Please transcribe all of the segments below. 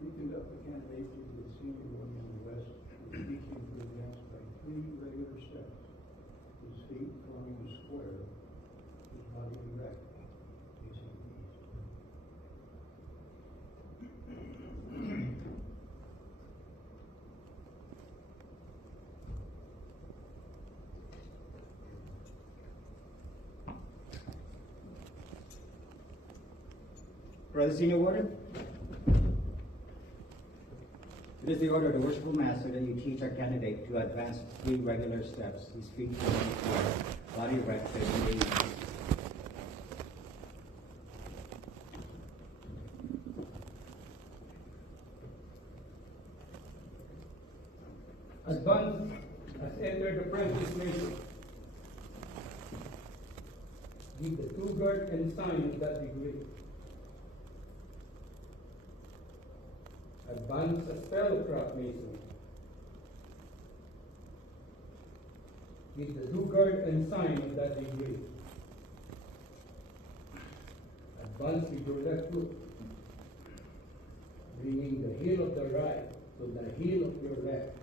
We conduct the candidate to the senior one in the west, with teaching to advance by 3 regular steps. His feet forming a square, his body erect, facing east. Brother Senior Warden, it is the order of the worshipful master that you teach our candidate to advance 3 regular steps. His feet forming a square, body erect, facing east. Advance has entered the prentice mason. Give the 2 guard and sign of that degree. Advance as fellow craft mason. Give the 2 guard and sign of that degree. Advance with your left foot, bringing the heel of the right to the heel of your left.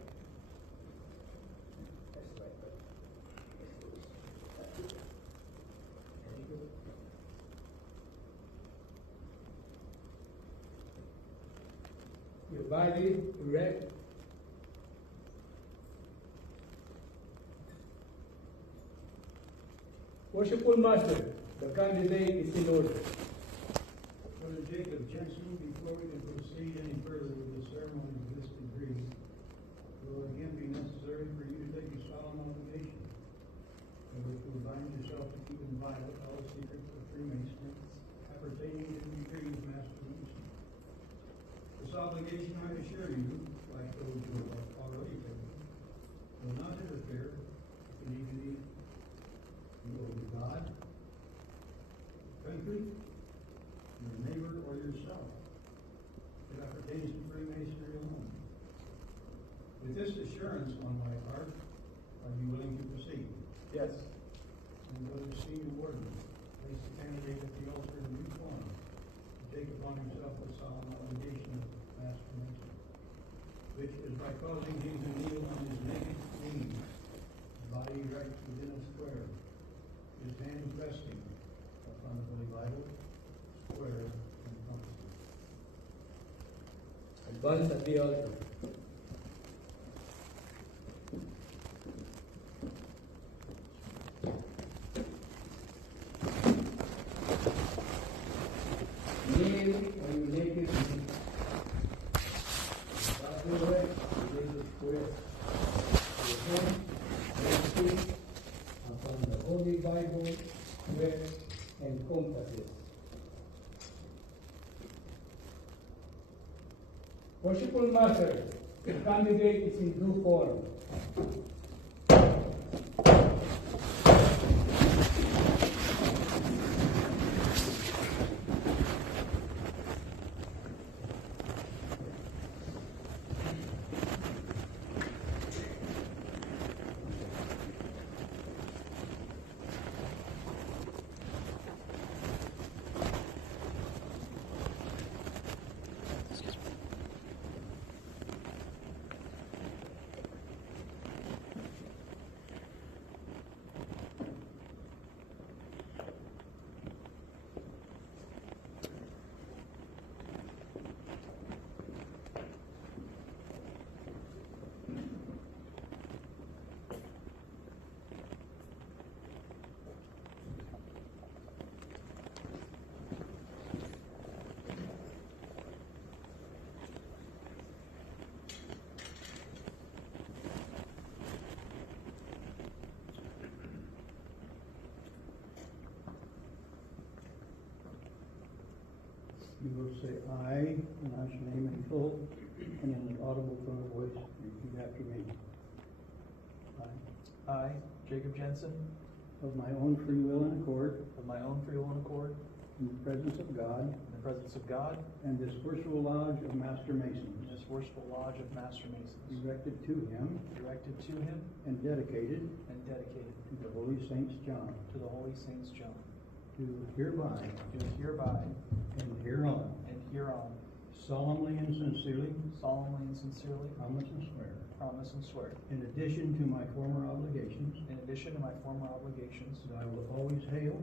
Your body erect. Worshipful Master, the candidate is in order. Brother Jacob Jensen, before we can proceed any further with the ceremony of this degree, it will again be necessary for you to take a solemn obligation, in which you will bind yourself to keep inviolate all secrets of Freemasonry appertaining to the degree of Master Mason. This obligation, I assure you, like those who have already taken, will not interfere with the dignity you owe to God, country, your neighbor, or yourself. It appertains to Freemasonry alone. With this assurance on my part, are you willing to proceed? Yes. And Brother Senior Warden, place the candidate at the altar in due form to take upon himself the solemn obligation of Master Mason, which is by causing him to kneel on his naked knees, his body erect within a square, his hands resting upon the Holy Bible, square and compass. Advance at the altar. Kneel on your naked knees. Body erect within the square. Your hands resting upon the Holy Bible, square and compasses. Worshipful Master, the candidate is in due form. You will say "I," announce your name in full, and in an audible tone of voice, repeat after me. I, Jacob Jensen, Of my own free will and accord, of my own free will and accord, in the presence of God, in the presence of God, and this worshipful lodge of Master in Masons, this worshipful lodge of Master Masons, erected to him directed to him and dedicated and dedicated to the Holy Saints John, to the Holy Saints John, do hereby do hereby and hereon and hereon solemnly and sincerely promise and swear, in addition to my former obligations, in addition to my former obligations, that I will always hail,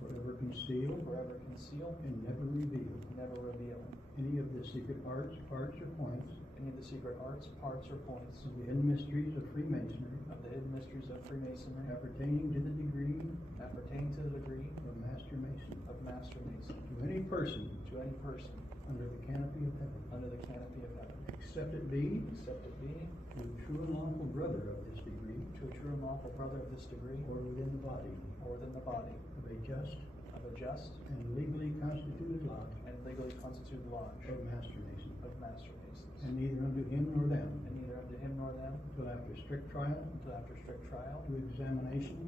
forever conceal, and never reveal never reveal any of the secret arts, parts, or points any of the secret arts, parts, or points of the hidden mysteries of Freemasonry of the hidden mysteries of Freemasonry appertaining to the degree appertaining to the degree of Master Mason, of Master Mason, to any person to any person under the canopy of heaven, under the canopy of heaven, except it be except it be to a true and lawful brother of this degree, to a true and lawful brother of this degree, or within the body or within the body of a just of a just and legally constituted lodge and legally constituted lodge of Master Mason, of Master Masons, and neither unto him nor them, and neither unto him nor them, till after strict trial, till after strict trial, to examination,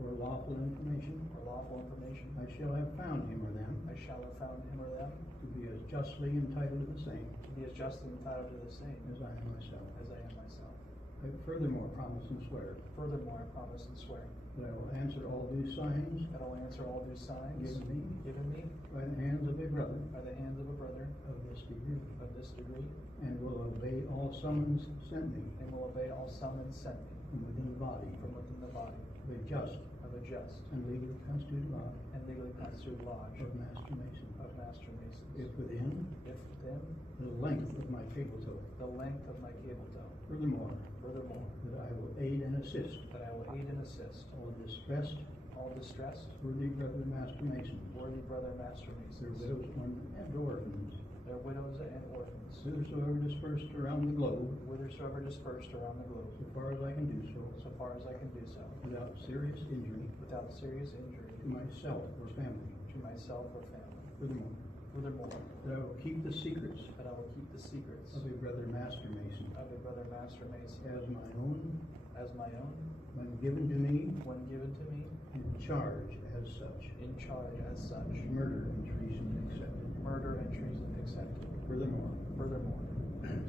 or lawful information, I shall have found him or them I shall have found him or them to be as justly entitled to the same to be as justly entitled to the same as I am myself. as I am myself. I furthermore promise and swear Furthermore, I promise and swear that I will answer all due signs that I will answer all due signs given me given me by the hands of a brother by the hands of a brother of this degree, of this degree, and will obey all summons sent me and will obey all summons sent me from within the body from within the body of a just of a just and legally constituted lodge and legally constituted lodge of Master Mason. of Master Masons. If within If within the length of my cable toe. the length of my cable toe. Furthermore, Furthermore, that I will aid and assist that I will aid and assist all distressed, all distressed, worthy brother Master Masons, worthy brother Master their Masons, widows and orphans, their widows and orphans, whithersoever dispersed around the globe, whithersoever dispersed around the globe, so far as I can do so, so far as I can do so, without serious injury without serious injury to myself or family. to myself or family. Furthermore, Furthermore, that I will keep the secrets that I will keep the secrets of a brother Master Mason of a brother Master Mason as my own, as my own, when given to me when given to me in charge as such, in charge as such, murder and treason accepted. murder and treason accepted. Furthermore, Furthermore,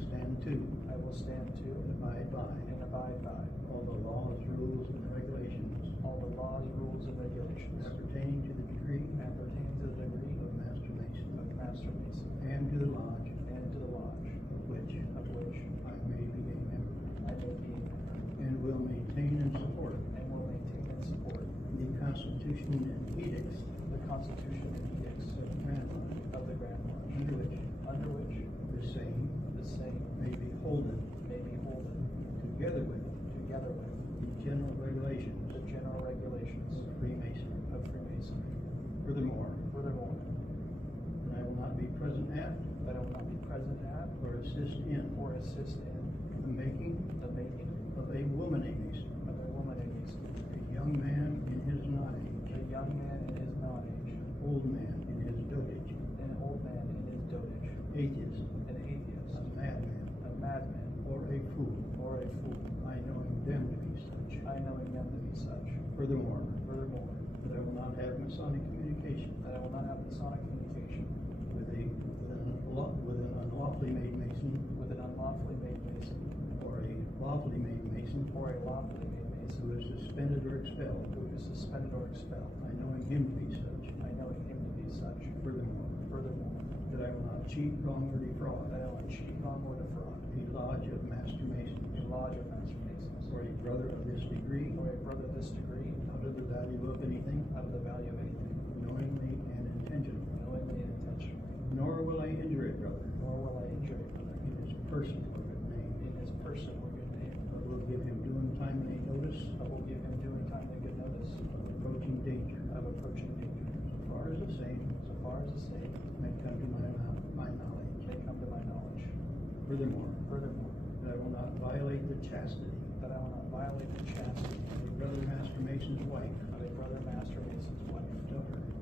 stand to I will stand to and abide by and abide by all the laws, rules, and regulations all the laws, rules, and regulations appertaining to the degree appertaining to the degree of Master Mason of Master Mason and to the lodge and to the lodge of which of which I may be a member, I may be a member, and will maintain and support and will maintain and support the Constitution and edicts the Constitution and edicts of the Grand Lodge, of the Grand Lodge, under which the same may be holden may be holden together with together with the general regulations the general regulations of Freemasonry. of Freemasonry. Furthermore, Furthermore, that I will not be present at that I will not be present at or assist in or assist in the making the making of a woman a Mason, of a woman a Mason, a young man in his not age, a young man in his non-age, an old man in his dotage, an old man in his dotage, atheist, an atheist, a madman, a madman, or a fool, or a fool, I knowing them to be such. I knowing them to be such. Furthermore, Furthermore, that I will not have Masonic communication that I will not have Masonic communication with an unlawfully made Mason with an unlawfully made Mason or a lawfully made Mason or a lawfully made Mason who is suspended or expelled, who is suspended or expelled, I knowing him to be such. I knowing him to be such. Furthermore, Furthermore, that I will not cheat, wrong, or defraud that I will not cheat, wrong, or defraud a lodge of Master Masons a lodge of Master Masons or a brother of this degree or a brother of this degree out of the value of anything, out of the value of anything, knowingly and intentionally. knowingly and intentionally, Nor will I injure a brother nor will I injure a brother in his person or good name, in his person or good name, but will give him due and timely notice but will give him due and timely good notice of approaching danger, of approaching danger, so far as the same so far as the same may come to my knowledge. may come to my knowledge. Furthermore, Furthermore, that I will not violate the chastity that I will not violate the chastity of a brother Master Mason's wife, of a brother Master Mason's wife,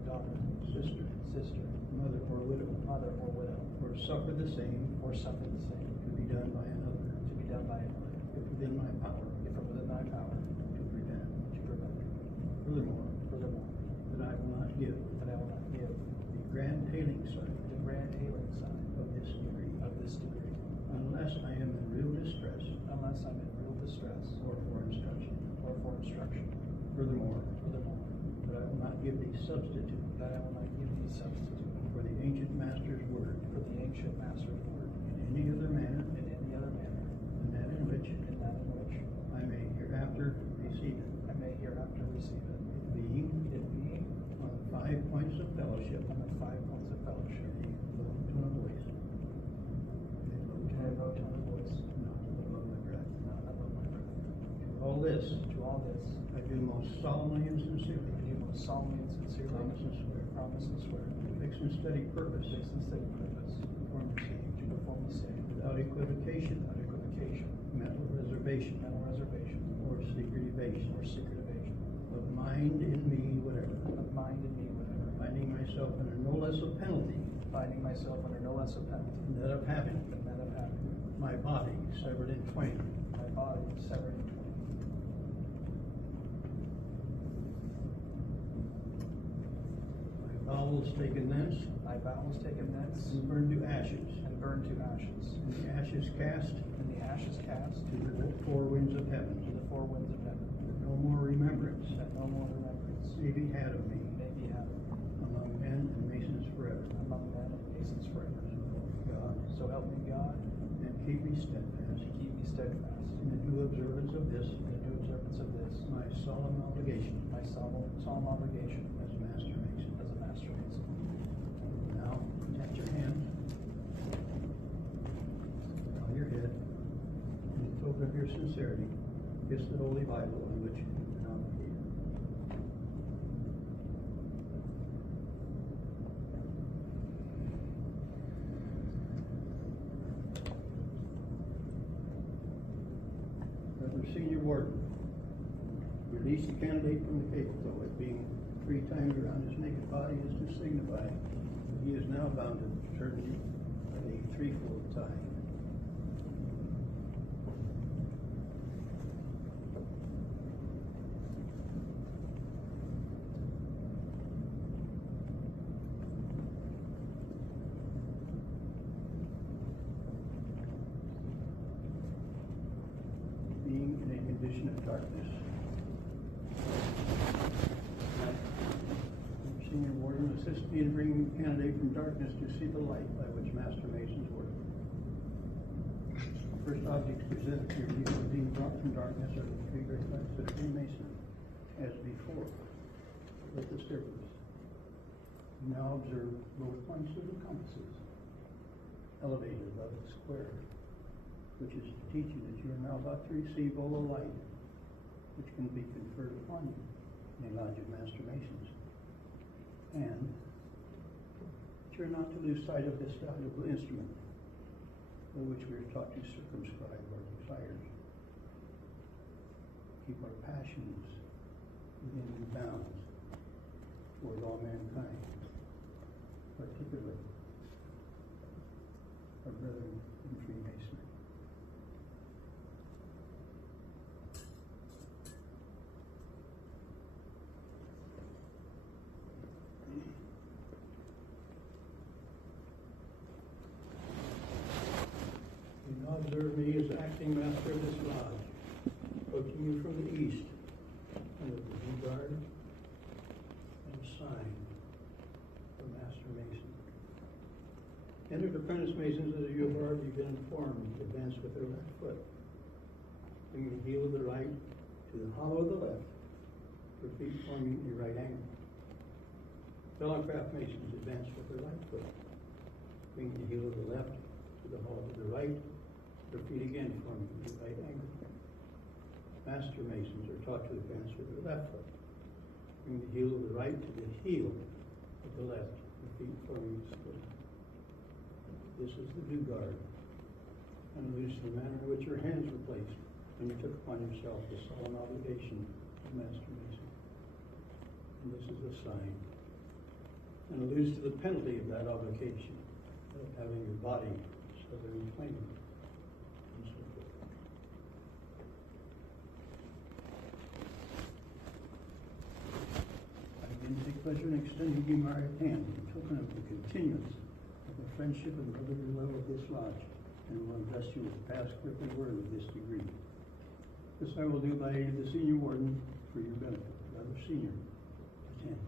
daughter, sister, sister, mother, or widow, mother, or widow, or suffer the same or suffer the same to be done by another, to be done by another, if within my power if from within thy power to prevent. to prevent. Furthermore, Furthermore, that I will not give that I will not give the grand hailing sign the grand hailing sign of this degree, of this degree, unless I am in real distress unless I'm in real distress or for instruction. or for instruction. Furthermore, Furthermore, that I will not give the substitute that I will not give thee substitute for the ancient master's word, for the ancient master's word, in any other manner in any other manner, than that in which I may hereafter receive it, I may hereafter receive it. being It being on the 5 points of fellowship, on the 5 points of fellowship, a low tone of voice, in a low tone of voice, not above my breath. not above my breath. To all this, To all this, I do most solemnly and sincerely I do most solemnly and sincerely promise and swear, promise and swear, with fixed and steady purpose, fixed and steady purpose, to perform the same, to perform the same, without equivocation, without equivocation, mental reservation, mental reservation, or secret evasion, or secret evasion, of mind in me, whatever, of mind in me, whatever, finding myself under no less a penalty finding myself under no less a penalty than that of having than that of having my body severed in twain, my body severed in twain. my bowels taken thence, My bowels taken thence and burned to ashes, and burned to ashes, and the ashes cast and the ashes cast to the 4 winds of to heaven, the 4 winds of heaven, that no more remembrance that no more remembrance may be had of me may be had among men and masons forever. among men and masons forever. God, So help me God, and keep me steadfast and keep me steadfast in the due observance of this, in the due observance of this, my solemn obligation my solemn obligation as master mason. as a master mason. Now, at your hands, bow your head, and in token of your sincerity, kiss the Holy Bible on which you have been obligated. Brother Senior Warden, release the candidate from the cable, though it being 3 times around his naked body is to signify that he is now bound to fraternity by a 3-fold tie. Being in a condition of darkness. Senior Warden, assist me in bringing the candidate from darkness to see the light by which Master Masons work. First objects presented to your view are being brought from darkness are the 3 great lights of the Freemason, as before, with this difference. You now observe both points of the compasses, elevated above the square, which is to teach you that you are now about to receive all the light which can be conferred upon you in a lodge of Master Masons. And that you're not to lose sight of this valuable instrument, by which we are taught to circumscribe our desires, keep our passions within due bounds toward all mankind, particularly our brethren in Freemasonry. You now observe me as acting master of this lodge, approaching you from the east, under the due guard and sign for Master Mason. Entered apprentice masons, as you have already been informed, advance with their left foot, bringing the heel of the right to the hollow of the left, their feet forming a right angle. Fellow-craft masons advance with their right foot, bringing the heel of the left to the hollow of the right, their feet again forming a right angle. Master masons are taught to advance with their left foot, bring the heel of the right to the heel of the left, their feet forming a split. This is the due guard, and alludes to the manner in which your hands were placed when you took upon yourself the solemn obligation of Master Mason. And this is the sign, and alludes to the penalty of that obligation, of having your body severed in twain, and so forth. I again take pleasure in extending you my right hand in token of the continuance of the friendship and brotherly love of this lodge, and will invest you with the past grip and word of this degree. This I will do by aid of the Senior Warden for your benefit. Brother Senior, attend.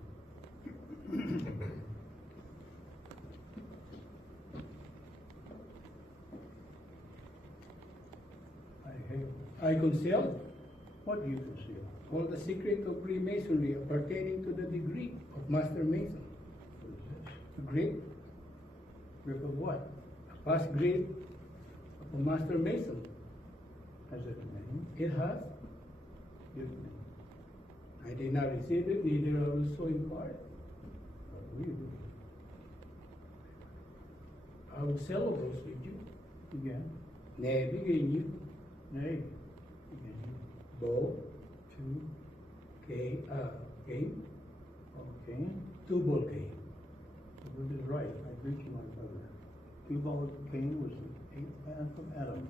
I conceal What do you conceal? all the secret of Freemasonry pertaining to the degree of Master Mason. What is this? A grade, Grip of what? a past grade of a Master Mason. Has it a name? It has. Give me. I did not receive it, neither I will so impart. But we I will celebrate with you. again. Nay, begin you. Nay. Again. Bo, Two. K, game, Okay. Tubal game. The word is right. I greet you, my brother. Tubal Cain was the eighth man from Adam,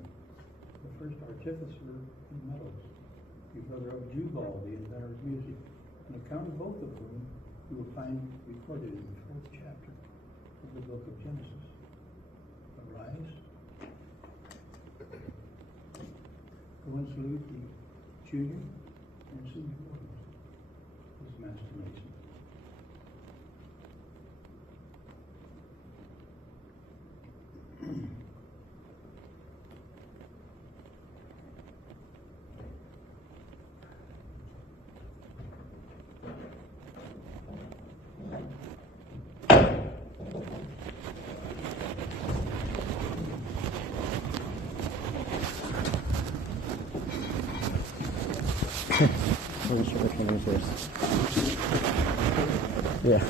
the first artificer in metals. The brother of Jubal, the inventor of music. An account of both of whom you will find recorded in the fourth chapter of the book of Genesis. Arise. Go and salute the junior and senior warriors. This is Master Mason. Pretty sure which one is yours. Yeah.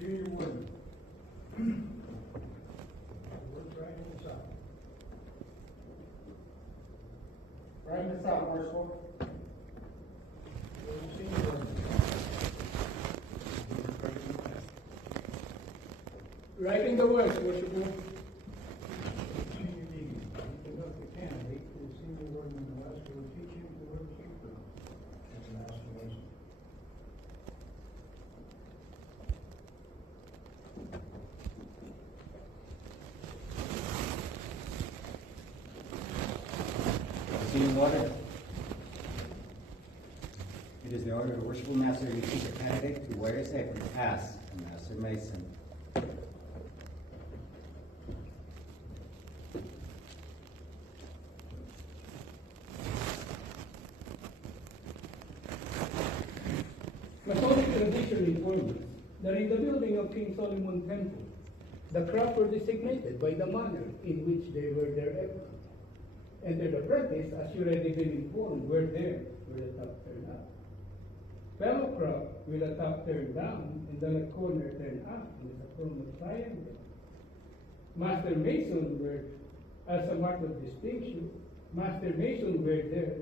Junior warden. Word's right in the south. Right in the south, Marshal. Senior warden. Right in the west, worshipful. Senior deacon. Conduct the candidate for the senior warden in the west will teach him the word of Scripture. That's Master Mason. Receiving order. It is the order of the worshipful master you teach a candidate to wear his apron as a Master Mason. Masonic tradition informs us that in the building of King Solomon Temple, the crowd were designated by the manner in which they were their apron. And their apprentice, as you already been informed, were there with the top turned up. Fellow crowd with the top turned down and the corner turned up with a form of triangle. Master Mason were as a mark of distinction. Master Mason were there.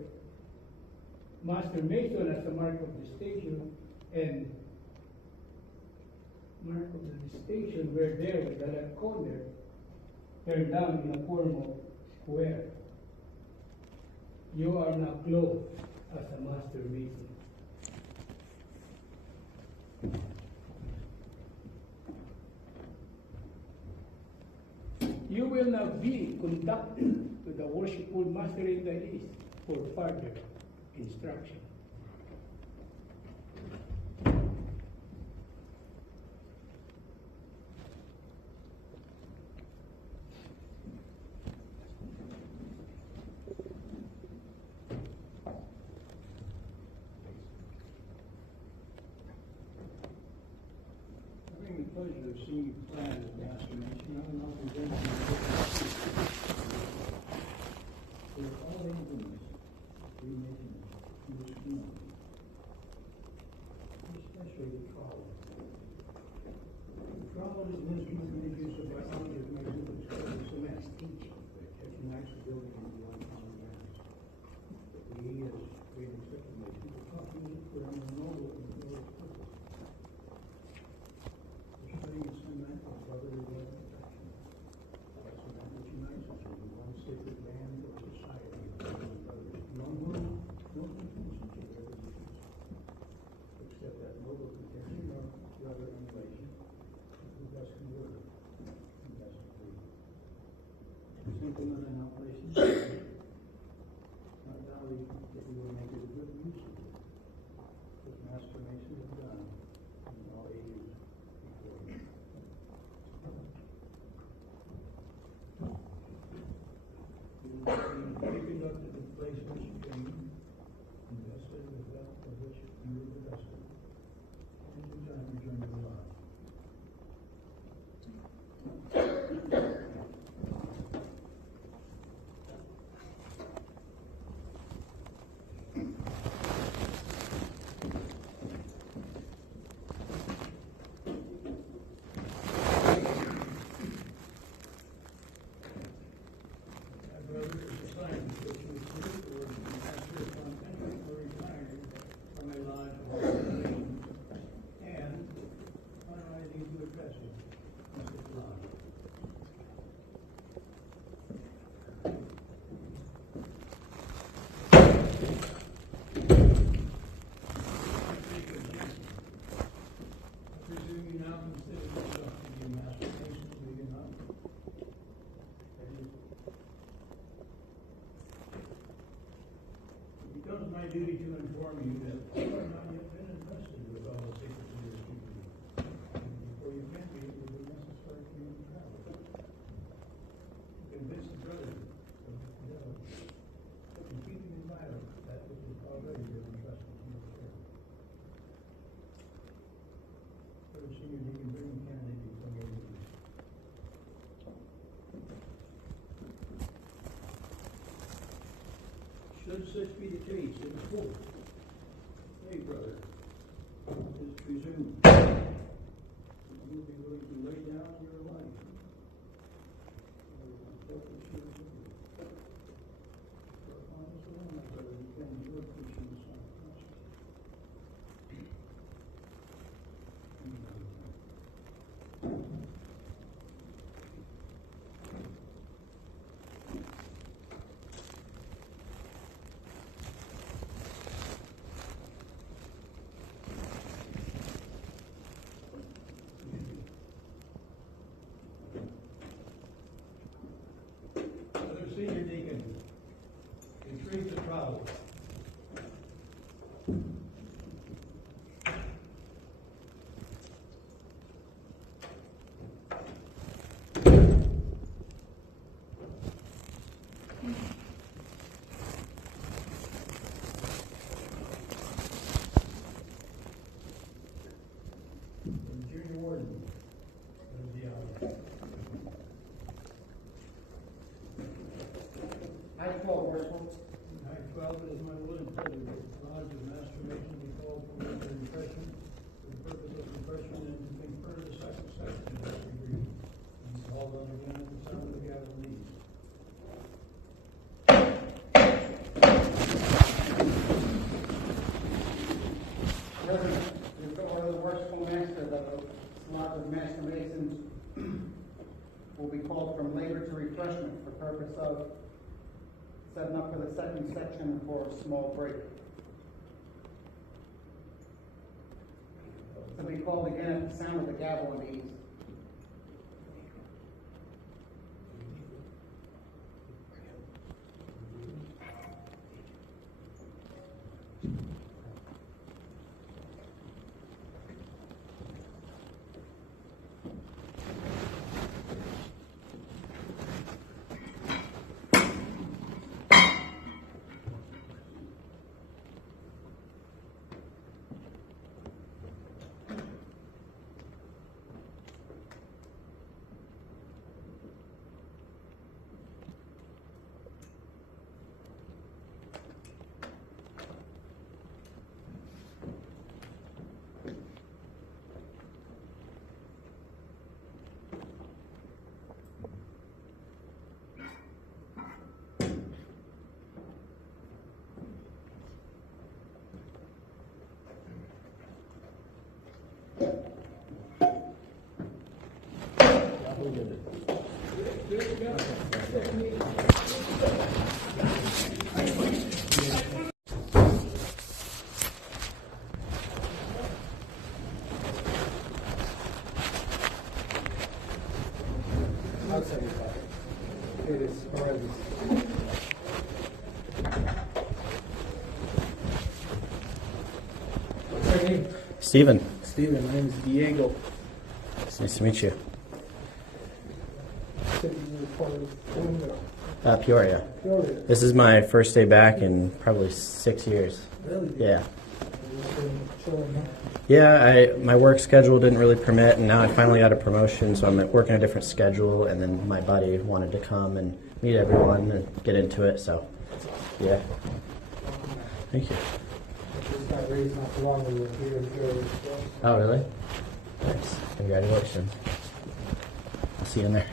Master Mason as a mark of distinction and mark of the distinction were there with the left corner turned down in a form of square. You are now clothed as a Master Mason. You will now be conducted to the worshipful Master in the East for further instruction. pleasure of seeing you clad as master mason. I will now present you with all the implements we make in this community, especially the trowel. The trowel is an instrument made use of by others made with its called cement, which unites the building into one common mass. We, as great executive masons, will talk to you for a noble and glorious purpose. Studying cement of brotherly love and affection. Cement which unites us into one sacred band of society of brothers and brothers. Among whom no contentions are ever diffused, except that noble contention of brother and relation, who best can work and best agree. Simple and now places, not doubting that you will make it a good use of it, as Master Mason has done in all ages before you. You will be reconducted to the place which you came, invested with that of which you were divested, and in time return to the life. My brother is assigned to which you serve or master upon pension or retired from a lodge of organization, and on rising to address you, Mr. Lodge. I presume you now consider yourself to be a master mason, do you not? It becomes my duty to inform you that you have not yet been entrusted with all the secrets of your keeping. Before you can be, it will be necessary for you to travel. To convince the brothers of the fidelity, and keeping in mind that which is already been entrusted to your care. Brother Senior, you can bring the candidate before your meeting. Should such be the case, it is hope. Hey, brother, it is presumed that you will be willing to lay down your life. For upon this alone, my brother, depends your preaching the Son of Christ. Brother Senior Deacon, retrieve the trowel. And Junior Warden, what is the honor? I, 12 Worcester, I, 12, it is my will and pleasure that the Lodge of Master Mason be called for their impression, for the purpose of impression and to confer the second section of that degree. And called on again at the sound of the gavel knees. the order of the worshipful master, the Lodge of Master Masons will be called from labor to refreshment for purpose of setting up for the second section for a small break. To be called again at the sound of the gavel and ease. It is horrendous. What's your name? Steven, Steven, my name is Diego. it's nice to meet you. Peoria. Peoria. This is my first day back in probably 6 years. Really? Yeah. Yeah, my work schedule didn't really permit, and now I finally got a promotion, so I'm working a different schedule, and then my buddy wanted to come and meet everyone and get into it, so yeah. Thank you. Just got raised not too long ago here in Peoria. Oh, really? Nice. Congratulations. I'll see you in there.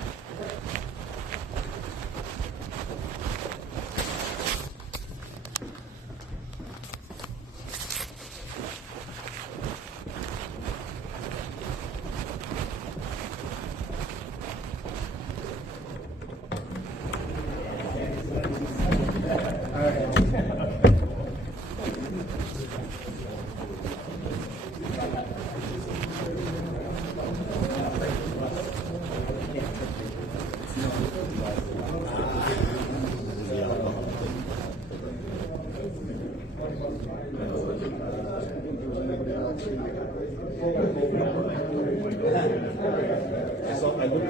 So I looked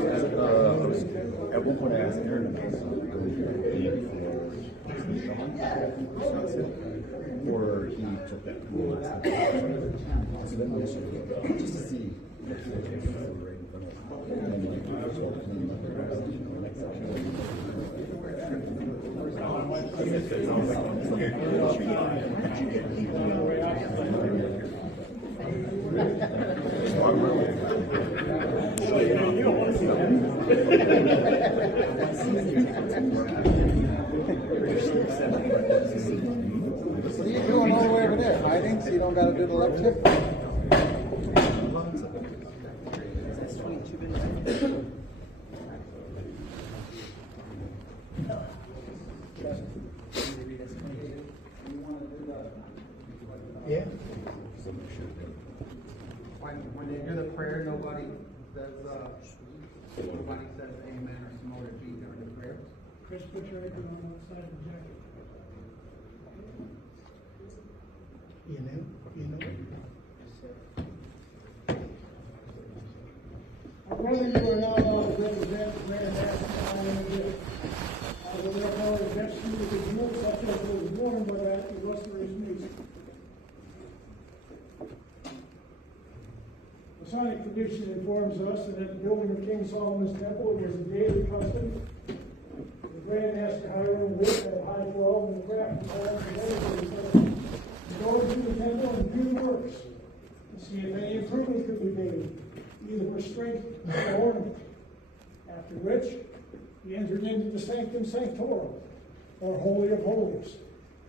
at one point I asked Aaron about or he took that pool last time. So then we should just to see if the pictures are right in front of us. And then like we just want to clean up the next What are you doing all the way over there? Hiding so you don't gotta do the lecture? Yeah. When they do the prayer, nobody says amen or some more G during the prayer. Chris, put your apron on the side of the jacket. You know? Whether you are not allowed to represent the grand master, I am a gift. I will therefore invest you with a guilt such as was born by that illustrious music. Masonic tradition informs us that at the building of King Solomon's temple, it was a daily custom. The Grand Master Hiram Witt at High 12 and the craft department to go into the temple and do the works, to see if any improvement could be made, either for strength or ornament. After which, he entered into the Sanctum Sanctorum, or Holy of Holies,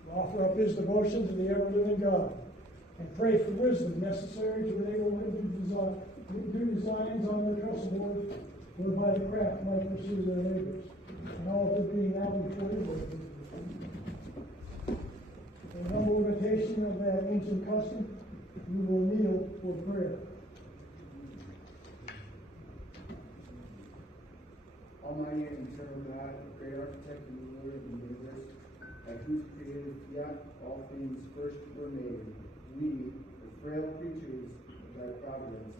to offer up his devotion to the ever-living God, and pray for wisdom necessary to enable them to do designs on their chessboard, whereby the craft might pursue their labors. And all of it being now before you. In humble imitation of that ancient custom, we will kneel for prayer. Almighty and eternal God, great architect and ruler of the universe, by whose created fiat all things first were made, we, the frail creatures of thy providence,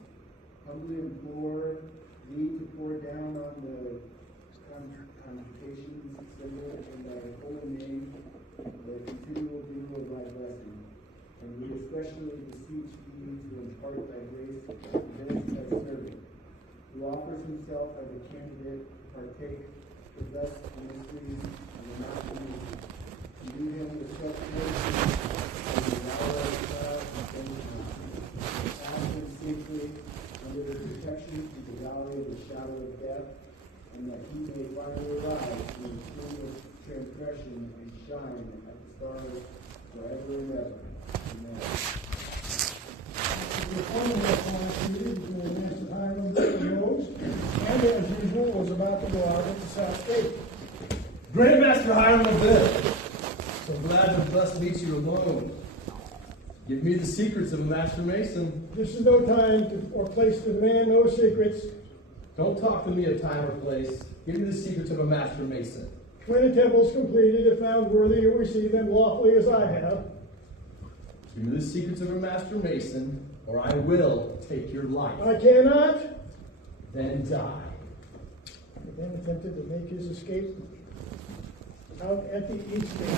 humbly implore thee to pour down on the convocations assembled in thy holy name the continual dew of thy blessing. And we especially beseech thee to impart thy grace to this thy servant, who offers himself as a candidate to partake with us the mysteries of the Macedonia. To do him with such mercy as the hour of God and benefit. Pass him safely under the protection of the valley of the shadow of death, and that he may finally rise from the tomb of transgression and shine at the stars forever and ever. Amen. The formal temple was about to go out at the south gate. Grandmaster Hiram of Bill. So glad to thus meet you alone. Give me the secrets of a master mason. This is no time or place to demand no secrets. Don't talk to me of time or place. Give me the secrets of a master mason. When a temple is completed, if found worthy, you'll receive them lawfully as I have. Give me the secrets of a master mason, or I will take your life. I cannot. Then die. He then attempted to make his escape out at the east gate.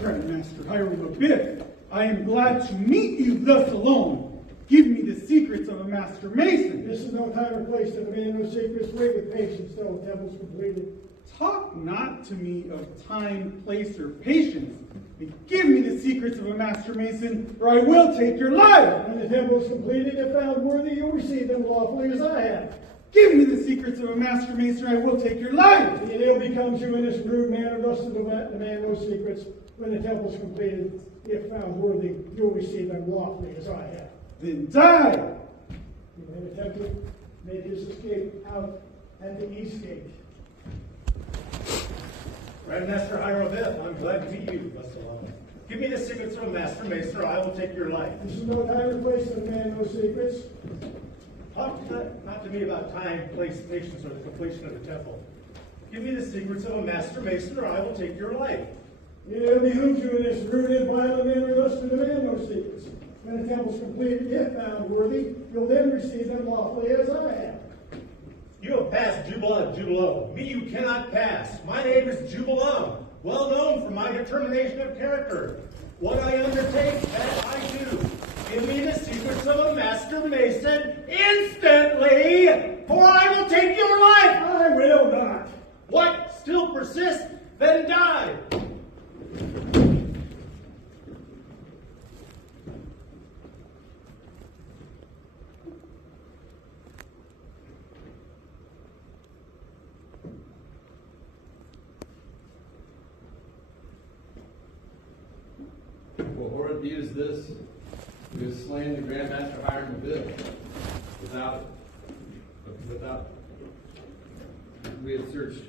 Grandmaster Hiram of Biff, I am glad to meet you thus alone. Give me the secrets of a master mason. This is no time or place to demand no secrets. Wait with patience till the temple's completed. Talk not to me of time, place, or patience, but give me the secrets of a master mason, or I will take your life. When the temple is completed, if found worthy, you'll receive them lawfully as I have. Give me the secrets of a master mason, or I will take your life. The ill becomes you in this rude manner, thus to demand no secrets. When the temple is completed, if found worthy, you'll receive them lawfully as I have. Then die. He then attempted to make his escape out at the east gate. Grandmaster Hiram of Bill, I'm glad to meet you thus alone. Give me the secrets of a master mason, or I will take your life. This is no time or place to demand no secrets. Talk not to me about time, place, patience, or the completion of the temple. Give me the secrets of a master mason, or I will take your life. It behooves you in this rude and violent manner thus to demand no secrets. When the temple is completed, if found worthy, you'll then receive them lawfully as I have. You have passed Jubilum. Me you cannot pass. My name is Jubilum, well known for my determination of character. What I undertake, that I do. Give me the secrets of a master mason instantly, for I will take your life. I will not. What? Still persist? Then die. What horrid deed is this? We have slain the Grandmaster Hiram of Bill. Without we have searched.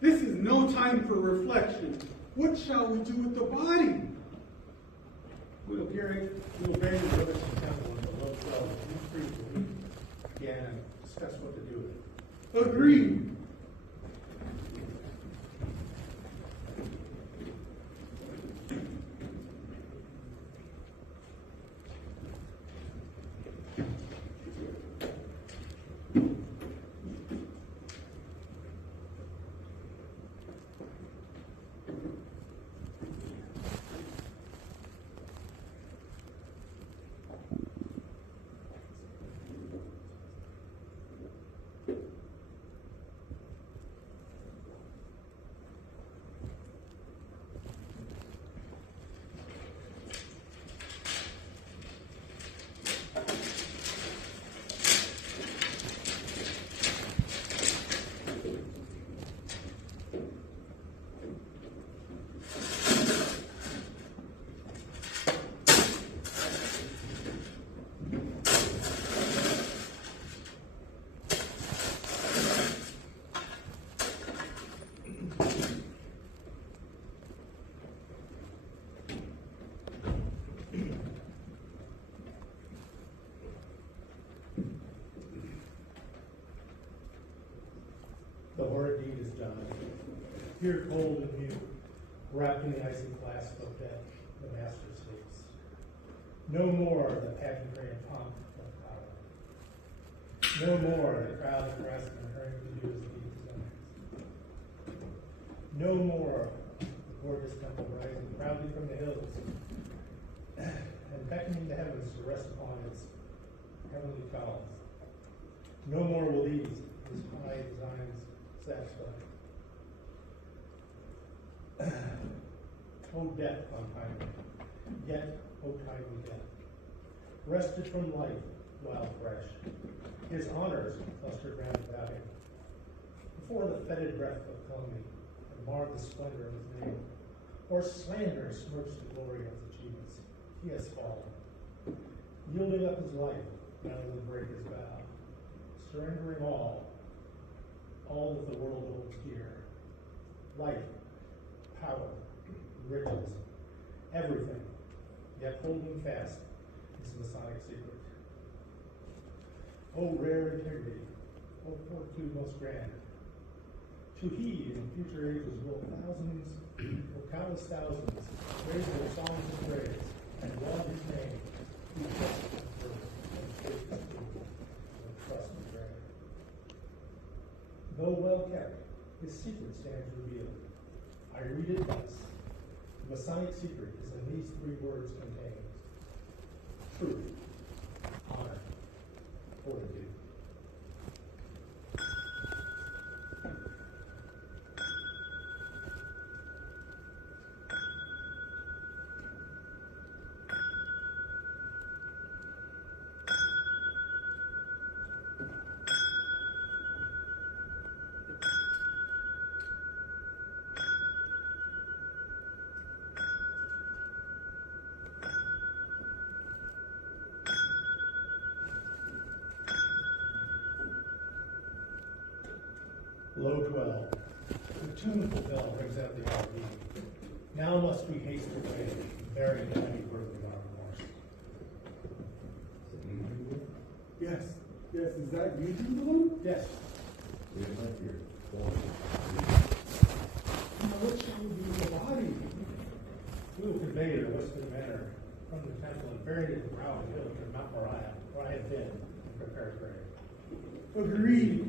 This is no time for reflection. What shall we do with the body? We will bury the rivers of the temple in the low cell. We free to meet again and discuss what to do with it. Agreed. The horrid deed is done. Here cold and mute, wrapped in the icy clasp of death, the master sleeps. No more the pageantry and pomp of power. No more the crowd of craftsmen hurrying to do as the deed designs. No more the gorgeous temple rising proudly from the hills and beckoning the heavens to rest upon its heavenly clouds. No more will these, his high designs, satisfy. O death untimely, yet O timely death, wrested from life while fresh, his honors clustered round about him. Before the fetid breath of calumny had marred the splendor of his name, or slander smirched the glory of his achievements, he has fallen, yielding up his life None of them break his vow. Surrendering all that the world holds dear. Life, power, riches, everything, yet holding fast his Masonic secret. O rare integrity, O fortitude most grand, to heed in future ages will countless thousands raise their songs of praise and laud his name, who just and first and faithful and trust and pray. Though well kept, his secret stands revealed. I read it thus. The Masonic secret is in these three words contained: truth, honor, fortitude. Low dwell, the tuneful bell rings out the hour. Now must we haste away, bearing the heavy burden of our remorse. Yes, is that you, Jubilee? Yes. What shall we do with the body? We will convey it in a whispered manner from the temple and bury it in the brow of the hill to Mount Moriah, where I have been and prepared grave. Agreed.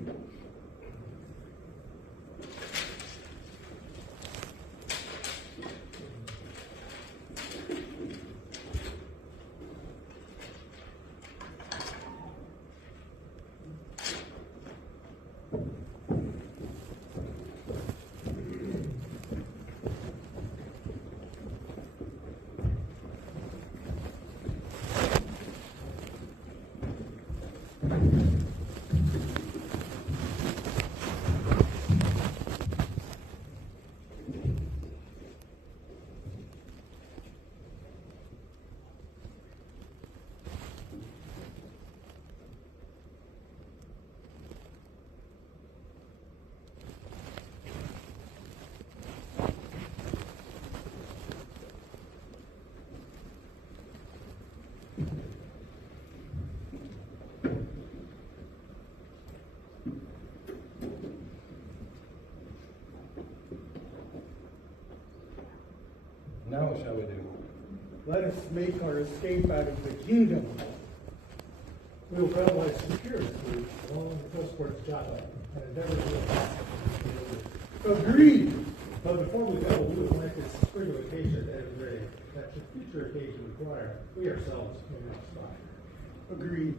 Now what shall we do? Let us make our escape out of the kingdom. We will travel by security along the coast towards Java and endeavor to attack. Agreed. But before we go, we would like this spring of occasion at the grave, that should future occasion require, we ourselves may not spy. Agreed.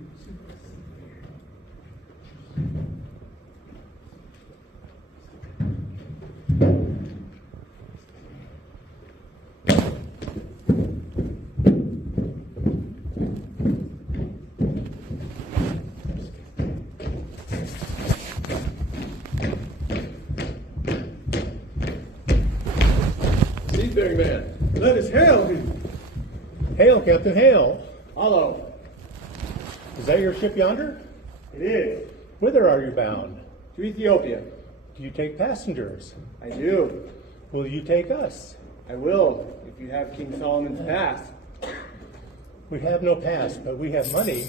Seafaring man. Let us hail him. Hail, Captain, hail! Hello. Is that your ship yonder? It is. Whither are you bound? To Ethiopia. Do you take passengers? I do. Will you take us? I will, if you have King Solomon's pass. We have no pass, but we have money,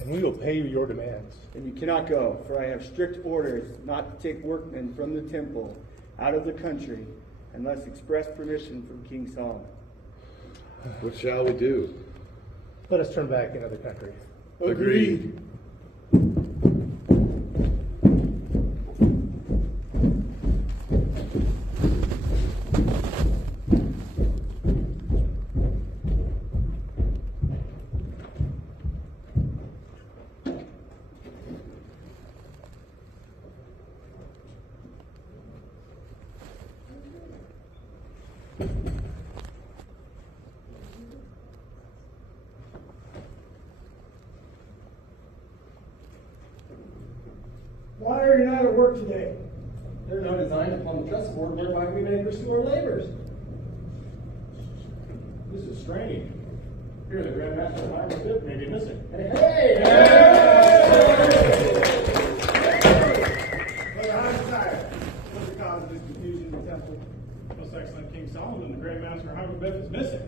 and we will pay you your demands. Then you cannot go, for I have strict orders not to take workmen from the temple out of the country unless express permission from King Solomon. What shall we do? Let us turn back into the country. Agreed. Why are you not at work today? There are no designs upon the chessboard whereby we may pursue our labors. This is strange. Here, the Grand Master of High Bit may be missing. Hey! Brother High, what's the cause of this confusion in the temple? Most Excellent King Solomon, the Grand Master of High Bit is missing.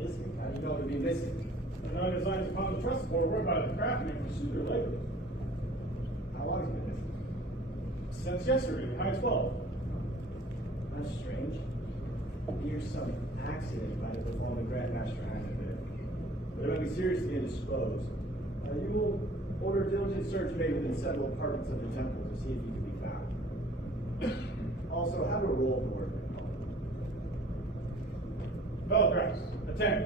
Missing? How do you know to be missing? The nine designs upon the trust board were by the craftsmen and pursue their labor. How long has it been missing? Since yesterday, high 12. That's strange. Here's some accident might have befallen the Grand Master High Bit. But it might be seriously indisposed. You will order a diligent search made within several apartments of the temple to see if he can be found. Also, have a roll of the work. Fellow crafts, attend.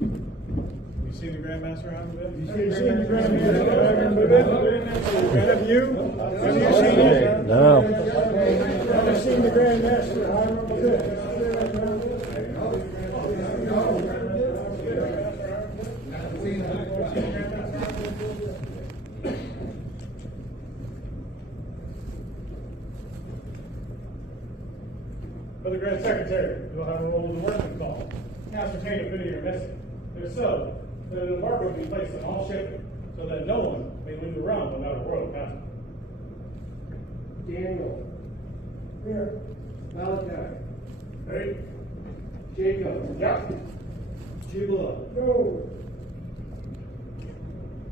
You seen the Grand Master of High Bit? You seen the Grand Master of High Bit? Have you? Have you seen it? No. Have you seen the Grand Master of High Bit? For the Grand Secretary, you'll have a roll of the workman call. Ascertain if any are missing. If so, then an embargo will be placed on all shipping, so that no one may leave the realm without a royal passport. Daniel. Here. Malachi. Ready? Jacob. Yeah. Jubala. No.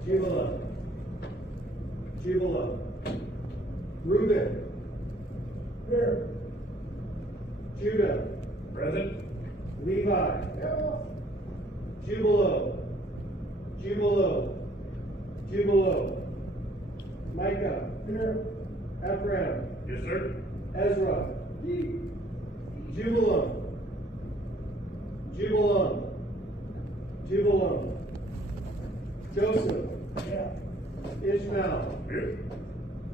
Jubala. Jubala. Reuben. Here. Judah. Present. Levi. Jubalo. Jubalo. Jubalo. Micah. Here. Ephraim. Yes, sir. Ezra. Jubilam. Jubilam. Jubilam. Joseph. Yeah. Ishmael. Here.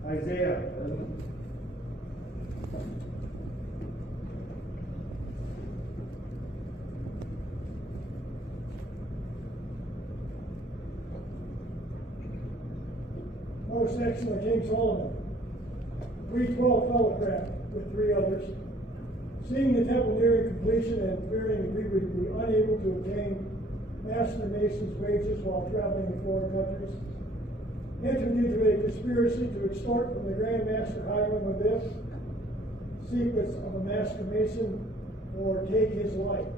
Isaiah. Most Excellent King Solomon, 312 fellowcraft with 3 others, seeing the temple nearing completion and fearing we would be unable to obtain master masons' wages while traveling in foreign countries, entered into a conspiracy to extort from the Grand Master Hiram Abyss secrets of a master mason or take his life.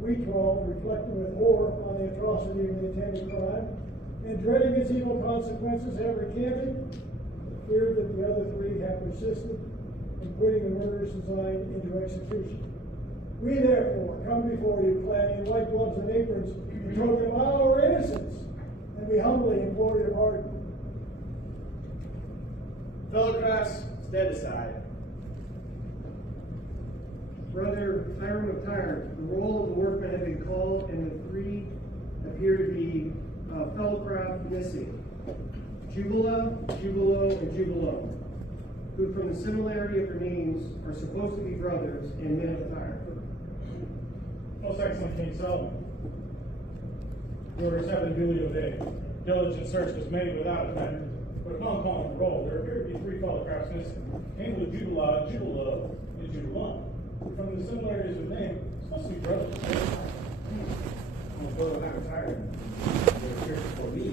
We 12, reflecting with horror on the atrocity of the intended crime, and dreading its evil consequences, have recanted, the fear that the other 3 have persisted in putting the murderous design into execution. We therefore come before you clad in white gloves and aprons in token of our innocence, and we humbly implore your pardon. Fellow crafts, stand aside. Brother Hiram of Tyre, the roll of the workmen have been called, and the 3 appear to be fellowcraft missing. Jubala, Jubalo, and Jubalo, who from the similarity of their names are supposed to be brothers and men of Tyre. Most Excellent King Solomon, the orders have been duly obeyed. Diligent search was made without effect, but upon calling the roll, there appear to be 3 fellowcrafts missing, namely Jubala, Jubalo, and Jubalam, who from the similarities of name, supposed to be brothers. Although I'm retired, there appears before me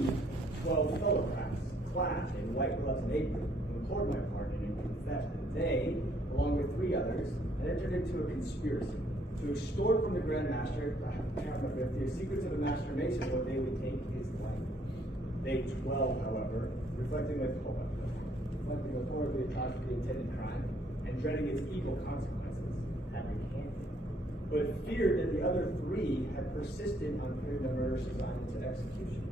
12 fellow crafts, clad in white gloves and aprons, who implored my pardon and confessed that they, along with 3 others, had entered into a conspiracy to extort from the Grand Master, the secrets of the Master Mason, what they would take his life. They 12, however, reflecting with horror of the atrocity of the intended crime, and dreading its evil consequences, had recanted, but feared that the other 3 had persisted on putting the murderous design into execution.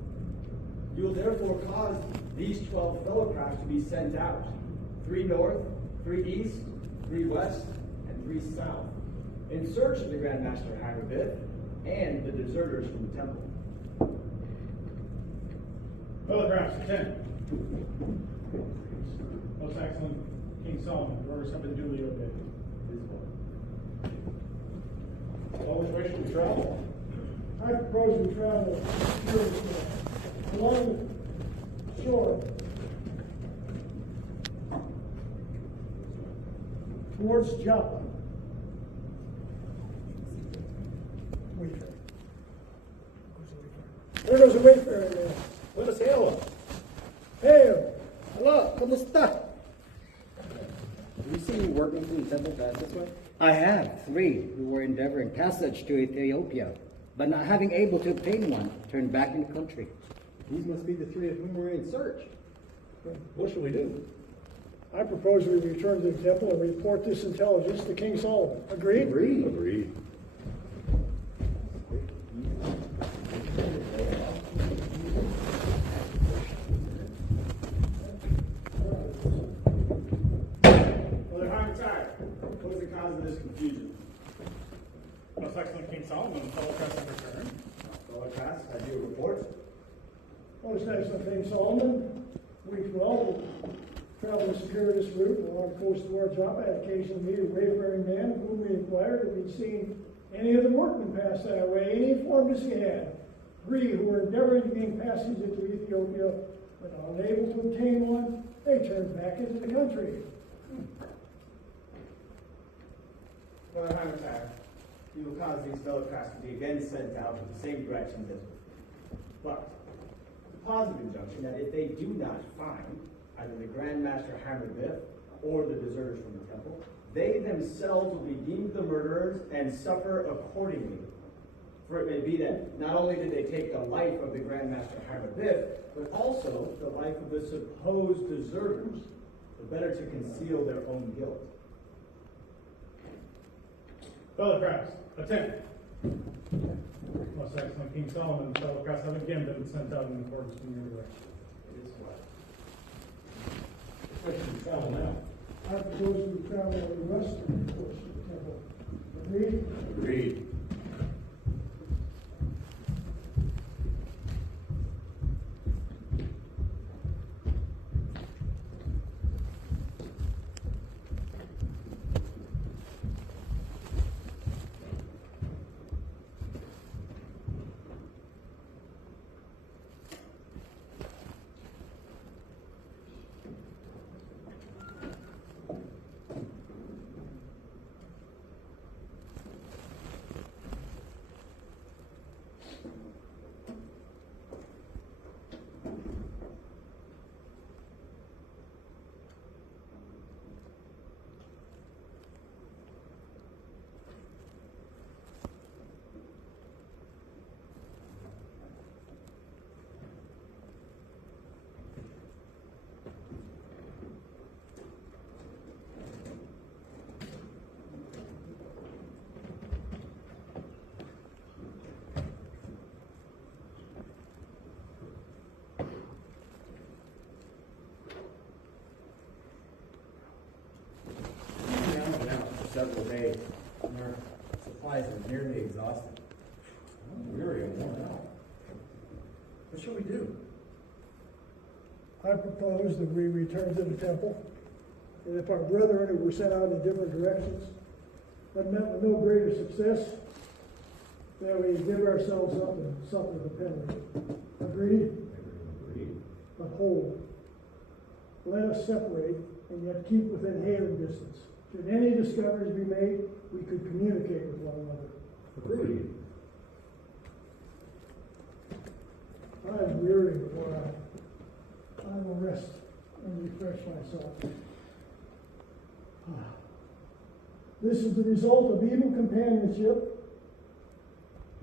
You will therefore cause these 12 fellowcrafts to be sent out, 3 north, 3 east, 3 west, and 3 south, in search of the Grand Master Hiram and the deserters from the temple. Fellowcrafts, attend. Most Excellent King Solomon, the orders have been duly obeyed. Well, which way should we travel? I propose we travel along the shore towards Joppa. Wait. There goes a wayfaring man. Let us hail him. Hail! Hello, ¿cómo está? Have you seen workmen from the temple pass this way? I have 3 who were endeavoring passage to Ethiopia, but not having able to obtain one, turned back in the country. These must be the 3 of whom we're in search. What shall we do? I propose we return to the temple and report this intelligence to King Solomon. Agreed? Agreed. Brother Harmachai, what is the cause of this confusion? Most excellent King Solomon, fellow press in return. Fellow class, have you a report? Most excellent King Solomon, we 12 traveled this circuitous route along the coast of our job. I had occasion to meet a wayfaring man of whom we inquired if he'd seen any of the workmen pass that way, and he informed us he had. 3 who were endeavoring to gain passage into Ethiopia, but unable to obtain one, they turned back into the country. Brother Harmachai, you will cause these fellow class to be again sent out in the same direction as before. But, the positive injunction that if they do not find either the Grand Master Hammerbiff or the deserters from the temple, they themselves will be deemed the murderers and suffer accordingly. For it may be that not only did they take the life of the Grand Master Hammerbiff, but also the life of the supposed deserters, the better to conceal their own guilt. Fellow press, attend. Most excellent King Solomon and fellow press have again been sent out in accordance with your direction. It is what? Where should we travel now? I propose we travel on the western coast of the temple. Agreed? Agreed. Several days, and our supplies are nearly exhausted. I'm weary and worn out. What shall we do? I propose that we return to the temple, and if our brethren who were sent out in different directions, but met with no greater success, that we give ourselves up and suffer the penalty. Agreed? Agreed. But hold, let us separate and yet keep within hailing distance. Should any discoveries be made, we could communicate with one another. Agreed. I am weary and worn out. I will rest and refresh myself. This is the result of evil companionship.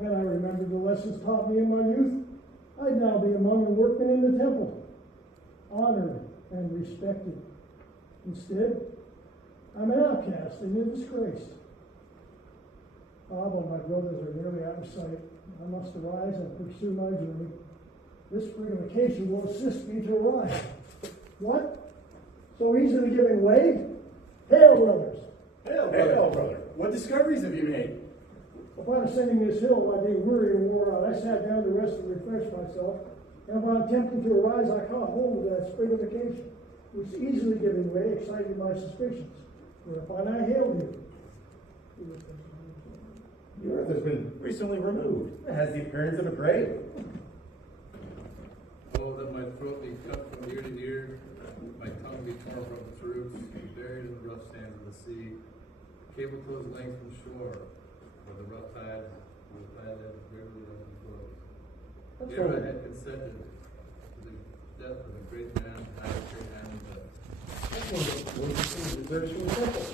Had I remembered the lessons taught me in my youth, I'd now be among the workmen in the temple, honored and respected. Instead, I'm an outcast and in disgrace. But my brothers are nearly out of sight. I must arise and pursue my journey. This fortification will assist me to arrive. What? So easily giving way? Hail, brothers! Hail, brother. Hail, brother. What discoveries have you made? Upon ascending this hill, while being weary and wore out, I sat down to rest and refresh myself. And upon attempting to arise, I caught hold of that springification, which easily giving way excited my suspicions. Whereupon I hailed you. The earth has been recently removed. It has the appearance of a grave. Oh, that my throat be cut from ear to ear, my tongue be torn from its roots, buried in the rough sands of the sea, cable toes length from shore, where the rough tides will tide ends regularly as it flows. Here I had consented to the death of a great man, I have a great man, but That's one of the worst things that there's from the temple.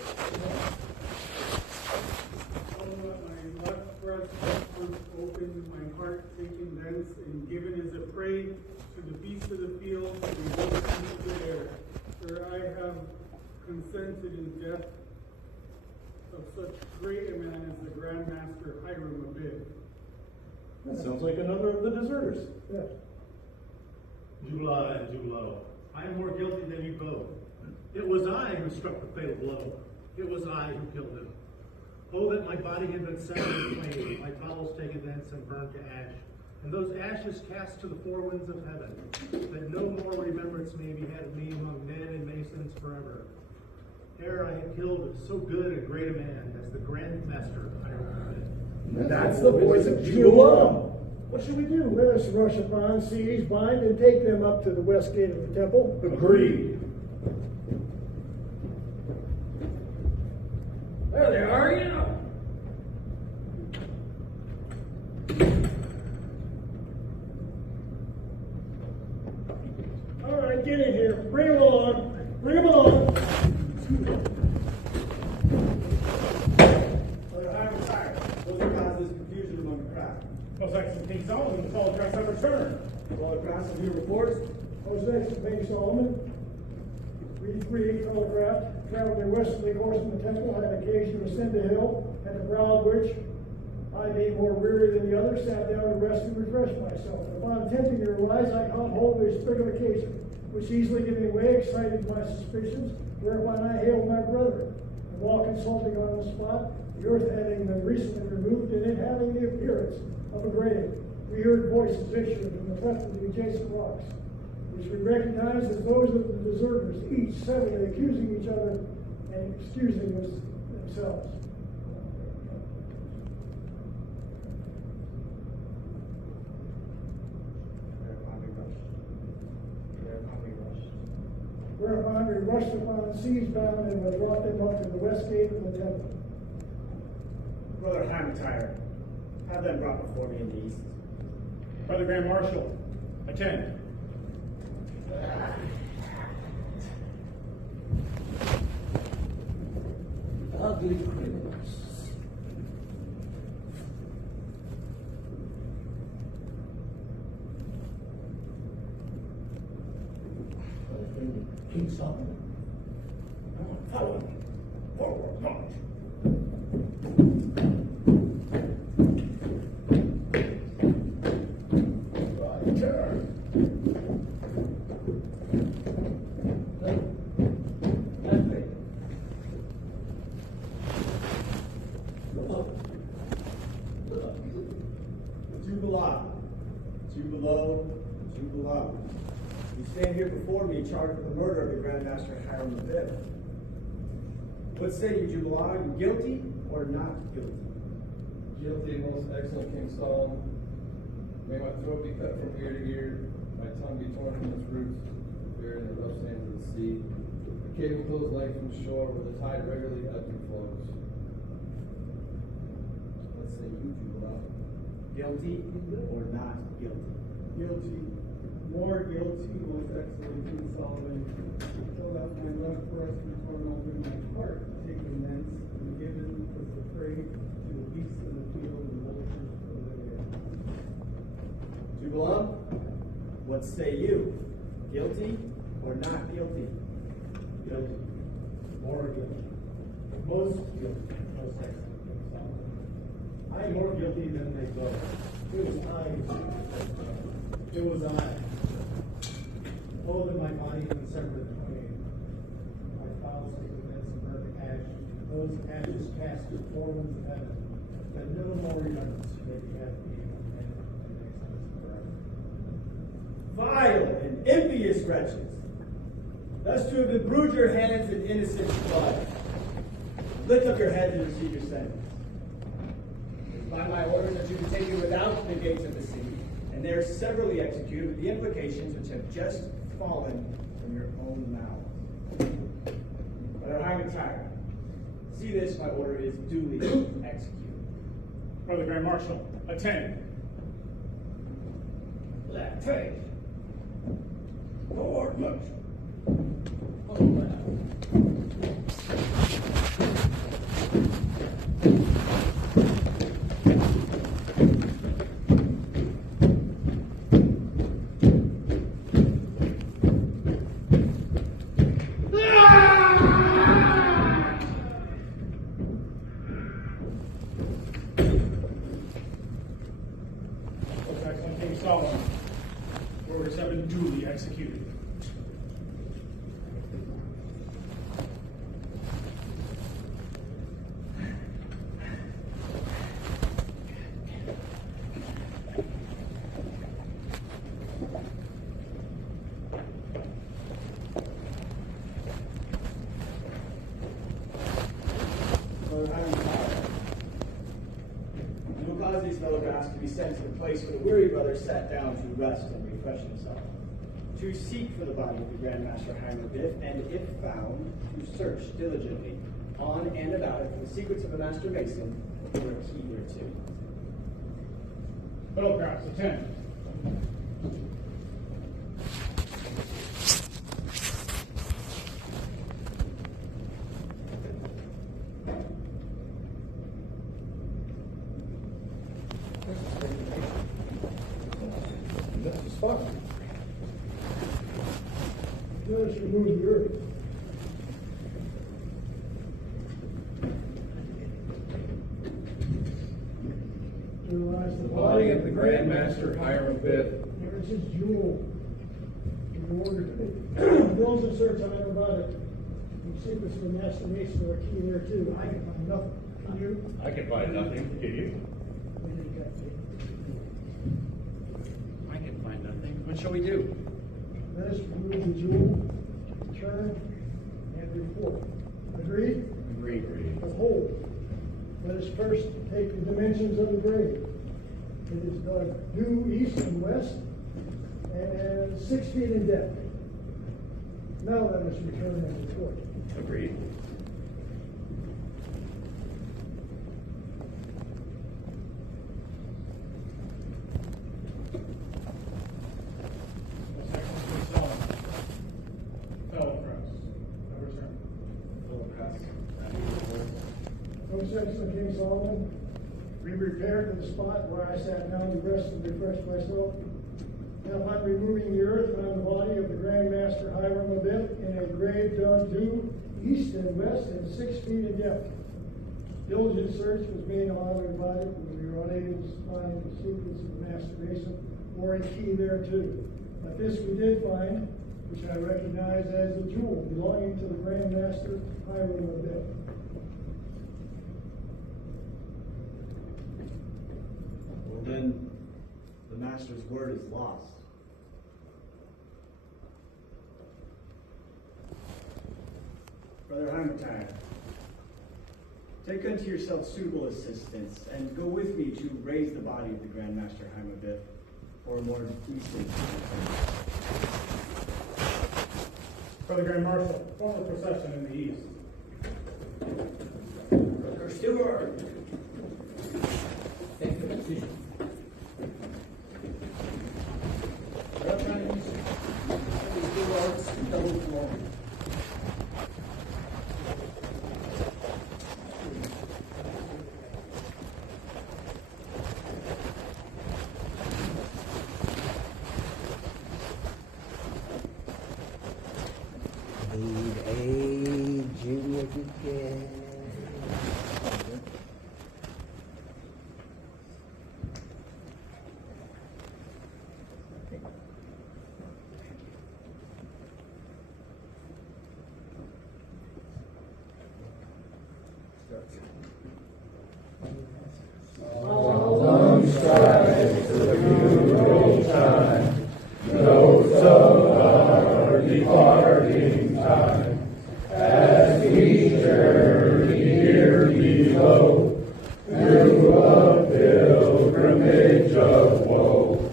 My left breast was open, my heart taken thence, and given as a prey to the beasts of the field and the wolves of the air. For I have consented in death of such great a man as the Grand Master Hiram Abib. That sounds like another of the deserters. Yeah. Jubala and Jubalo, I am more guilty than you both. It was I who struck the fatal blow. It was I who killed him. Oh, that my body had been set in flame, my bowels taken thence and burned to ash, and those ashes cast to the four winds of heaven, that no more remembrance may be had of me among men and masons forever. Ere I had killed so good and great a man as the Grand Master Hiram. That's the voice of Jubala. What should we do? Let us rush upon, seize, bind, and take them up to the west gate of the temple. Agreed. There they are, you know. All right, get in here. Bring them along. Bring them along. I'm tired. Those are causes confusion among the crowd. Those acts of King Solomon, the fall of Christ have returned. All the crowds of your reports. Those next to King Solomon, we three telegraphed, traveled their westerly course from the temple, had occasion to ascend a hill, at the brow of which, I being more weary than the others, sat down to rest and refresh myself. Upon attempting to rise, I caught hold of a sprig of acacia, which easily giving way, excited my suspicions, whereupon I hailed my brethren. And while consulting on the spot, the earth having been recently removed, and it having the appearance of a grave, we heard voices issuing from the cleft of the adjacent rocks, which we recognized as those of the deserters, each severally accusing each other and excusing themselves. Whereupon we rushed upon, seized bound, and brought them up to the west gate of the temple. Brother Hamtire, have them brought before me in the east. Brother Grand Marshal, attend. Ugly criminals. King Solomon. Follow me. Forward, march. Right turn. Left leg. Jubala, Jubalo, Jubala. You stand here before me charged with the murder of the Grand Master Hiram Abib. What say you, Jubala? Are you guilty or not guilty? guilty, most excellent King Solomon. May my throat be cut from ear to ear, my tongue be torn from its roots, buried in the rough sands of the sea. The cable goes length from shore where the tide regularly ebbs and flows. What say you, Jubala? Guilty or not guilty? Guilty, more guilty, most excellent King Solomon. Till that my left breast be torn open, my heart taken thence, and given as a prey to the beasts of the field and vultures of the air. Jubala, what say you? Guilty or not guilty? Guilty. More guilty. Most guilty. Most excellent King Solomon. I am more guilty than they both. It was I. It was I. Oh, that my body had been severed in twain. My bowels taken thence and burned to ash. Those ashes cast to the four winds of heaven. That no more remembrance may be had of me among men and nations forever. Vile and envious wretches, thus to have imbrued your hands in innocent blood. Lift up your heads and receive your sentence. It is by my orders that you be taken without the gates of the city, and there severally executed with the implications which have just fallen from your own mouths. Brother Hyman, see this, my order is duly executed. Brother Grand Marshal, attend. Left face. Forward march. Excellent King Solomon, orders have been duly executed. You will cause these photographs to be sent to the place where the weary brother sat down to rest and refresh himself, to seek for the body of the Grand Master Heimer Biff, and if found, to search diligently on and about it for the secrets of the Master Mason or a key thereto. Photographs, attend. That's the spot. Let us remove the earth. Realize the Body of the Grand Master Hiram Biff. There's his jewel. In order to build a search on everybody. The secrets of the Master Mason are key there too. I can find nothing. Can you? I can find nothing. Can you? I can find nothing. What shall we do? Let us remove the jewel, turn, and report. Agreed? Agreed. Behold, let us first take the dimensions of the grave. It is dug due east and west, and 6 feet in depth. Now let us return and report. Agreed. Excellent King Solomon, we repaired to the spot where I sat down to rest and refresh myself. And upon removing the earth, found the body of the Grand Master Hiram Biff in a grave dug due east and west and 6 feet in depth. Diligent search was made on the body, but we were unable to find the secrets of the Master Mason or a key thereto. But this we did find, which I recognize as the jewel belonging to the Grand Master Hiram Biff. Then the Master's word is lost. Brother Heimertine, take unto yourself suitable assistance and go with me to raise the body of the Grand Master Heimer Biff for a more decent. Brother Grand Marshal, form the procession in the east. Brother Stewart, take the position. Double floor. Need a junior again. Long strides to the funeral time, notes of our departing time, as we journey here below, through a pilgrimage of woe.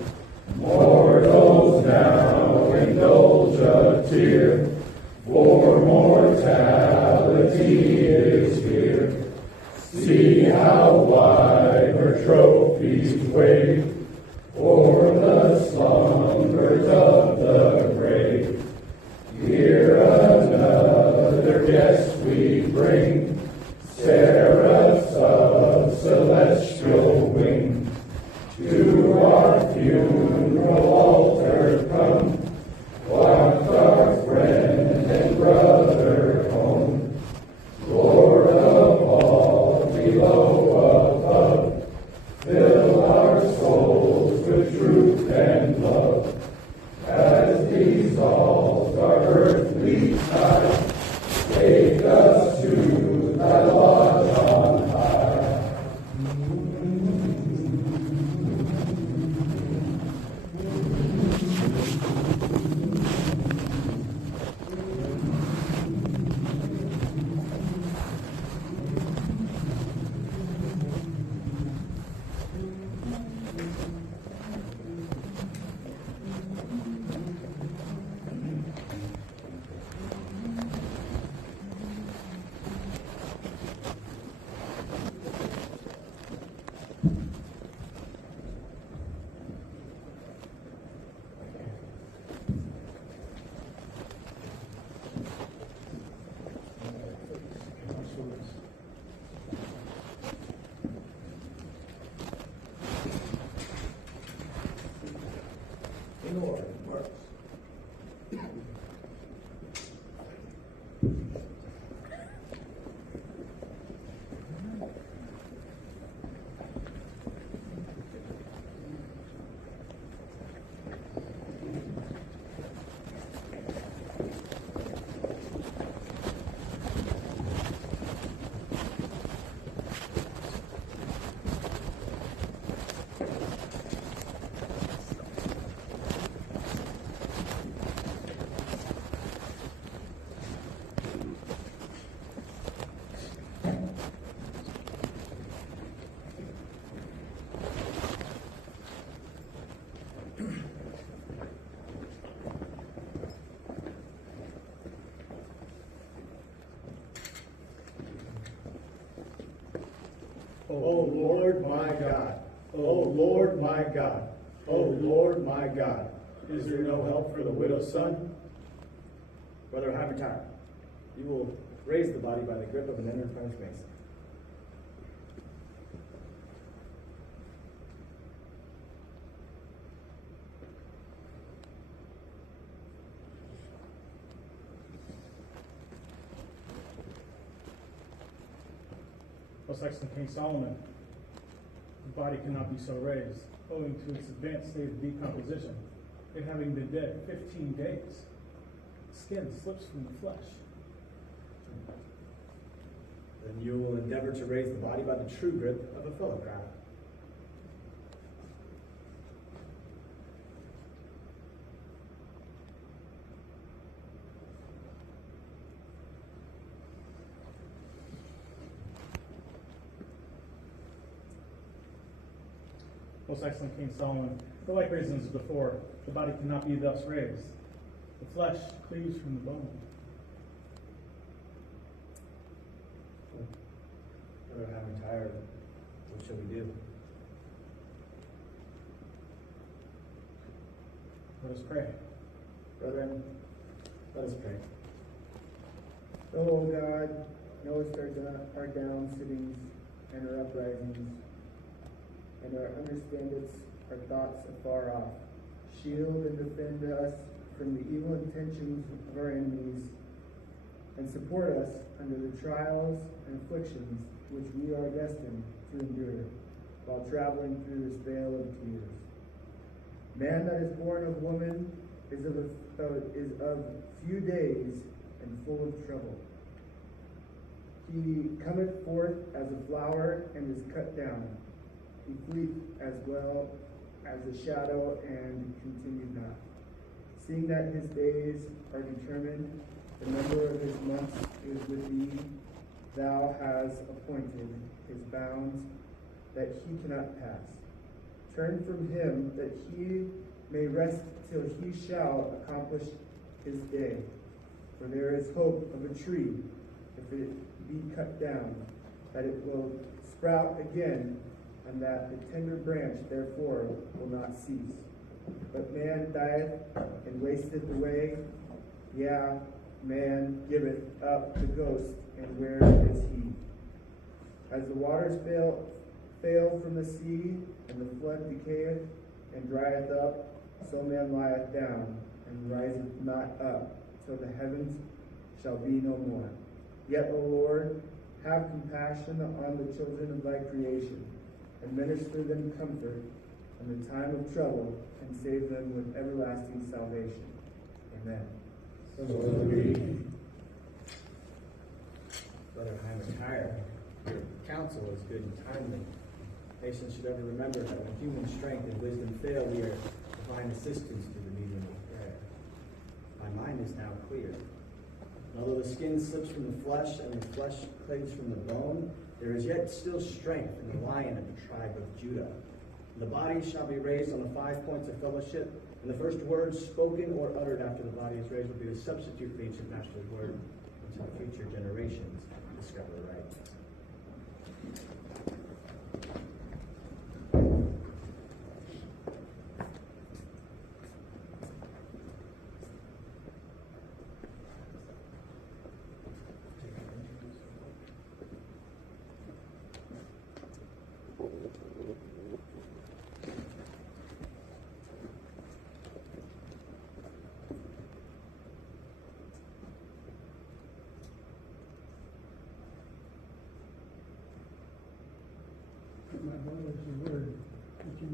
Mortals now indulge a tear, for mortality is here. See how wide her trophies wave o'er the slum. Lord. O Lord my God, O Lord my God, O Lord my God, is there no help for the widow's son? Brother, have retired. You will raise the body by the grip of an inner-furnished mason. Most excellent King Solomon, the body cannot be so raised, owing to its advanced state of decomposition. It having been dead 15 days, skin slips from the flesh. Then you will endeavor to raise the body by the true grip of a fellow craft. Most excellent King Solomon, for like reasons as before, the body cannot be thus raised. The flesh cleaves from the bone. Brother, have retired. What shall we do? Let us pray. Brethren, let us pray. O God, knowest our down sittings and our uprisings, and understandest our thoughts afar off. Shield and defend us from the evil intentions of our enemies, and support us under the trials and afflictions which we are destined to endure, while traveling through this vale of tears. Man that is born of woman is of few days and full of trouble. He cometh forth as a flower and is cut down. He fleeth as well as a shadow and continued not. Seeing that his days are determined, the number of his months is with thee. Thou hast appointed his bounds that he cannot pass. Turn from him that he may rest till he shall accomplish his day. For there is hope of a tree, if it be cut down, that it will sprout again, and that the tender branch therefore will not cease. But man dieth and wasteth away, yea, man giveth up the ghost, and where is he? As the waters fail from the sea, and the flood decayeth and drieth up, so man lieth down and riseth not up, till the heavens shall be no more. Yet, O Lord, have compassion on the children of thy creation, and minister them comfort in the time of trouble, and save them with everlasting salvation. Amen. Brother, I am retired. Your counsel is good and timely. Nations should ever remember that when human strength and wisdom fail, we are divine assistance through the medium of prayer. My mind is now clear. And although the skin slips from the flesh and the flesh clings from the bone, there is yet still strength in the lion of the tribe of Judah. The body shall be raised on the 5 points of fellowship, and the first words spoken or uttered after the body is raised will be the substitute for ancient master's word until future generations discover the right.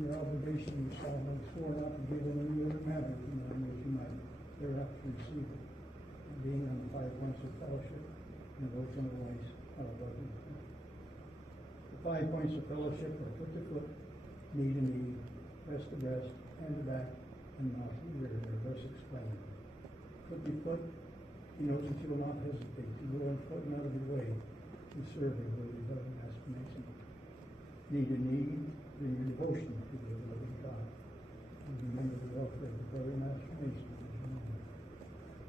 your obligation, you solemnly swore not to give in any other matter tonight that you might thereafter receive it. And being on the 5 points of fellowship, and those otherwise love you. The 5 points of fellowship are foot to foot, knee to knee, breast to breast, hand to back, and mouth to ear. They're thus explained. Foot to foot, he knows that you will not hesitate to go one foot and out of your way to serve your worthy brother and master mason. Knee to knee, bring your devotion to the living God. And remember the welfare of the brother and master mason.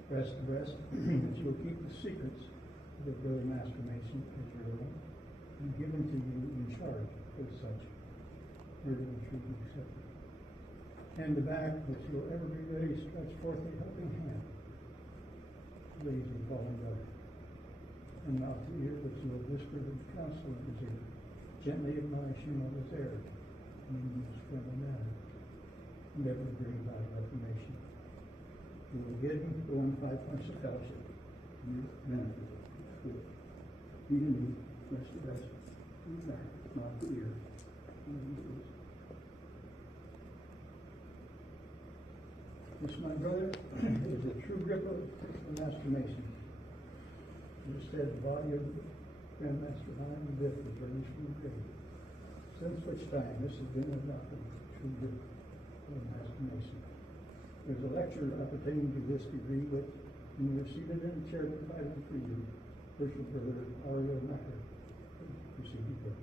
Breast to breast, that you will keep the secrets of the brother and master mason as your own, and given to you in charge for such word and truth accepted. Hand to back, that you will ever be ready to stretch forth a helping hand, raise a fallen brother. And mouth to ear, that you will whisper the counsel of his ear, gently admonish him of his error, and in the most friendly manner, and ever bring about reformation. You will get him to go on 5 points of fellowship, and your benefit. Good. Knee to knee, breast to breast, and back, mouth to ear. This, my brother, is a true grip of the master mason. It said the body of Grandmaster Hine and Biff was raised from the grave. Since which time this has been adopted, true grip of the master mason. There's a lecture appertaining to this degree with, and you're seated in a chair provided for you, Worship Brother Ario Macker. Proceed to pray.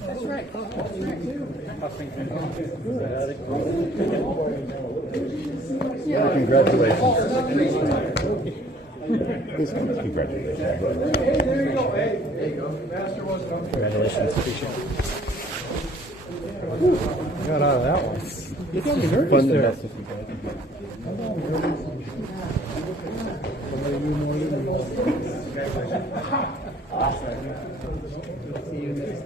That's right. Congratulations. Congratulations. Hey, there you go. Hey, There you go. Master was coming. Congratulations. Appreciate it. Got out of that one. You got me nervous Fun to there. mess with you guys. see you next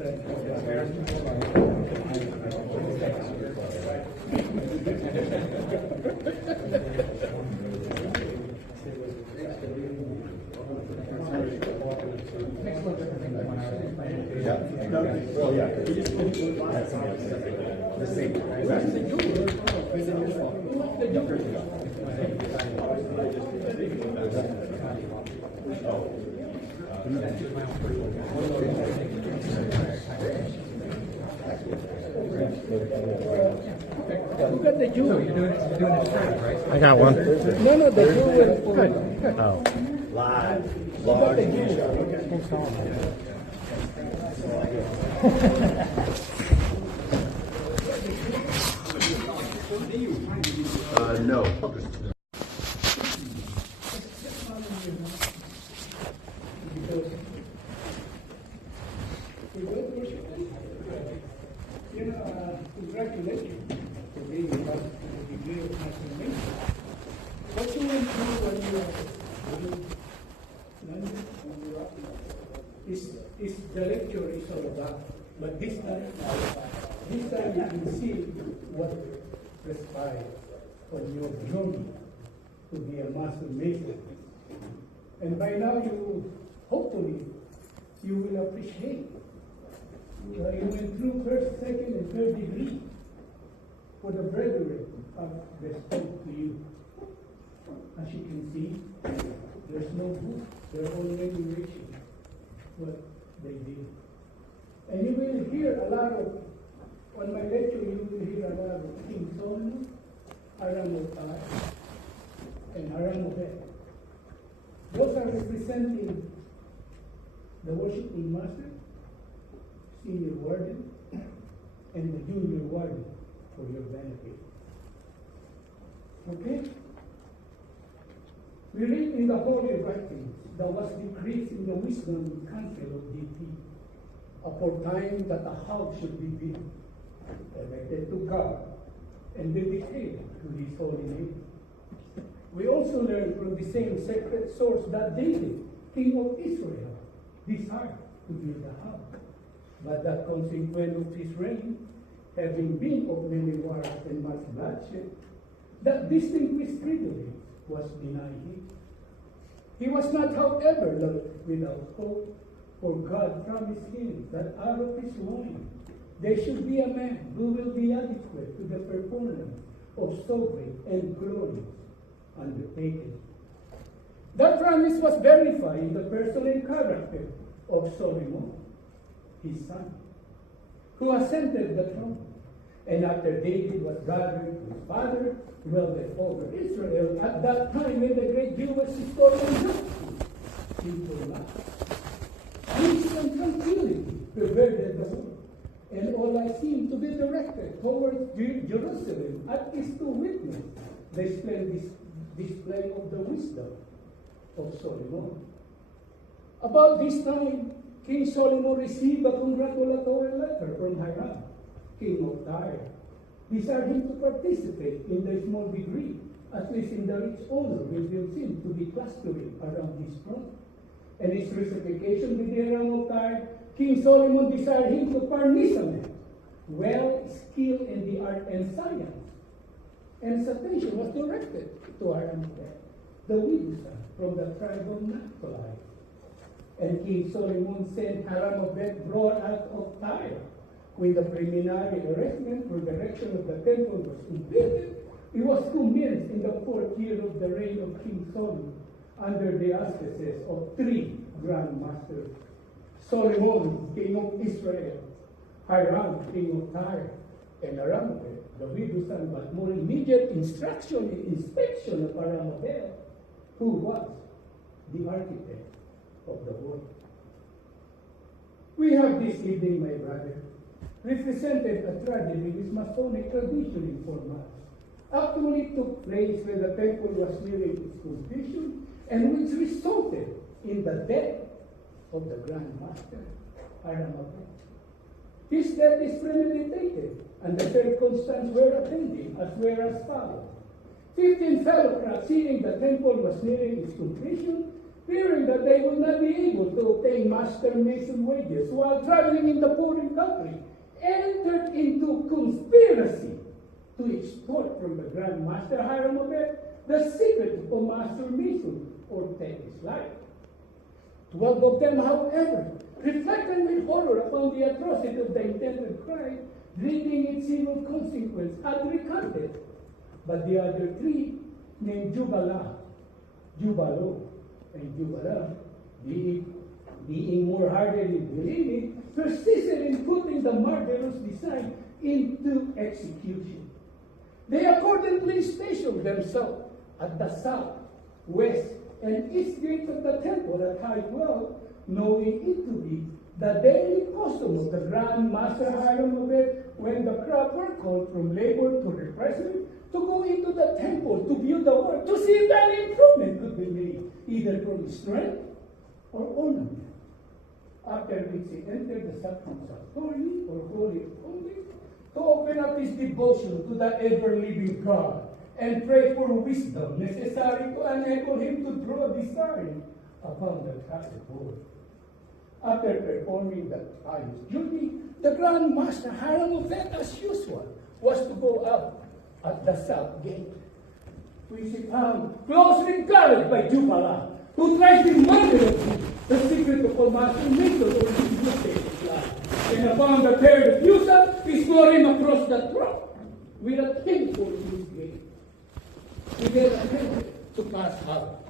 Who got the jewel? You're doing it straight, right? I got one. No, the jewel. Good. Oh. No. Congratulations for being a degree of transformation. What you went through when you were in London, is the lecture is all about. But this time you can see what transpired on your journey to be a master mason. And by now hopefully, you will appreciate. You went through first, second, and third degree for the brethren of the spoke to you. As you can see, there's no book. They're already reaching what they did. And you will hear a lot of, on my lecture, you will hear a lot of King Solomon, Aramotai, and Aramohet. Those are representing the worshiping master, senior warden, and the junior warden for your benefit. Okay? We read in the Holy Writings, there was decrease in the wisdom and counsel of DP. aforetime that a house should be built, erected to God, and dedicated to his holy name. We also learn from the same sacred source that David, king of Israel, desired to build a house, but that consequence of his reign, having been of many wars and much bloodshed, that distinguished privilege was denied him. He was not, however, left without hope, for God promised him that out of his loins there should be a man who will be adequate to the performance of so great and glorious undertaking. That promise was verified in the person and character of Solomon, his son, who ascended the throne. And after David was gathered to his father, dwelt over Israel at that time when the great Jewish historian into life. Peace and tranquility pervaded the world, and all eyes seemed to be directed towards Jerusalem, at least to witness the splendid display of the wisdom of Solomon. About this time, King Solomon received a congratulatory letter from Hiram, king of Tyre, desired him to participate in the small degree, at least in the rich honor revealed him to be clustering around his throne. And his reciprocation with Hiram of Tyre, King Solomon desired him to furnish a man well skilled in the art and science. And his attention was directed to Hiram, the widow son from the tribe of Naphtali. And King Solomon sent Hiram brought out of Tyre. When the preliminary arrangement for the erection of the temple was completed, it was commenced in the 4th year of the reign of King Solomon, under the auspices of 3 grand masters: Solomon, king of Israel, Hiram, king of Tyre, and Aramabel, the widow son, but more immediate instruction and inspection of Aramabel, who was the architect of the work. We have this evening, my brother, represented a tragedy which Masonic tradition informs us actually took place when the temple was nearing its completion, and which resulted in the death of the Grand Master, Aramabel. His death is premeditated, and the circumstances were attending as were as follows. 15 fellow crafts, seeing the temple was nearing its completion, fearing that they would not be able to obtain master mason wages while traveling in the foreign country, entered into conspiracy to extort from the Grand Master Hiramabel the secret of a master mason, or take his life. 12 of them, however, reflecting with horror upon the atrocity of the intended crime, dreading its evil consequence, had recanted. But the other 3, named Jubalo, and Jubala, being more hardened in believing, persisted in putting the murderous design into execution. They accordingly stationed themselves at the south, west, and east gates of the temple at high wall, knowing it to be the daily custom of the Grand Master Hiramabel, when the crowd were called from labor to refreshment, to go into the temple to view the work, to see if any improvement could be made, either from strength or ornament. After which he entered the sanctuary or holy of holies to open up his devotion to the ever-living God and pray for wisdom necessary to enable him to draw design upon the chessboard. After performing the pious duty, the Grand Master Hiramabel, as usual, was to go up at the south gate, which he found closely guarded by Jubala, who tries to murder him, the secret of a master mason, or his mistake life. And upon the third refusal, he swore him across the throat with a painful in his gate. He then attempted to pass out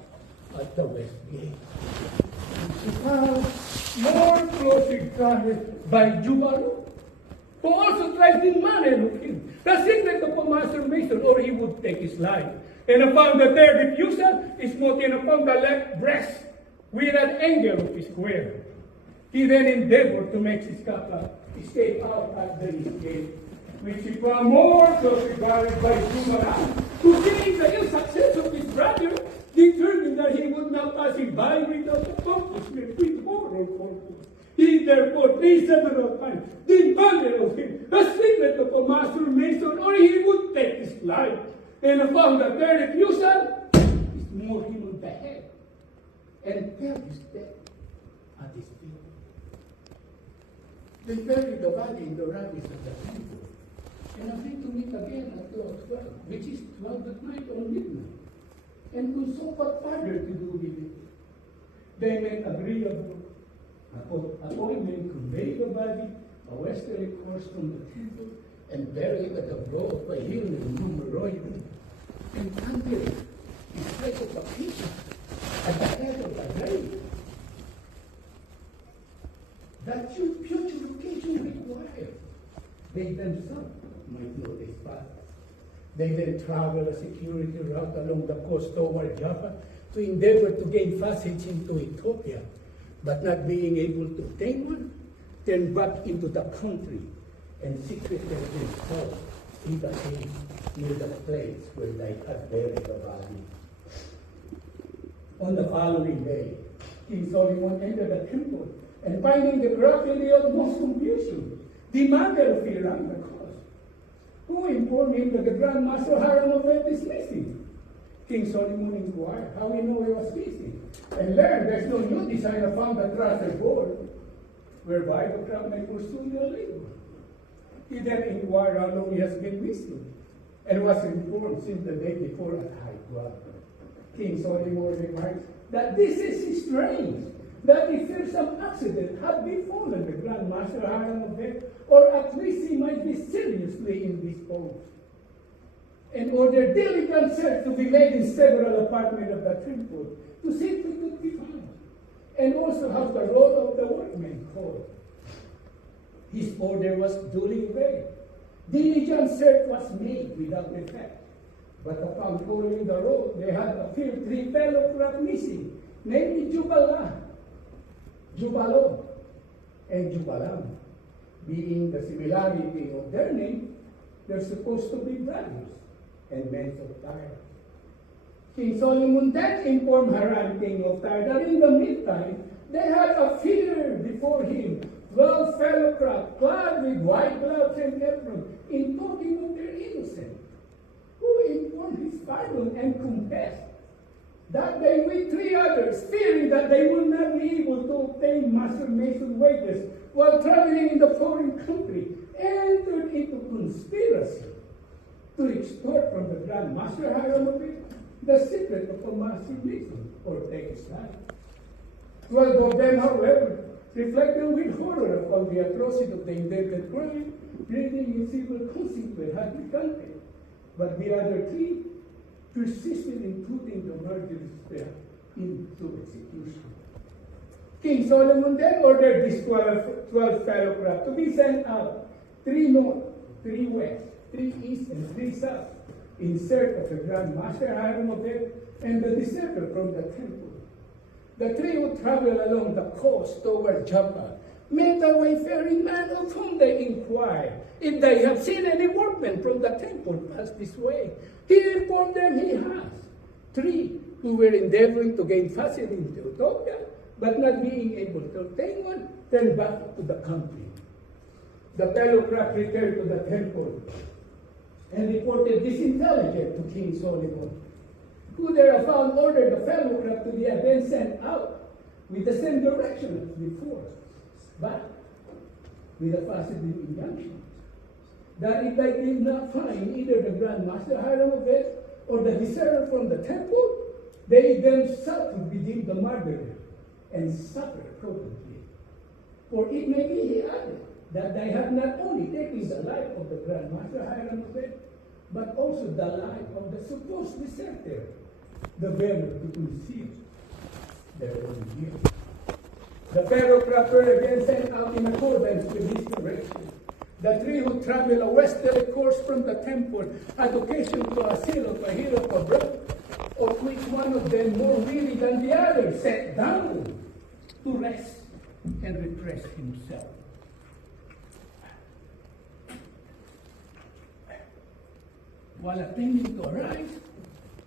at the west gate, which he found more closely guarded by Jubala, who also tried to murder him, the secret of a master mason, or he would take his life. And upon the third refusal, he smote him upon the left breast with an angle of his square. He then endeavored to make his escape out at the east gate, which he found more closely guarded by Jubala, who, seeing the ill success of his brother, determined that he would not pass him by without accomplishment with horror purpose. He therefore prayed several times, demanded of him a secret of a master mason, or he would take his life. And upon the third refusal, he smote him on the head and fell his death at his feet. They buried the body in the rabbits of the temple and agreed to meet again at 12, which is 12 at night or midnight, and consult what further to do with it. They made agreeable appointment to convey the body a westerly course from the temple and bury it at the brow of a hill in Memorial, and under it, in place of a picture at the head of the grave. That purification required. They themselves might know this path. They then travel a security route along the coast toward Java to endeavor to gain passage into Ethiopia, but not being able to obtain one, turn back into the country and secretly themselves in the cave near the place where they had buried the body. On the following day, King Solomon entered the temple and finding the crowd in the utmost confusion, demanded of Hiram the cause, who informed him that the Grand Master Hiram of it is missing. King Solomon inquired how he knew he was missing, and learned there's no new design upon the trusted board, whereby the crowd may pursue the labor. He then inquired how long he has been missing, and was informed since the day before at high blood. King Solomon remarked that this is strange, that if there's some accident had befallen the Grand Master Hiram of it, or at least he might be seriously indisposed, and ordered diligent search to be made in several apartments of the temple to see if it could be found, and also have the roll of the workmen called. His order was duly obeyed. Diligent search was made without effect, but upon following the road, they had appeared 3 fellow craft missing, namely Jubalo, and Jubalam. Being the similarity of their name, they're supposed to be brothers and men of Tyre. King Solomon then informed Hiram, king of Tyre, that in the meantime, they had appeared before him 12 fellow craft, clad with white gloves and aprons, in token of their innocence, who informed his pardon and confessed that they with 3 others, fearing that they would not be able to obtain master mason wages while traveling in the foreign country, entered into conspiracy to extort from the Grand Master Hiram of it the secret of a master mason, or take his life. 12 of them, however, reflecting with horror upon the atrocity of the invented crime, pleading in civil consequence had recanted, but the other 3 persisted in putting the murderous pair into execution. King Solomon then ordered these 12 fellow craft to be sent out, 3 north, 3 west, 3 east, and 3 south, in search of the Grand Master Hiram of it and the deserter from the temple. The 3 who traveled along the coast toward Joppa met a wayfaring man of whom they inquired if they have seen any workmen from the temple pass this way. He informed them he has. 3 who were endeavoring to gain passage into Ethiopia, but not being able to obtain one, turned back to the country. The fellow craft returned to the temple and reported this intelligence to King Solomon, who thereupon ordered the fellow craft to be again sent out with the same direction as before, but with a positive injunction that if they did not find either the Grand Master Hiram of it or the deserter from the temple, they themselves would be deemed the murderer and suffer accordingly. For it may be, he added, that they have not only taken the life of the Grand Master Hiram of it, but also the life of the supposed deserter, the better to conceal their own guilt. The fellow craft were again sent out in accordance with this direction. The 3 who traveled a westerly course from the temple had occasion to assail of a hill of a brook, of which one of them, more weary than the other, sat down to rest and refresh himself. While attempting to arise,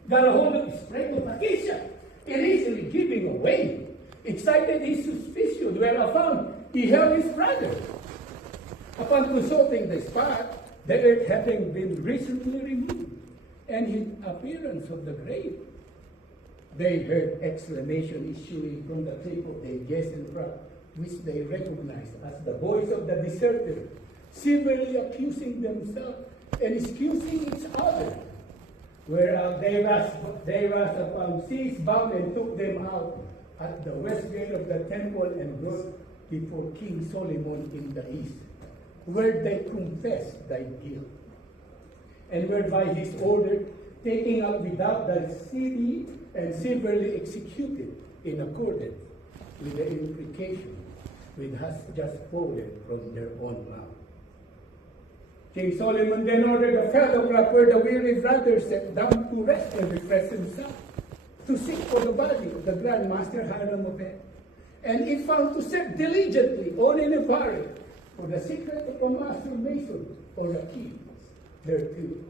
got a hold of his spray of acacia, and easily giving away, excited his suspicion, whereupon he held his brother. Upon consulting the spot, the earth having been recently removed, and his appearance of the grave, they heard exclamation issuing from the tape of their guest and crowd, which they recognized as the voice of the deserter, severely accusing themselves and excusing each other. Whereas they was upon seized, bound, and took them out at the west gate of the temple and brought before King Solomon in the east, where they confessed thy guilt. And were by his order taken out without the city and severely executed in accordance with the imprecation which has just quoted from their own mouth. King Solomon then ordered the fellow craft where the weary brother sat down to rest and refresh himself, to seek for the body of the Grand Master Hiram of it. And he found to search diligently on in a barrel for the secret of a master mason or a key thereto.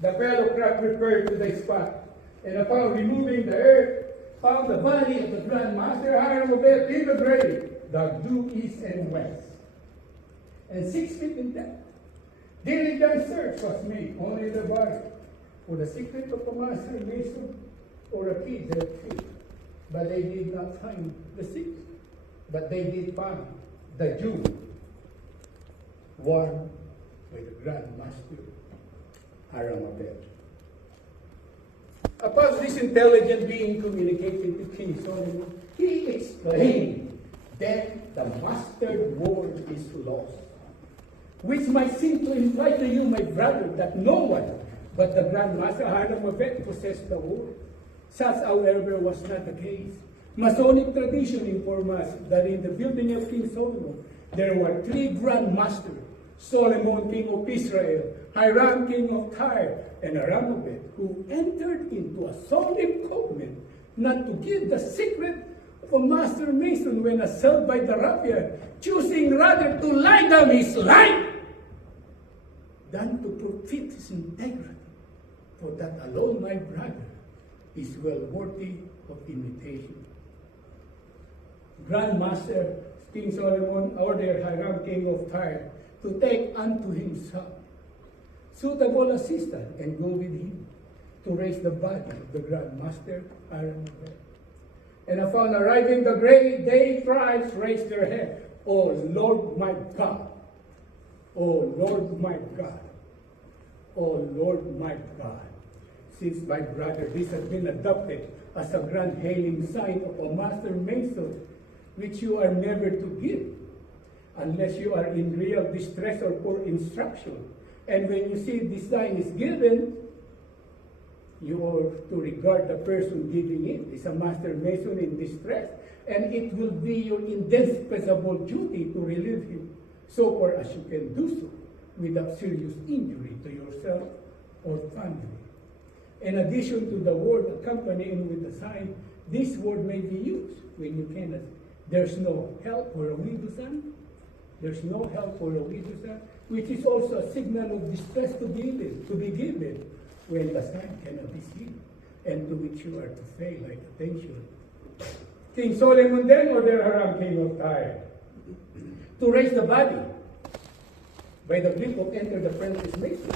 The fellow craft repaired to the spot, and upon removing the earth, found the body of the Grand Master Hiram of it in the grave, dug due east and west, and 6 feet in depth. Diligent search was made only the body for the secret of a master mason or a key thereto. But they did not find the secret. But they did find the jewel worn by the Grand Master Hiram of it. Upon this intelligence being communicated to King Solomon, he exclaimed, "Then the mastered word is lost. Which might seem to imply to you, my brother, that no one but the Grand Master Hiram of it possessed the word. Such, however, was not the case. Masonic tradition informs us that in the building of King Solomon, there were 3 Grand Masters: Solomon, king of Israel, Hiram, king of Tyre, and Hiram of it, who entered into a solemn covenant not to give the secret of a master mason when assailed by the ruffian, choosing rather to lie down his life than to forfeit his integrity. For that alone, my brother, is well worthy of imitation." Grand Master King Solomon ordered Hiram, king of Tyre, to take unto himself suitable assistant and go with him to raise the body of the Grand Master Hiram of it. And upon arriving the grave, they thrice raised their head, "O Lord my God, O Lord my God, O Lord my God." Since, my brother, this has been adopted as a grand hailing sign of a master mason, which you are never to give, unless you are in real distress or for instruction. And when you see this sign is given, you are to regard the person giving it as a master mason in distress, and it will be your indispensable duty to relieve him, so far as you can do so, without serious injury to yourself or family. In addition to the word accompanying with the sign, this word may be used when you cannot. There's no help for a widow's son. There's no help for a widow's son, which is also a signal of distress to be given when the sign cannot be seen, and to which you are to pay like attention. King Solomon then ordered Hiram, king of Tyre, to raise the body by the grip of enter the apprentice mason.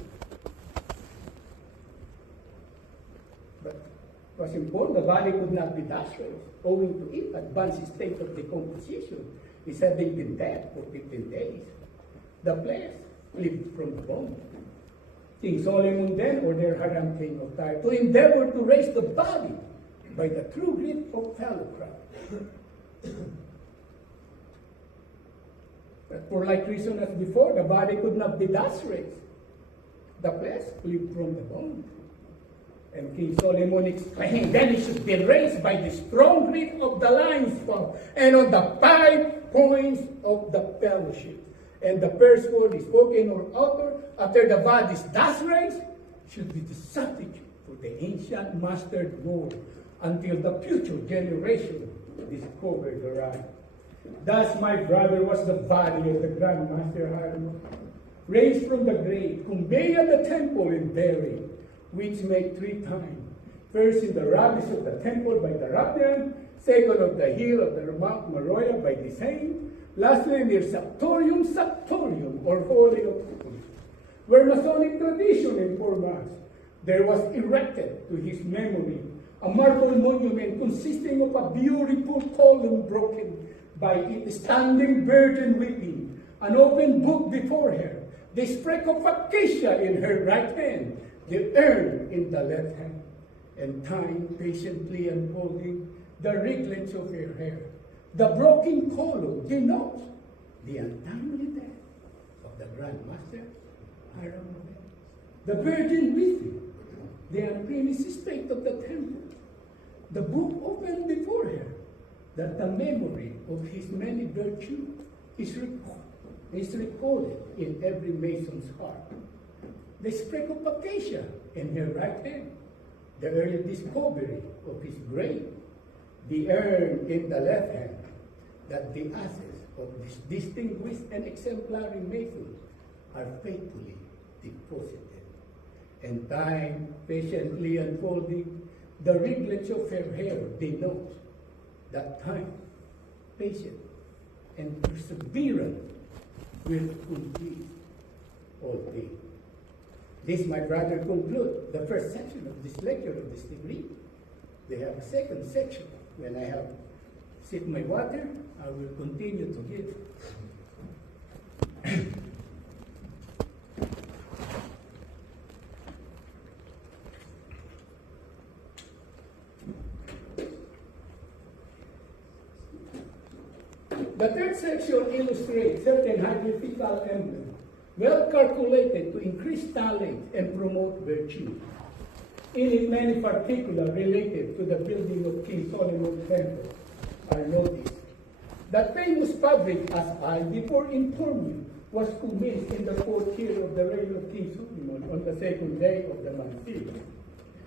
But it was informed the body could not be thus raised, owing to its advanced state of decomposition, is having been dead for 15 days. The flesh flipped from the bone. King Solomon then ordered Hiram, king of Tyre, to endeavor to raise the body by the true grip of fellowcraft. But for like reason as before, the body could not be thus raised. The flesh flipped from the bone. And King Solomon exclaimed, "Then it should be raised by the strong grip of the lion's paw and on the 5 points of the fellowship. And the first word is spoken or uttered after the body is thus raised should be the substitute for the ancient mastered word until the future generation discover the right." Thus, my brother, was the body of the Grand Master Hiram, raised from the grave, conveyed at the temple and buried, which made 3 times. First in the rubbish of the temple by the ruffian, second on the hill of the Mount Moriah by the same, Lastly, near Sanctorium Sanctorium, or Holy of Holies, where Masonic tradition informs us, there was erected to his memory a marble monument consisting of a beautiful column broken by it standing virgin weeping, an open book before her, the sprig of acacia in her right hand, the urn in the left hand, and time patiently unfolding the ringlets of her hair. The broken column denotes the untimely death of the Grand Master, Hiram. The virgin weeping, the unfinished state of the temple. The book opened before her, that the memory of his many virtues is recorded in every mason's heart. The sprig of acacia in her right hand, the early discovery of his grave, the urn in the left hand, that the ashes of these distinguished and exemplary masons are faithfully deposited. And time patiently unfolding the ringlets of her hair denotes that time, patience, and perseverance will complete all things. This, my brother, conclude the first section of this lecture of this degree. They have a second section. When I have sipped my water, I will continue to give. The third section illustrates certain hierarchical emblems, well calculated to increase talent and promote virtue. In it, many particulars related to the building of King Solomon's Temple are noticed. The famous fabric, as I before informed you, was commenced in the 4th year of the reign of King Solomon on the 2nd day of the month.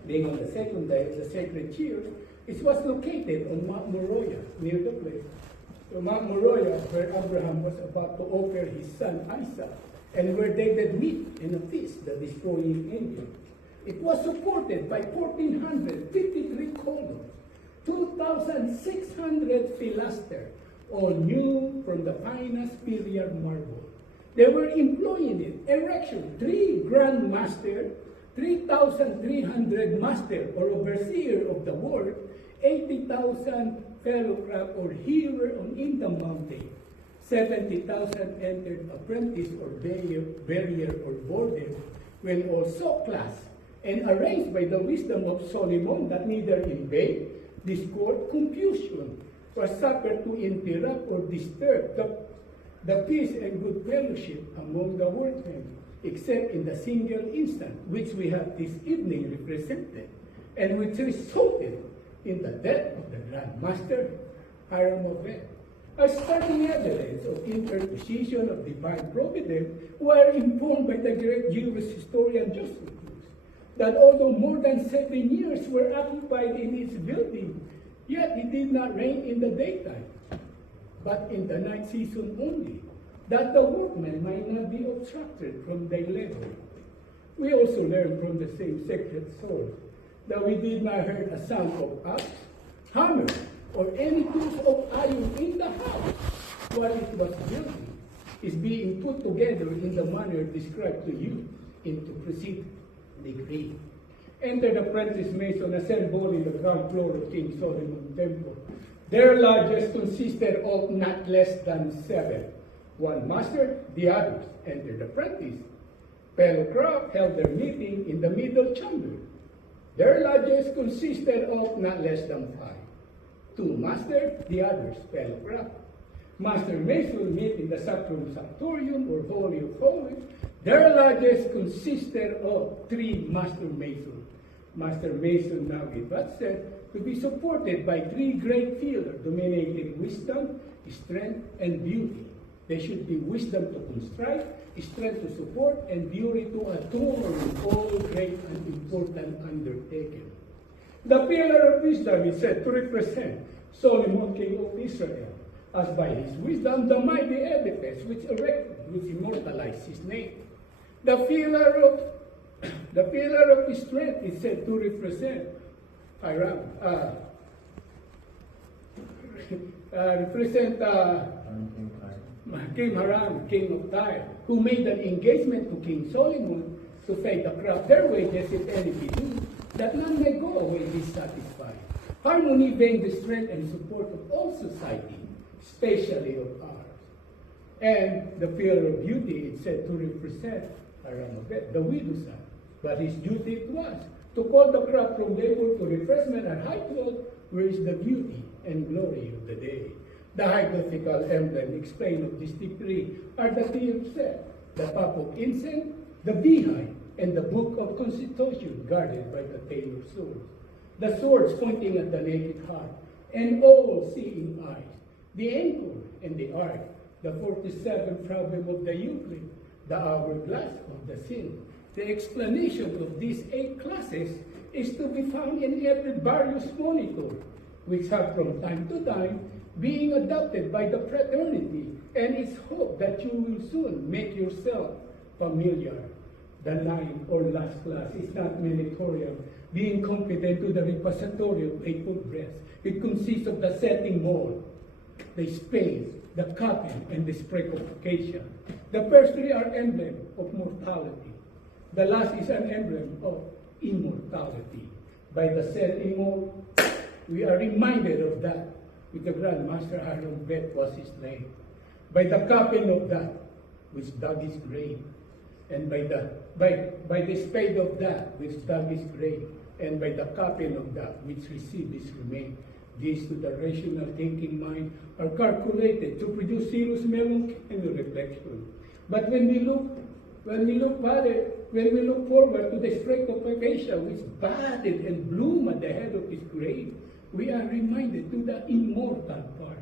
Being on the 2nd day of the sacred year, it was located on Mount Moriah, near the place. So Mount Moriah, where Abraham was about to offer his son Isaac, and where they did meet in a feast, the destroying angel. It was supported by 1,453 columns, 2,600 pilasters, all new from the finest Peliar marble. They were employing it, erection, 3 grand masters, 3,300 master or overseer of the work, 80,000 fellow craft or hearer in the mountain, 70,000 entered apprentice or barrier or border, when also classed and arranged by the wisdom of Solomon that neither invade, discord, confusion, or suffer to interrupt or disturb the peace and good fellowship among the workmen, except in the single instant which we have this evening represented, and which resulted in the death of the Grand Master, Hiram of It. A startling evidence of interposition of divine providence were informed by the great Jewish historian Joseph, that although more than 7 years were occupied in its building, yet it did not rain in the daytime, but in the night season only, that the workmen might not be obstructed from their labor. We also learn from the same sacred source that we did not hear a sound of axe, hammer, or any tools of iron in the house while it was building, is being put together in the manner described to you in the preceding degree. Entered apprentice mason assembled in the ground floor of King Solomon's Temple. Their lodges consisted of not less than 7. One master, the others entered apprentice. Fellow craft held their meeting in the middle chamber. Their lodges consisted of not less than 5. 2 master, the others fellow craft. Master mason meet in the Sacrum Sanctorium or Holy of Holies. Their lodges consisted of 3 master masons. Master mason now it was said to be supported by 3 great pillars dominating wisdom, strength, and beauty. There should be wisdom to construct, strength to support, and beauty to adorn all great and important undertakings. The pillar of wisdom is said to represent Solomon, king of Israel, as by his wisdom the mighty edifice which erected, which immortalized his name. The pillar of strength is said to represent King Hiram, king of Tyre, who made an engagement to King Solomon to pay the crop their wages if any be due, that none may go away dissatisfied. Harmony being the strength and support of all society, especially of ours. And the pillar of beauty is said to represent Aramabet, the widow's son. But his duty it was to call the crop from labor to refreshment at high cloth, where is the beauty and glory of the day. The hypothetical emblem explained of this decree are the tea of set, the cup of incense, the beehive, and the book of constitution guarded by the tailor's sword. The swords pointing at the naked heart, and all-seeing eyes, the anchor and the ark, the 47th problem of the Euclid, the hourglass of the sin. The explanation of these 8 classes is to be found in every various monitor, which have from time to time being adopted by the fraternity, and it's hoped that you will soon make yourself familiar. The 9th or last class is not meritorious, being competent to the repository of 8 breaths. It consists of the setting mold, the spade, the coffin, and the sprig of occasion. The first 3 are emblem of mortality. The last is an emblem of immortality. By the setting mold, we are reminded of that, with the Grand Master Hiram Bet was his name. By the coffin of that, which dug his grave, and by the spade of that, which dug his grave, and by the coffin of that, which received his remains. These to the rational thinking mind are calculated to produce serious melancholy and reflection. But when we look forward to the sprig of acacia, which budded and bloomed at the head of his grave, we are reminded to the immortal part,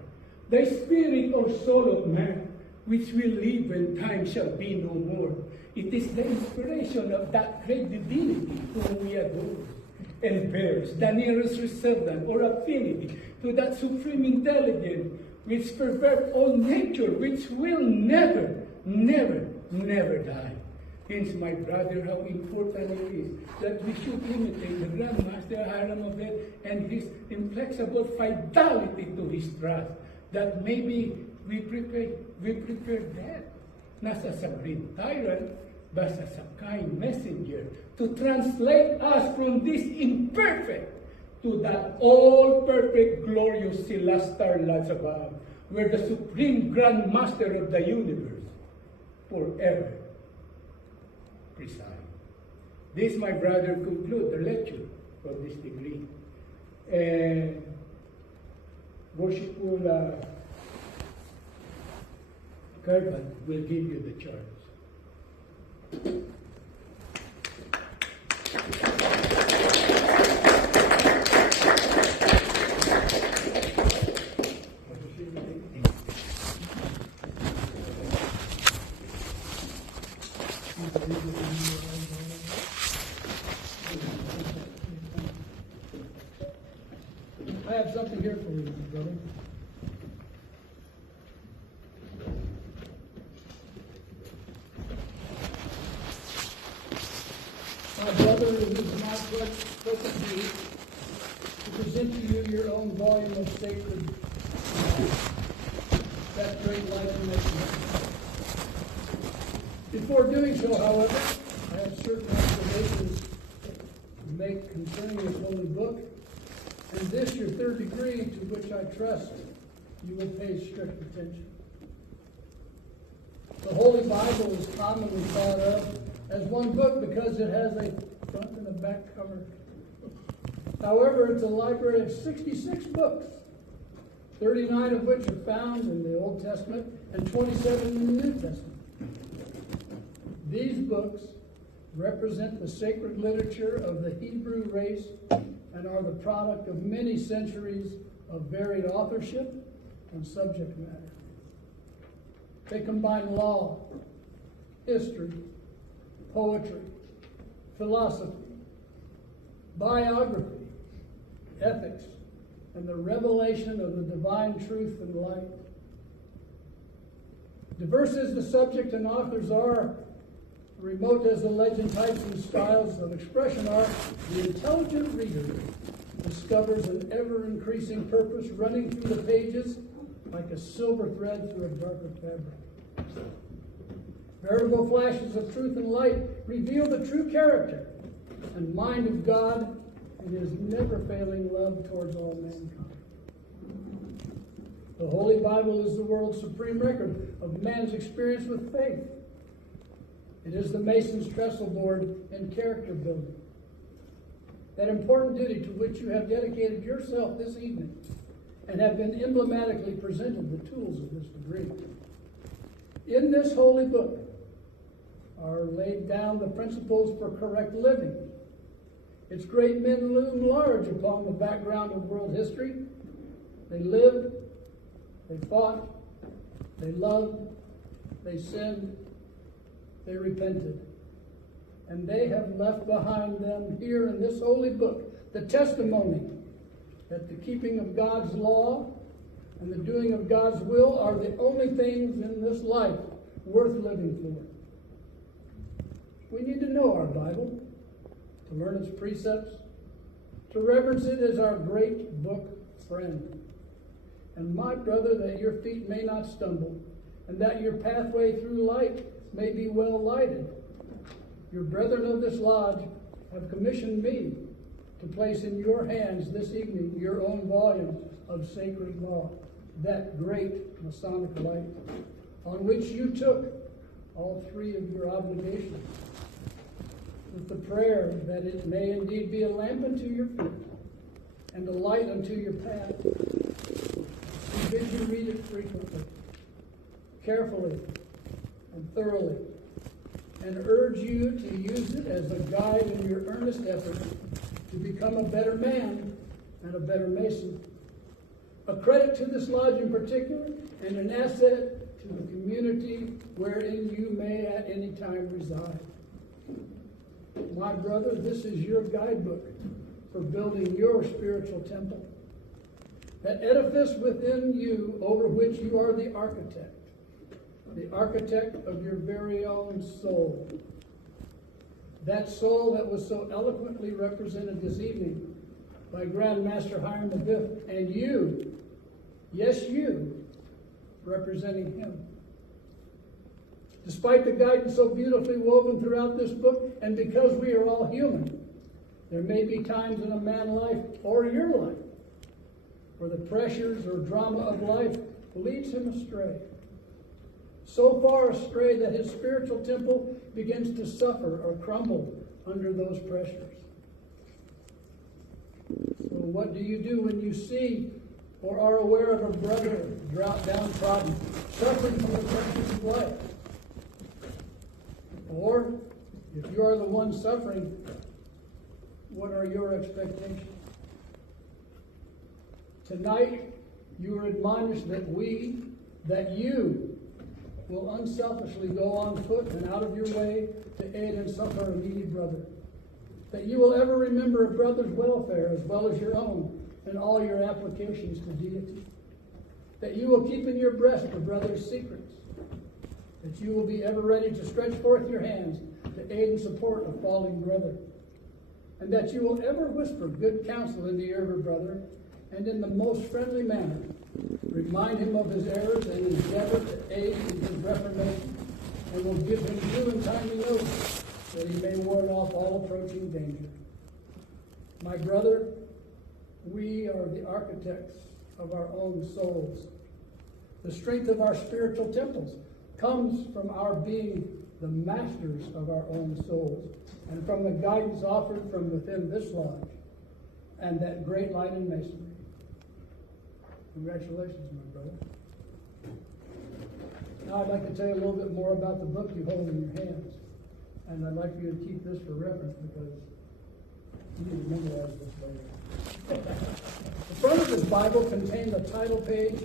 the spirit or soul of man, which will live when time shall be no more. It is the inspiration of that great divinity whom we adore, and bears the nearest resemblance or affinity to that supreme intelligence which pervades all nature, which will never, never, never die. Hence, my brother, how important it is that we should imitate the Grand Master Hiram and his inflexible fidelity to his trust, that maybe we prepare death, not as a great tyrant, but as a kind messenger to translate us from this imperfect to that all-perfect, glorious celestial lands above, where the supreme Grand Master of the universe forever preside. This, my brother, conclude the lecture of this degree. And worshipful Kerban will give you the charge. I have something here for you, brother. My brother, it is my pleasure to present to you your own volume of sacred, that great life and mission. Before doing so, however, I have certain observations to make concerning this holy book, and this your 3rd degree, to which I trust you will pay strict attention. The Holy Bible is commonly thought of as one book because it has a front and a back cover. However, it's a library of 66 books, 39 of which are found in the Old Testament and 27 in the New Testament. These books represent the sacred literature of the Hebrew race and are the product of many centuries of varied authorship and subject matter. They combine law, history, poetry, philosophy, biography, ethics, and the revelation of the divine truth and light. Diverse as the subject and authors are, remote as the legend types and styles of expression are, the intelligent reader discovers an ever-increasing purpose running through the pages like a silver thread through a darker fabric. Veritable flashes of truth and light reveal the true character and mind of God and his never-failing love towards all mankind. The Holy Bible is the world's supreme record of man's experience with faith. It is the Mason's trestle board in character building. That important duty to which you have dedicated yourself this evening and have been emblematically presented the tools of this degree. In this holy book are laid down the principles for correct living. Its great men loom large upon the background of world history. They lived, they fought, they loved, they sinned, they repented. And they have left behind them here in this holy book the testimony that the keeping of God's law and the doing of God's will are the only things in this life worth living for. We need to know our Bible, to learn its precepts, to reverence it as our great book friend. And my brother, that your feet may not stumble, and that your pathway through light may be well lighted. Your brethren of this lodge have commissioned me to place in your hands this evening your own volume of sacred law, that great Masonic light, on which you took all three of your obligations, with the prayer that it may indeed be a lamp unto your feet and a light unto your path. We bid you read it frequently, carefully, and thoroughly, and urge you to use it as a guide in your earnest efforts to become a better man and a better Mason. A credit to this lodge in particular, and an asset to the community wherein you may at any time reside. My brother, this is your guidebook for building your spiritual temple. That edifice within you over which you are the architect of your very own soul. That soul that was so eloquently represented this evening by Grand Master Hiram V, and you, yes you, representing him. Despite the guidance so beautifully woven throughout this book, and because we are all human, there may be times in a man's life, or your life, where the pressures or drama of life leads him astray. So far astray that his spiritual temple begins to suffer or crumble under those pressures. So what do you do when you see or are aware of a brother downtrodden, suffering from the pressures of life? Or, if you are the one suffering, what are your expectations? Tonight, you are admonished that you will unselfishly go on foot and out of your way to aid and succor a needy brother. That you will ever remember a brother's welfare as well as your own in all your applications to deity. That you will keep in your breast a brother's secrets. That you will be ever ready to stretch forth your hands to aid and support a falling brother. And that you will ever whisper good counsel in the ear of a brother, and in the most friendly manner remind him of his errors and endeavor to aid in his reformation, and will give him due and timely notice that he may ward off all approaching danger. My brother, we are the architects of our own souls. The strength of our spiritual temples comes from our being the masters of our own souls, and from the guidance offered from within this lodge and that great light in masonry. Congratulations, my brother. Now I'd like to tell you a little bit more about the book you hold in your hands. And I'd like you to keep this for reference because you need to memorize this later. The front of this Bible contains a title page,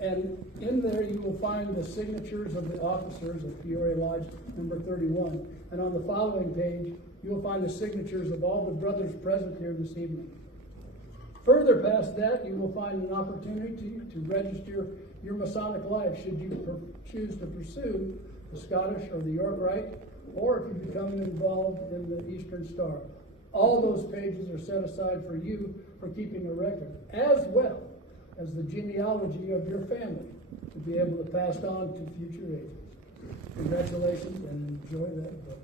and in there you will find the signatures of the officers of Peoria Lodge number 31. And on the following page, you will find the signatures of all the brothers present here this evening. Further past that, you will find an opportunity to register your Masonic life should you choose to pursue the Scottish or the York Rite, or if you become involved in the Eastern Star. All those pages are set aside for you for keeping a record, as well as the genealogy of your family to be able to pass on to future ages. Congratulations and enjoy that book.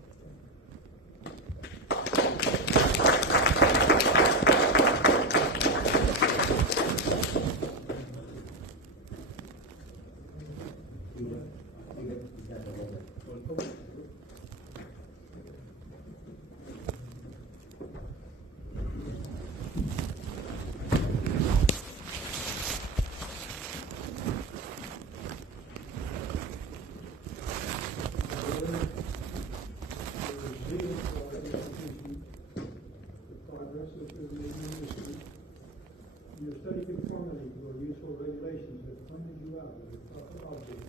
Your study conformity or useful regulations that pointed you out as a proper object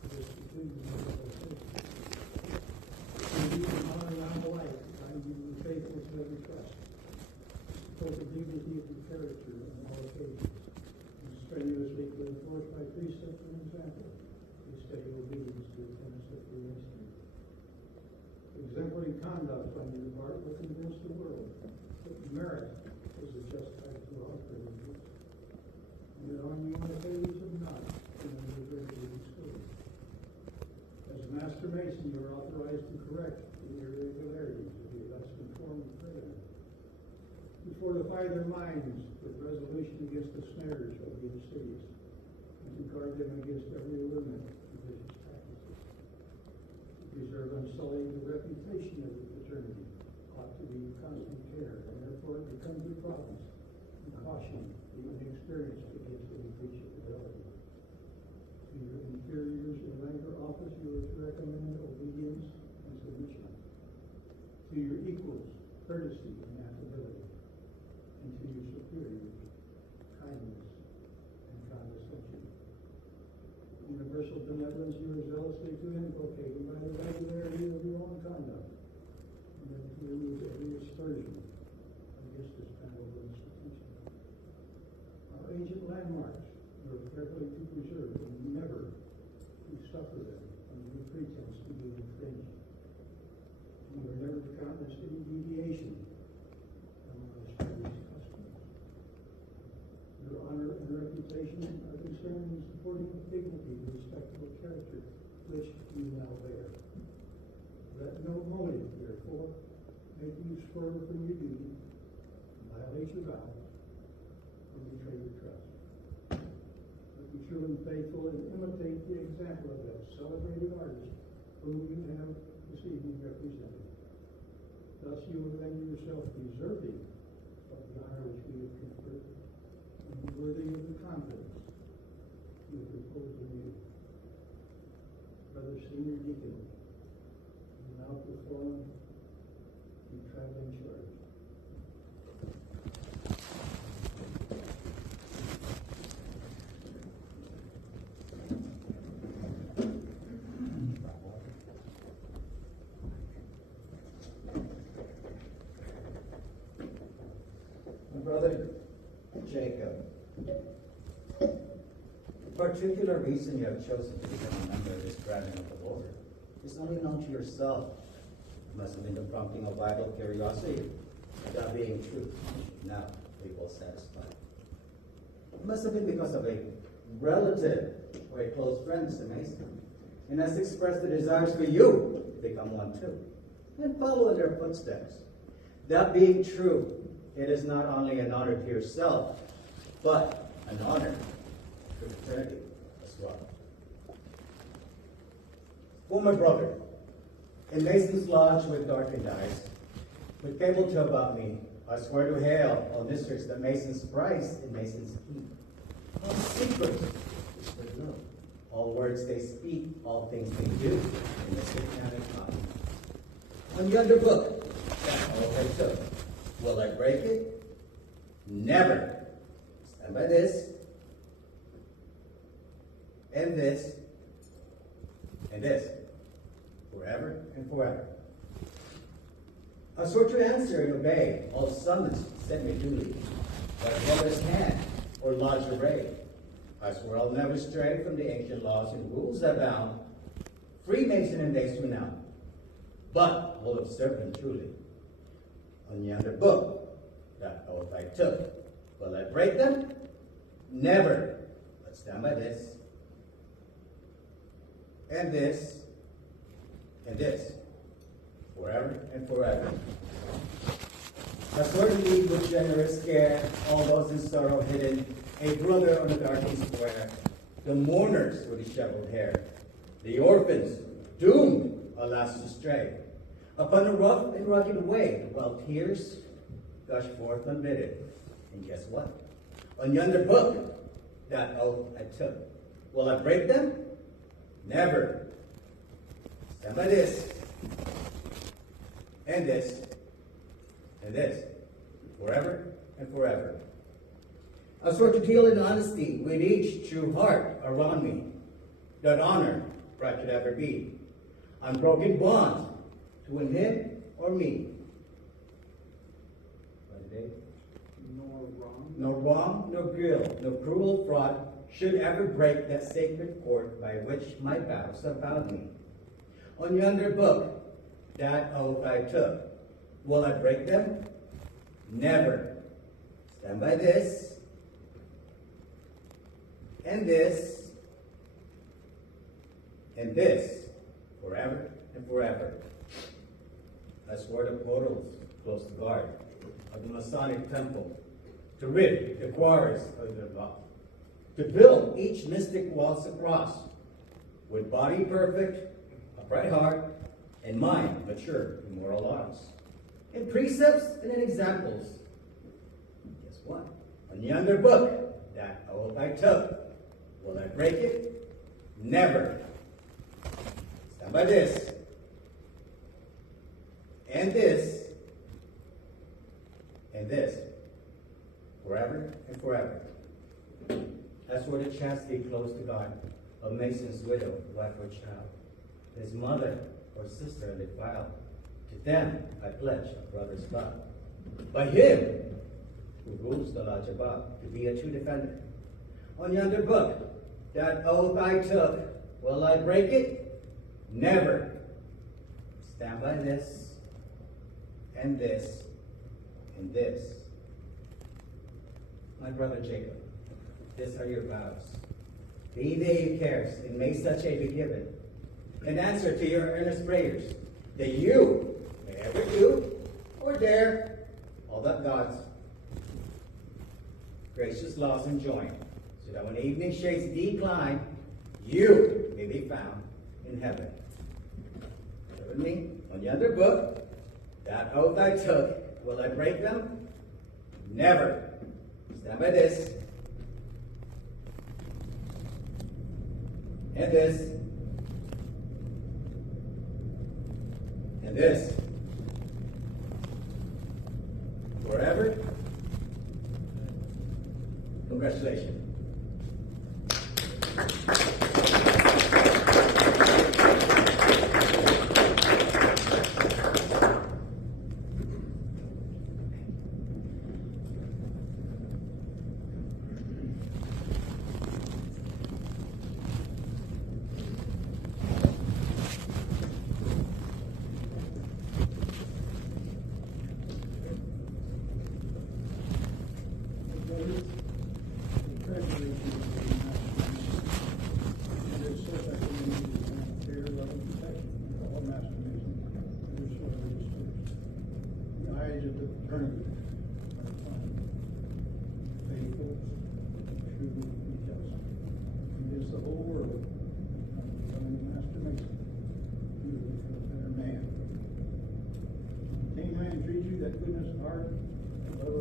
for this conclusion of the session. You honor non-life, and you be faithful to every trust. Support the dignity of your character on all occasions, and strenuously to enforce by precept and example a steady obedience to the tenets of free instinct. Exemplary conduct on your part will convince the world that merit is a just right to all privileges. And that on you on the page of not, and then the regular school. As a master mason, you are authorized to correct the irregularities of the less conformed brethren. To fortify their minds with resolution against the snares of the insidious, and to guard them against every allurement of vicious practices. To preserve unsullied the reputation of the fraternity ought to be constant care, and therefore it becomes your province and caution the inexperienced against any breach of fidelity. To your inferiors in rank or office, you are to recommend obedience and submission. To your equals, courtesy and affability. And to your superiors, kindness and condescension. Universal benevolence you are zealously to inculcate by the regularity of your own conduct, and then to remove every aspersion against this venerable institution. Our ancient landmarks are carefully to preserve and never to suffer them under the pretense to be infringed. You are never to countenance any deviation from our established customs. Your honor and reputation are concerned in supporting the dignity and respectable character which you now bear. Let no motive, therefore, make you swerve from your duty, violate your vows, or betray your trust. But be true and faithful and imitate the example of that celebrated artist whom you have this evening represented. Thus you will render yourself deserving of the honor which we have conferred, and be worthy of the confidence we have reposed in you. Brother Senior Deacon, you now perform the traveling charge. Brother Jacob, the particular reason you have chosen to become a member of this brethren of the Lord is only known to yourself. It must have been the prompting of vital curiosity, that being true. Now we will satisfy. It must have been because of a relative or a close friend, Mr. Mason, and has expressed the desires for you to become one too, and follow in their footsteps. That being true, it is not only an honor to yourself, but an honor to fraternity as well. Oh, my brother, in Mason's lodge with darkened eyes, with fable to about me, I swear to hail all mysteries that Masons prize and Masons keep. All secrets which they know, all words they speak, all things they do in the satanic copy. On yonder book, that's all they took. Will I break it? Never. Stand by this, and this, and this, forever and forever. I swear to answer and obey all summons sent me duly, by brother's hand or lodge array. I swear I'll never stray from the ancient laws and rules that bound Freemason in days renowned, but will observe them truly. On yonder book, that oath I took. Will I break them? never. Let's stand by this. And this. And this. Forever and forever. I swear to lead with generous care all those in sorrow hidden, a brother on the darkened square, the mourners with disheveled hair, the orphans doomed, alas, to stray, upon a rough and rugged way, while tears gush forth unbidden. And guess what? On yonder book, that oath I took. Will I break them? Never. Stand by this, and this, and this, forever and forever. I swear to deal in honesty with each true heart around me, that honor right could ever be. Unbroken bond to win him or me. No wrong, no guilt, no cruel fraud should ever break that sacred cord by which my vows have bound me. On yonder book, that oath I took. Will I break them? Never. Stand by this, and this, and this, forever and forever. I swore the portals close to guard of the Masonic temple, to rid the quarries of their love, to build each mystic waltz across, with body perfect, upright heart, and mind mature in moral arts, in precepts and in examples. Guess what? On yonder book, that oath I took. Will I break it? Never. Stand by this, and this, and this, forever and forever. That's where the chastity close to God, a mason's widow, wife or child, his mother or sister defiled. To them I pledge a brother's love. By him who rules the lodge above, to be a true defender. On yonder book, that oath I took, will I break it? Never. Stand by this, and this, and this. My brother Jacob, these are your vows. Be they who cares, and may such aid be given, in answer to your earnest prayers, that you may ever do or dare all that God's gracious laws enjoin, so that when evening shades decline, you may be found in heaven. Bear with me. On yonder book, that oath I took, will I break them? Never. Stand by this, and this, and this, forever. Congratulations.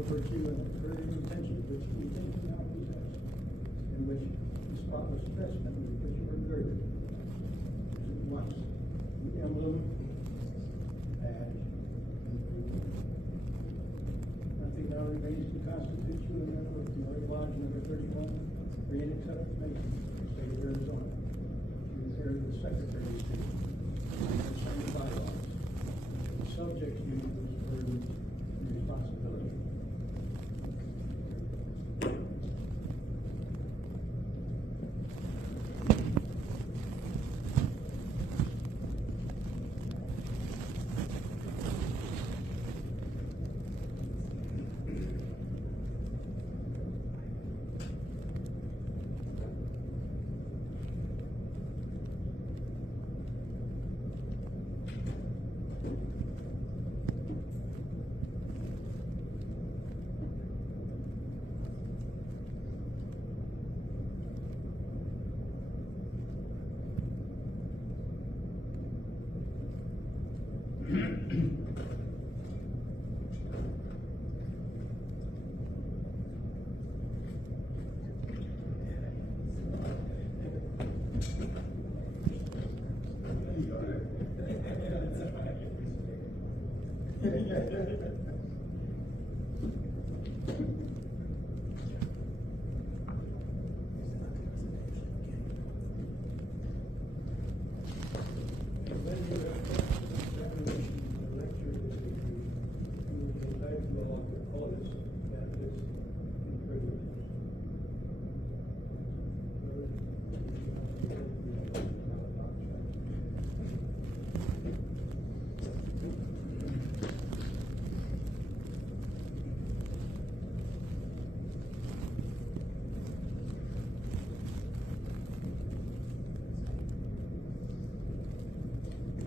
Virtue and courage and intention, which we think you now possess, in which the spotless testament with which you were girded, is at once the emblem, badge, and fruit. Nothing now remains to constitute you a member of the Lodge number 31, free and accepted Mason, state of Arizona. You inherit the Secretary of State, and same bylaws, subject you to this burden and responsibility.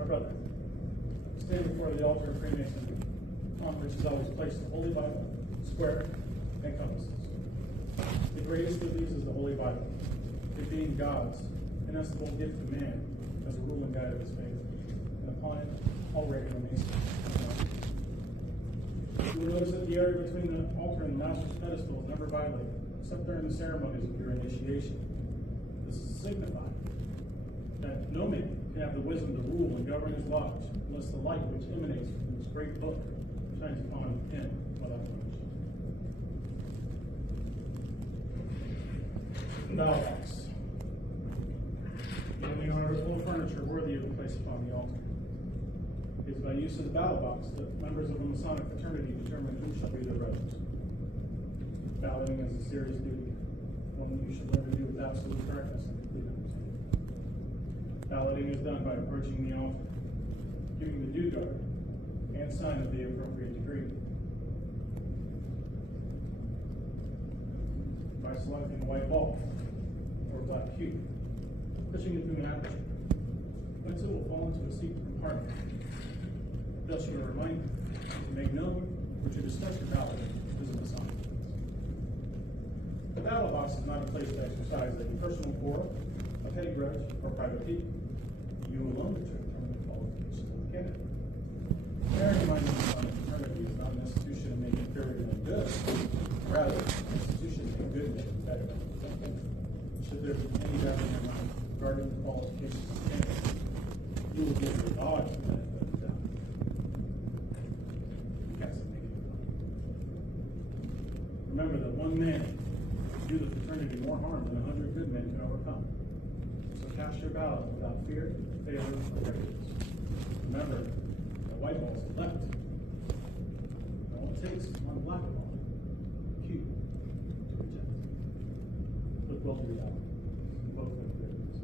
My brother, stand before the altar of Freemason, on which is always placed the Holy Bible, square, and compasses. The greatest of these is the Holy Bible, it being God's inestimable gift to man as a rule and guide of his faith, and upon it all regular Masons. You will notice that the area between the altar and the master's pedestal is never violated, except during the ceremonies of your initiation. This is signified that no man can have the wisdom to rule and govern his lodge unless the light which emanates from this great book shines upon him without blemish. Ballot box. Given the honorable furniture worthy of a place upon the altar. It is by use of the ballot box that members of a Masonic fraternity determine who shall be their brothers. Balloting is a serious duty, one that you should learn to do with absolute correctness and complete understanding. Balloting is done by approaching the altar, giving the due guard, and sign of the appropriate degree. By selecting a white ball or black cube, pushing it through an aperture, whence it will fall into a secret compartment. Thus you are reminded to make known or to discuss your ballot as a Mason. The ballot box is not a place to exercise a personal quarrel, a petty grudge, or private pique. You alone determine the qualifications of the candidate. Bear in mind that the Masonic fraternity is not an institution to make inferior than good, rather, an institution to make good and better. Should there be any doubt in your mind regarding the qualifications of the candidate, you will give your odds the benefit of the doubt. You guys are making it up. Remember that one man can do the fraternity more harm than 100 good men can overcome. So cast your ballot without fear, favor, or prejudice. Remember that white ball is left. All it takes is one black ball, cube, to reject. Look both of your ballot. Both have good news.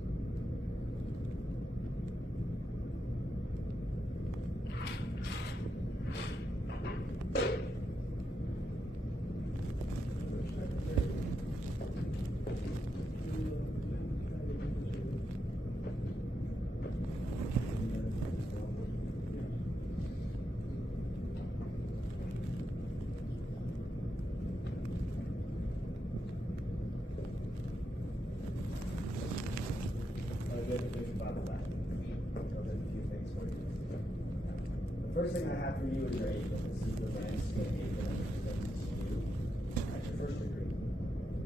The first thing I have for you is your apron. This is the landscape apron that was given to you at your first degree.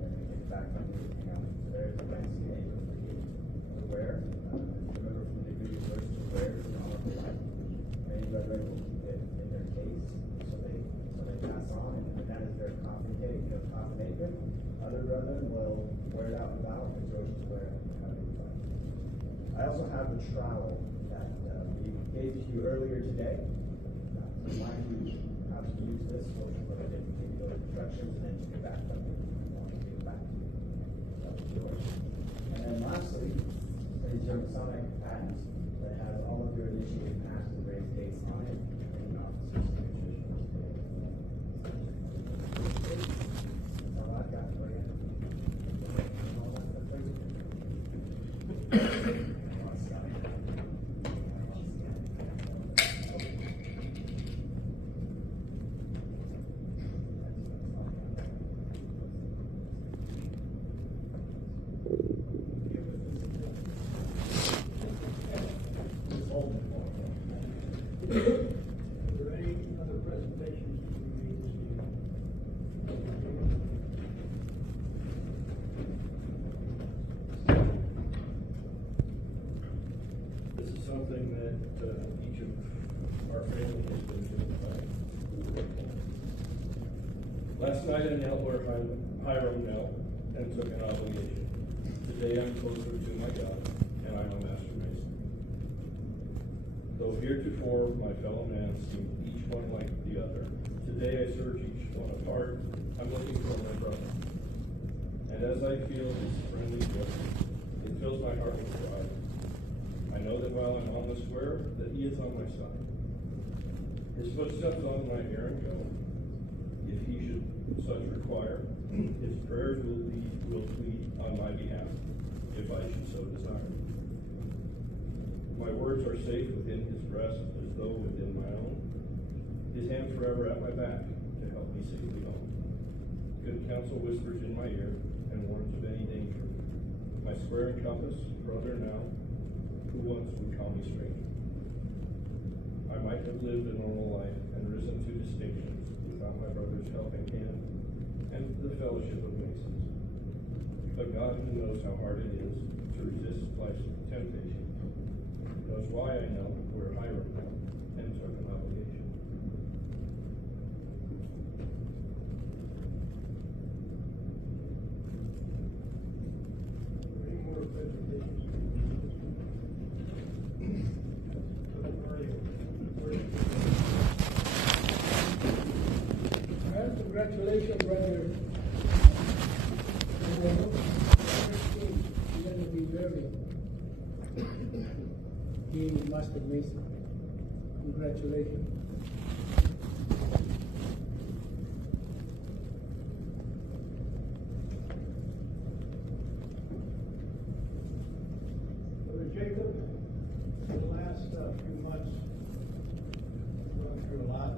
When you get back from your hang out. So there's the landscape apron for you to wear. Remember from the degree you first to wear is an honorable life. Many brethren will keep it in their case so they pass on, and that is their coffin apron. Other brethren will wear it out without, but yours to wear however you like. I also have the trowel that we gave to you earlier today. Remind you how to use this, so I didn't give you those instructions, and then you get back from it. You want to give it back to you. That was yours. And then lastly, is your Masonic patent that has all of your initiated past and grade dates on it, and your officer's signatures. That's all I've got for you. All that's the thing. Thank you. Last night I knelt where Hiram knelt and took an obligation. Today I'm closer to my God, and I'm a master mason. Though heretofore my fellow man seemed each one like the other, today I search each one apart. I'm looking for my brother. And as I feel his friendly grip, it fills my heart with pride. I know that while I'm on the square, that he is on my side. His footsteps on my errand go. If he should such require, his prayers will plead on my behalf, if I should so desire. My words are safe within his breast, as though within my own. His hand forever at my back, to help me safely home. Good counsel whispers in my ear, and warns of any danger. My square and compass, brother now, who once would call me stranger. I might have lived a normal life and risen to distinctions without my brother's helping hand and the fellowship of masons. But God, who knows how hard it is to resist life's temptation, knows why I knelt where Hiram knelt and took an obligation. Any more presentations? Well, congratulations, brother. You're going to be very being master mason. Congratulations. Brother Jacob, the last few months, gone through a lot.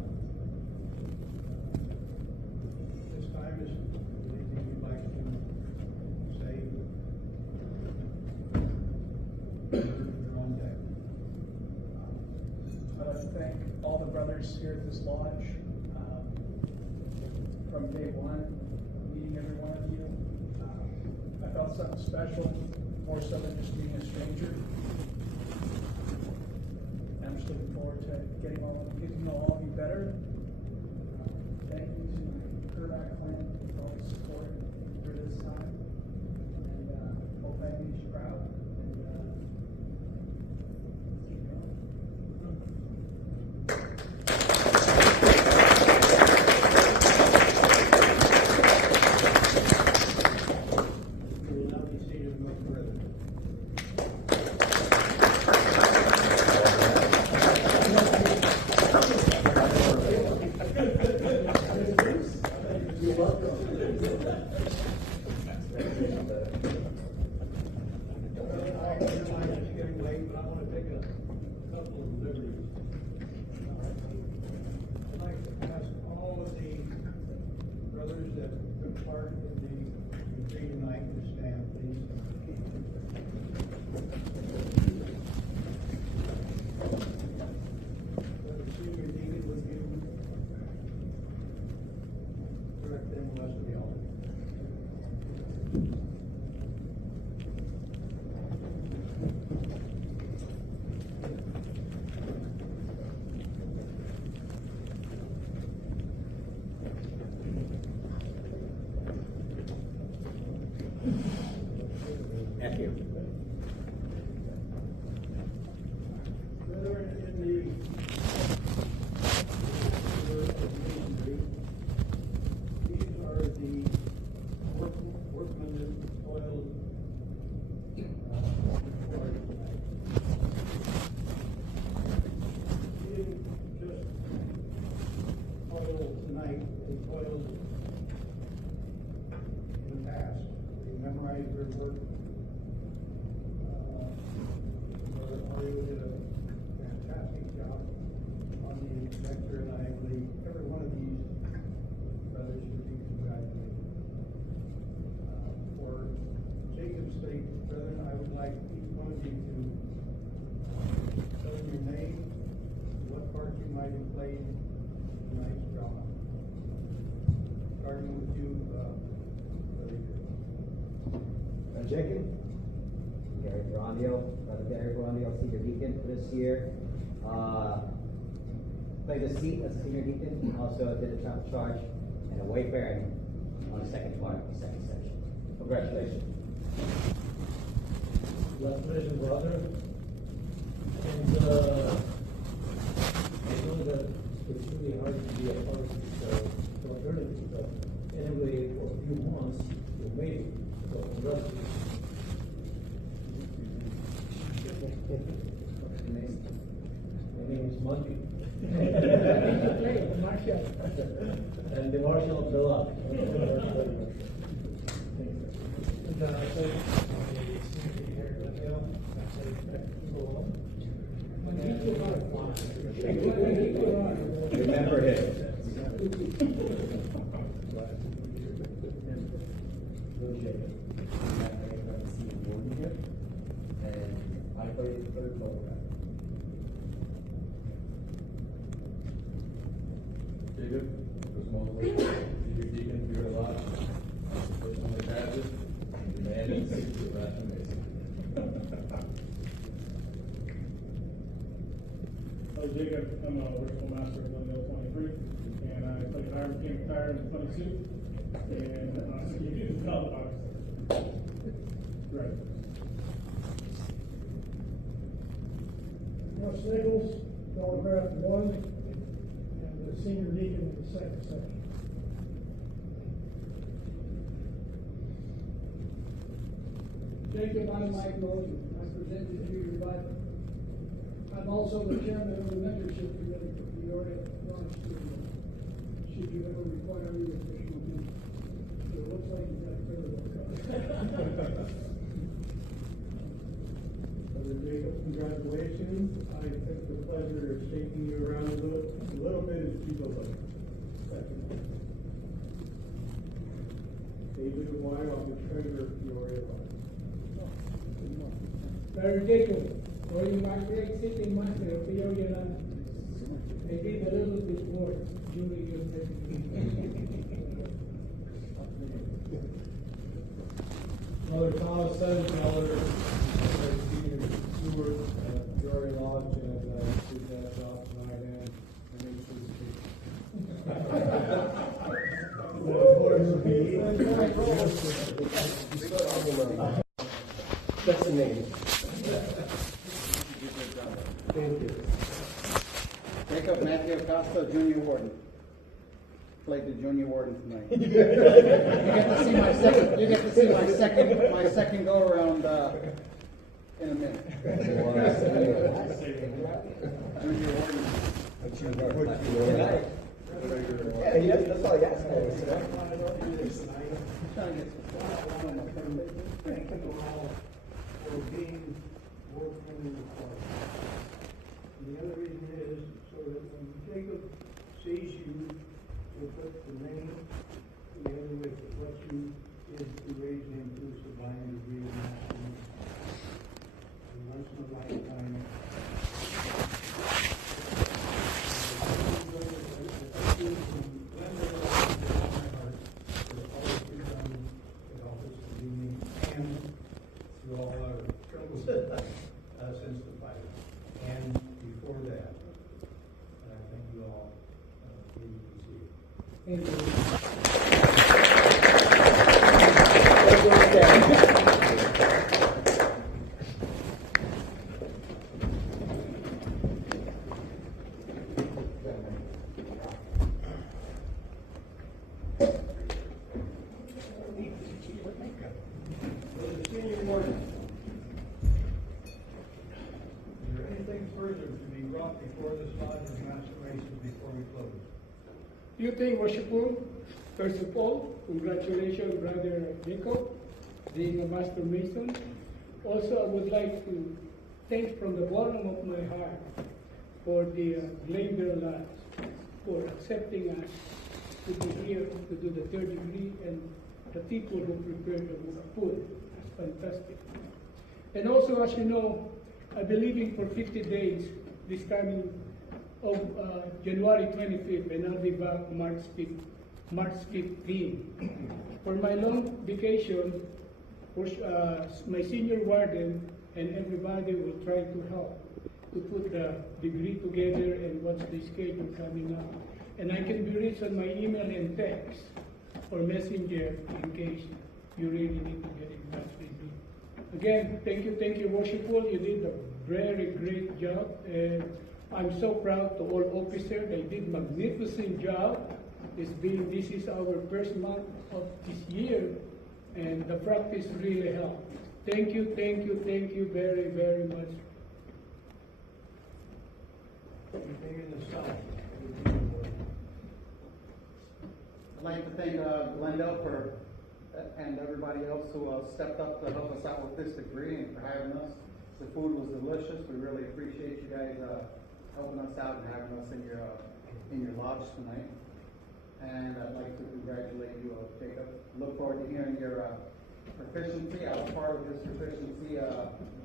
This time is anything you'd like to say? You're on deck. I'd like to thank all the brothers here at this lodge. From day one, meeting every one of you, I felt something special, more so than just being a stranger. I'm just looking forward to getting to know all of you better. Thank you to my Kerdak clan for all the support through this time, and hope I made you proud. And keep going. You will now be seated no further. You're welcome. It's getting late, but I want to take a couple of liberties. I'd like to ask all of the brothers that took part in the retreat tonight to stand, please. Brother Senior Deacon, would you direct them west of the altar? Thank you. Brethren, in the order of masonry, these are the workmen toiled for tonight. We didn't just toil tonight, we toiled in the past. We memorized their work. Brother Mario did a fantastic job on the lecture, and I believe every one of these brothers should be congratulated. For Jacob's sake, brethren, I would like each one of you to tell your name, what part you might have played in tonight's drama. Starting with you, Brother Jacob? Gary Grandio, Brother Gary Grandio, Senior Deacon for this year. Played a seat as a Senior Deacon, also did a chapel charge and a weight bearing on the second part of the second section. Congratulations. Congratulations, brother. And, I know that it's really hard to be a part of this, fraternity, but anyway, for a few months, you made it. So congratulations. My name is Monty. Marshall. And the Marshal of the Law. Remember it. And I played the third photograph. Jacob, was one way, your deacon, you're a lot. First one that passes, the man is the last amazing. Jacob, I'm a ritual master of Rituel 23, and I played Hire King Tire in 22, and you do the color box. Right. Russ Nichols, photograph 1, and the senior deacon in the second section. Jacob, I'm Mike Logan. I presented to you your Bible. I'm also the chairman of the membership committee for the Orient Launch Studio. Should you ever require any additional meetings? So it looks like you've got a fair bit covered. Brother Jacob, congratulations. I took the pleasure of shaking you around a little bit as people look. David Wire, I'm the treasurer of the Orient Launch. Brother Jacob, for you are great sitting master of the Orient Launch. I did a little bit more during your presentation. Brother Thomas Sennefeller, senior steward at Jory Lodge, and did that job tonight, and made sure to speak. That's the name. Thank you. Jacob Matthew Acosta, Junior Warden. Played the Junior Warden tonight. You get to see my second. You get to see my second go around in a minute. Junior Warden. Yeah, that's all he asked for. Thank you all for being working in the park. The other reason is so that when Jacob sees you, he'll put the name together with what you did to raise him to his divine degree of master. And once in a lifetime. Through all our troubles since the fight, and before that, I thank you all for you to see. Thank you. Is there anything further to be brought before this lodge of master races before we close? You think, worshipful, first of all, congratulations, Brother Jacob, being a master mason. Also, I would like to thank from the bottom of my heart for the Glendale Lodge for accepting us to be here to do the third degree, and the people who prepared the food. That's fantastic. And also, as you know, I'll be leaving for 50 days this coming of January 25th, and I'll be back March 15th. For my long vacation, my senior warden and everybody will try to help to put the degree together and what's the schedule coming up. And I can be reached on my email and text or messenger in case you really need to get in touch with me. Again, thank you, Worshipful. You did a very great job. And I'm so proud to all officers. They did magnificent job. This is our first month of this year, and the practice really helped. Thank you very, very much. Anything in the South? I'd like to thank Glendale and everybody else who stepped up to help us out with this degree and for having us. The food was delicious. We really appreciate you guys helping us out and having us in your lodge tonight. And I'd like to congratulate you, Jacob. Look forward to hearing your proficiency. I was part of this proficiency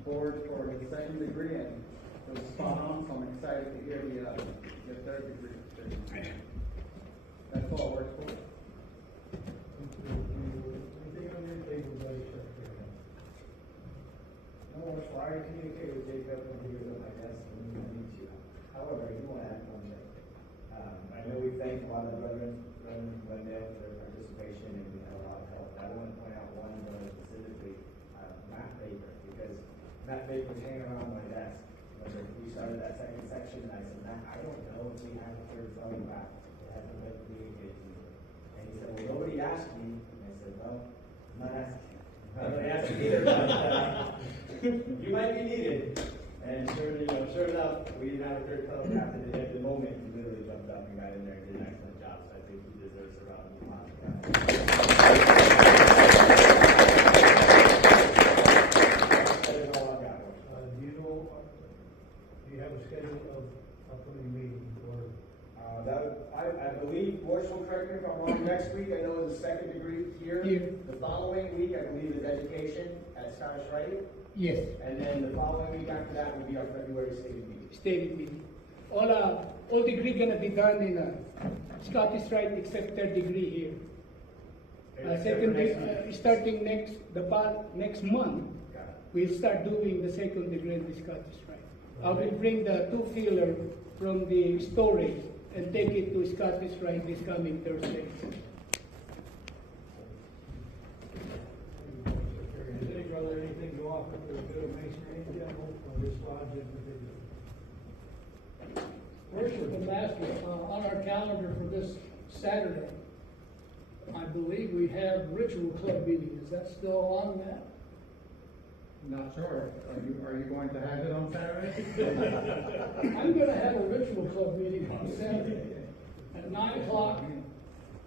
board for the second degree, and it was spot on. So I'm excited to hear the third degree proficiency. That's all works for. Anything on your table, buddy, Secretary? No, so I already communicated with Jacob when he was at my desk and I need to. However, I do want to add one thing. I know we thanked a lot of the brethren from Glendale for their participation and we had a lot of help. I want to point out one brother specifically, Matt Baker, because Matt Baker was hanging around my desk when we started that second section, and I said, Matt, I don't know if we have a third fellow back. It hasn't been communicated to me. And he said, well, nobody asked me. And I said, well, I'm not asking. I'm not asking either, but you might be needed. And sure enough, we didn't have a third fellow captain, and at the moment, he literally jumped up and got in there and did an excellent job. So I think he deserves a round of applause. That is all I've got. Do you have a schedule of upcoming meetings or? I believe, Boris will correct me if I'm wrong, next week I know is the second degree here. The following week I believe is education at Scottish Rite. Yes. And then the following week after that will be our February stated meeting. Stated meeting. All degree gonna be done in Scottish Rite except third degree here. Second degree, starting next month, we'll start doing the second degree in the Scottish Rite. I will bring the two filler from the storage and take it to Scottish Rite this coming Thursday. Has any brother anything to offer for the good of masonry in general, or this lodge in particular? Worship the Master, on our calendar for this Saturday, I believe we have Ritual Club meeting. Is that still on that? Not sure. Are you going to have it on Saturday? I'm going to have a Ritual Club meeting on Saturday at 9 o'clock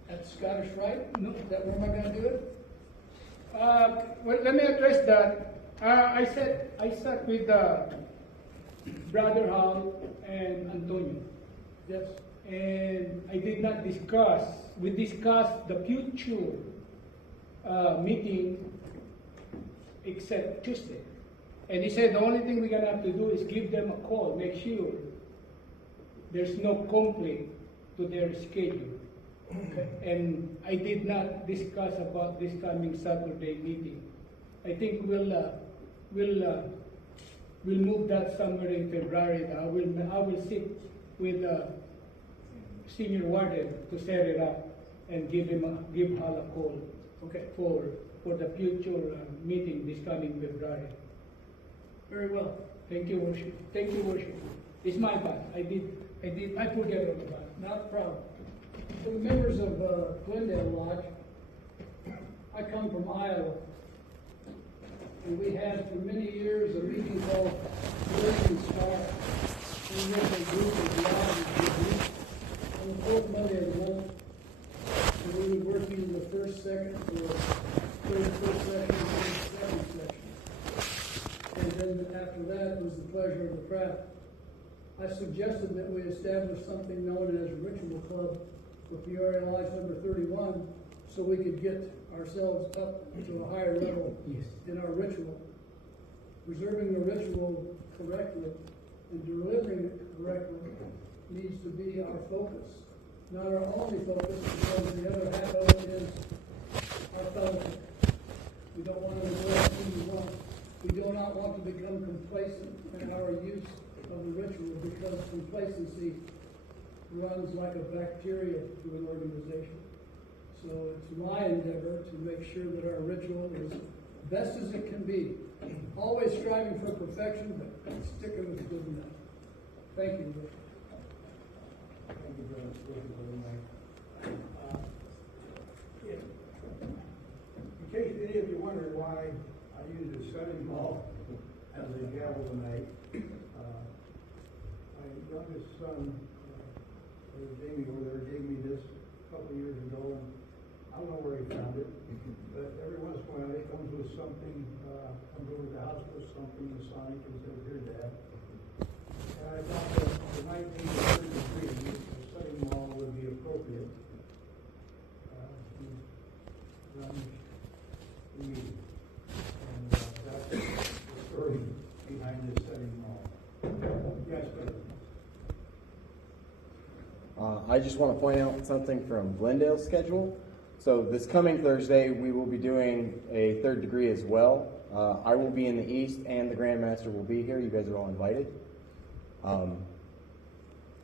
at Scottish Rite. No, is that where am I going to do it? Well, let me address that. I sat with Brother Hall and Antonio. Yes. And I did not discuss. We discussed the future meeting except Tuesday. And he said the only thing we're going to have to do is give them a call, make sure there's no conflict to their schedule. Okay? And I did not discuss about this coming Saturday meeting. I think we'll move that somewhere in February. I will sit with senior warden to set it up and give Hal a call. Okay, for the future meeting this coming February. Very well. Thank you, Worship. Thank you, Worship. It's my bad. I forget about it. Not proud. For the members of Glendale Lodge, I come from Iowa. And we had for many years a meeting called William Star. We had a group of lodges on the fourth Monday of the month. And we were working in the first, second, or first section, second section. And then after that, it was the pleasure of the craft. I suggested that we establish something known as a ritual club with Peoria Lodge number 31, so we could get ourselves up to a higher level in our ritual. Preserving the ritual correctly and delivering it correctly needs to be our focus. Not our only focus, because the other half of it is our fellowship. We don't want to neglect who we want. We do not want to become complacent in our use of the ritual, because complacency runs like a bacteria through an organization. So it's my endeavor to make sure that our ritual is best as it can be. Always striving for perfection, but sticking with good enough. Thank you. Thank you very much, Brother Mike. In case any of you wondered why I used a setting ball as a gavel tonight, my youngest son, Jamie over there, gave me this a couple of years ago, and I don't know where he found it, but every once in a while it comes with something, comes over to the house with something Masonic and says, here, Dad. And I thought that tonight being the third degree, the setting ball would be appropriate. To run the meeting. And that's the story behind this setting ball. Yes, sir. I just want to point out something from Glendale's schedule. So this coming Thursday, we will be doing a third degree as well. I will be in the East and the Grandmaster will be here. You guys are all invited.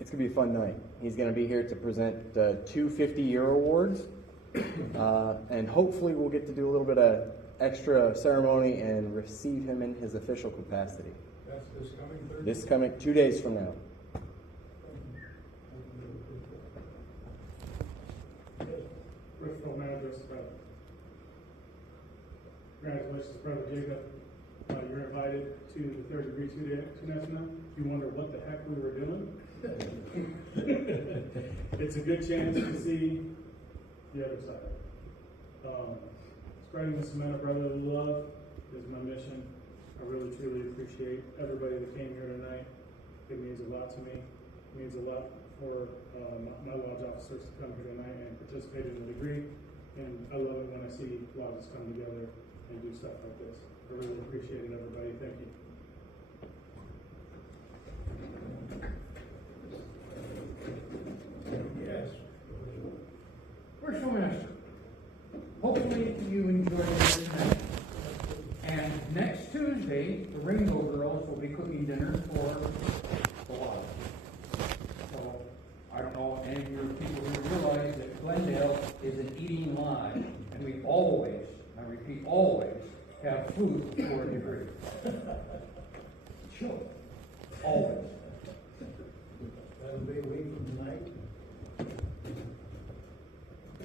It's going to be a fun night. He's going to be here to present 2 50-year awards. And hopefully we'll get to do a little bit of extra ceremony and receive him in his official capacity. That's this coming Thursday? This coming 2 days from now. Rituel manager, congratulations, Brother Jacob. You're invited to the third degree 2 nights from now. If you wonder what the heck we were doing, it's a good chance to see the other side. Spreading this amount of brotherly love is my mission. I really, truly appreciate everybody that came here tonight. It means a lot to me. It means a lot for my lodge officers to come here tonight and participate in the degree. And I love it when I see lodges come together and do stuff like this. I really appreciate it, everybody. Thank you. Yes. Rituel Master, hopefully you enjoyed it tonight. And next Tuesday, the Rainbow Girls will be cooking dinner for the lodge. So, I don't know if any of your people here realize that Glendale is an eating lodge, and we always, I repeat, always have food for a degree. Sure. Always. That'll be a week from tonight?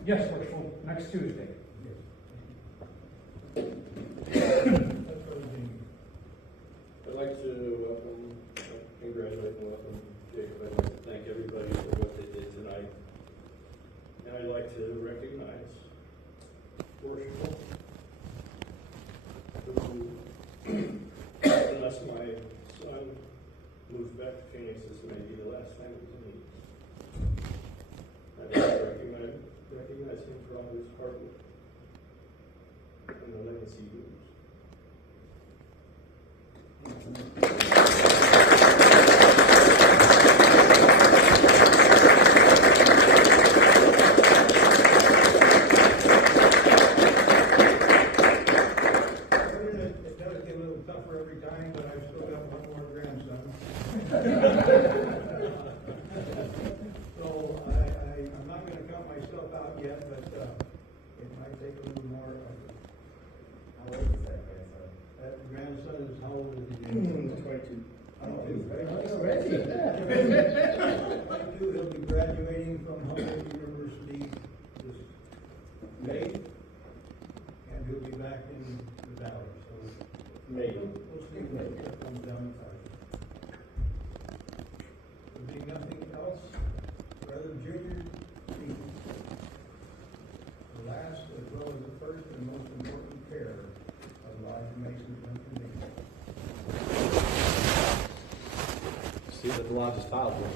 Yes, Rituel, next Tuesday. I'd like to welcome, congratulate and welcome Jacob. I'd like to thank everybody for what they did tonight. And I'd like to recognize Worshipful, who, unless my son moves back to Phoenix, this may be the last time we can meet. I'd like to recognize him for all his hard work and the legacy he leaves. It does get a little tougher every time, but I've still got one more grandson. So I'm not going to count myself out yet, but it might take a little more. How old is that grandson? That grandson is how old is he? 22. Oh, Already? 22, he'll be graduating from Humboldt University this May, and he'll be back in the valley. So May. we'll see when it comes down the pipe. There'll be nothing else. Brother Junior, the last as well as the first and most important pair of Lodge Masons and Commissioners. See that the lodge is filed with.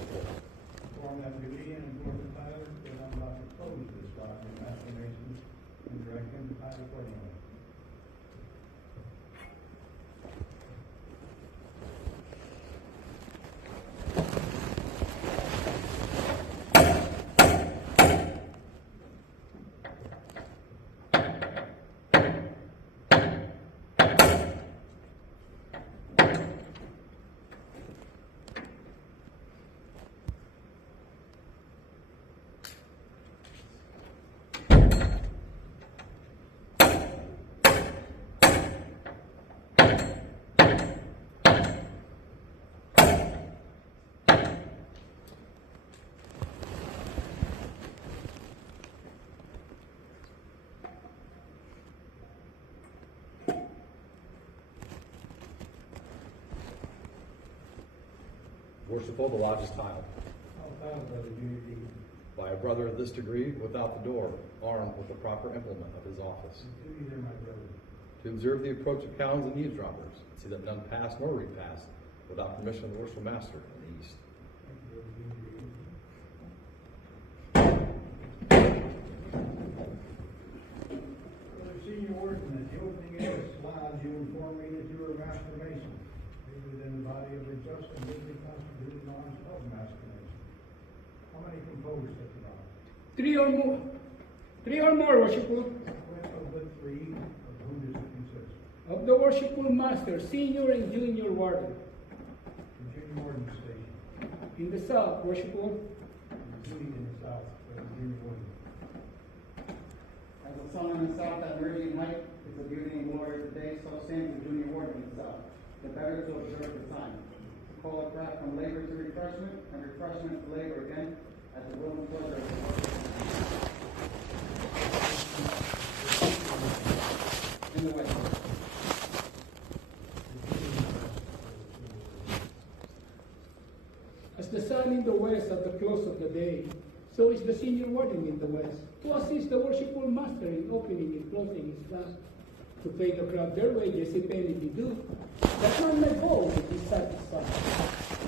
Form that Julian and Gordon Tyler, then I'm about to close this lodge of Master Masons and direct him to file accordingly. Worshipful, the lodge is tiled. How found by the junior deacon? By a brother of this degree, without the door, armed with the proper implement of his office. Do you there, my brother? To observe the approach of hounds and eavesdroppers, and see that none pass nor repass without permission of the worshipful master in the east. Thank you, brother junior deacon. Brother senior warden, at the opening of this lodge, you informed me that you were a master mason, within the body of a just and legally constituted lodge of master mason. How many composed at the lodge? 3 or more. 3 or more, worshipful. Of the 3, of whom does it consist? Of the worshipful master, senior and junior warden. The junior warden station. In the south, worshipful. Duty in the south, junior warden. As the sun in the south at meridian height is the beauty and glory of the day, so stands the junior warden in the south, the better to observe the time. Call it back from labor to refreshment, and refreshment to labor again, at the will and pleasure of the Lord. In the west. As the sun in the west at the close of the day, so is the senior warden in the west, to assist the worshipful master in opening and closing his lamp, to pay the crowd their wages if any be due, that man may go with his satisfied.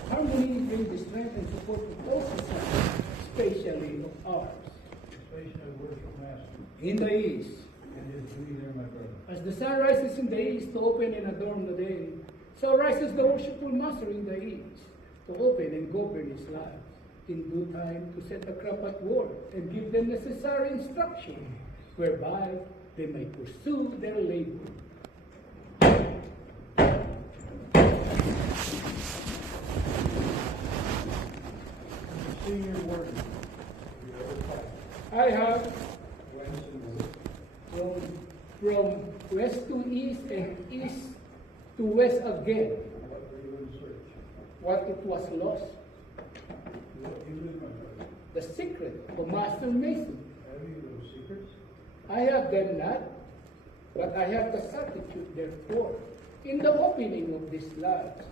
Harmony bring the strength and support of all society, especially of ours. Station of worshipful master. In the east, And his duty there, my brother. as the sun rises in the east to open and adorn the day, so rises the worshipful master in the east to open and govern his life. In due time to set the crop at work and give them necessary instruction, whereby they may pursue their labor. Senior warden. I have from west to east and east to west again. What were you in search? What it was lost, What you live, my brother? the secret of Master Mason. Have you those secrets? I have them not, but I have the certitude, therefore, in the opening of this lodge,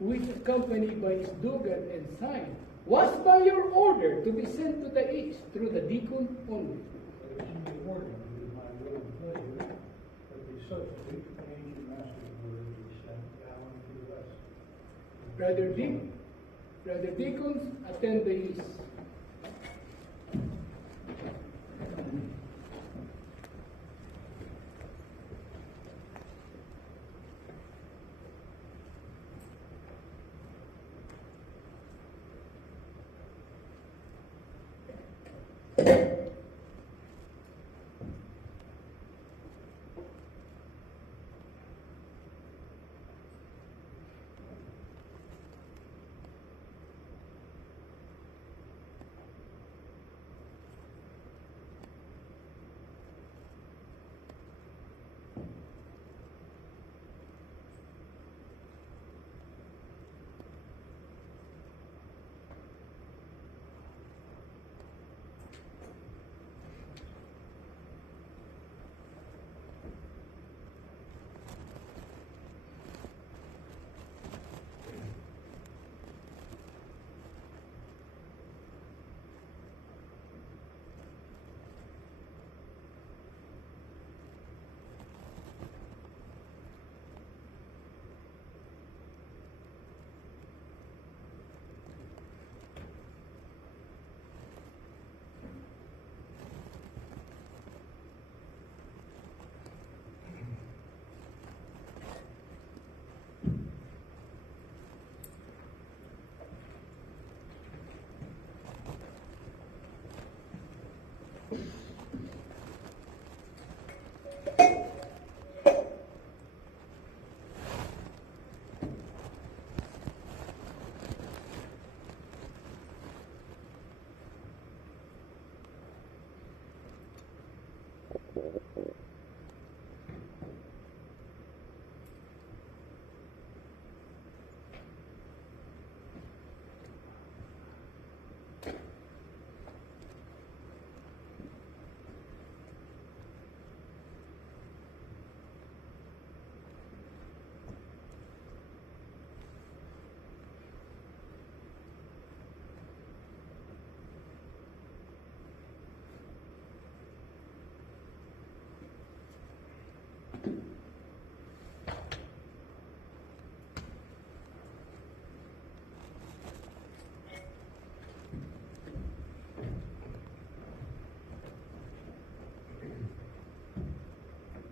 which accompanied by its dugan and sign, was by your order to be sent to the east through the deacon only. But it should be warden, it is my will and pleasure that the substitute for the ancient master's word be sent down to the west. Brother deacons, attend the east.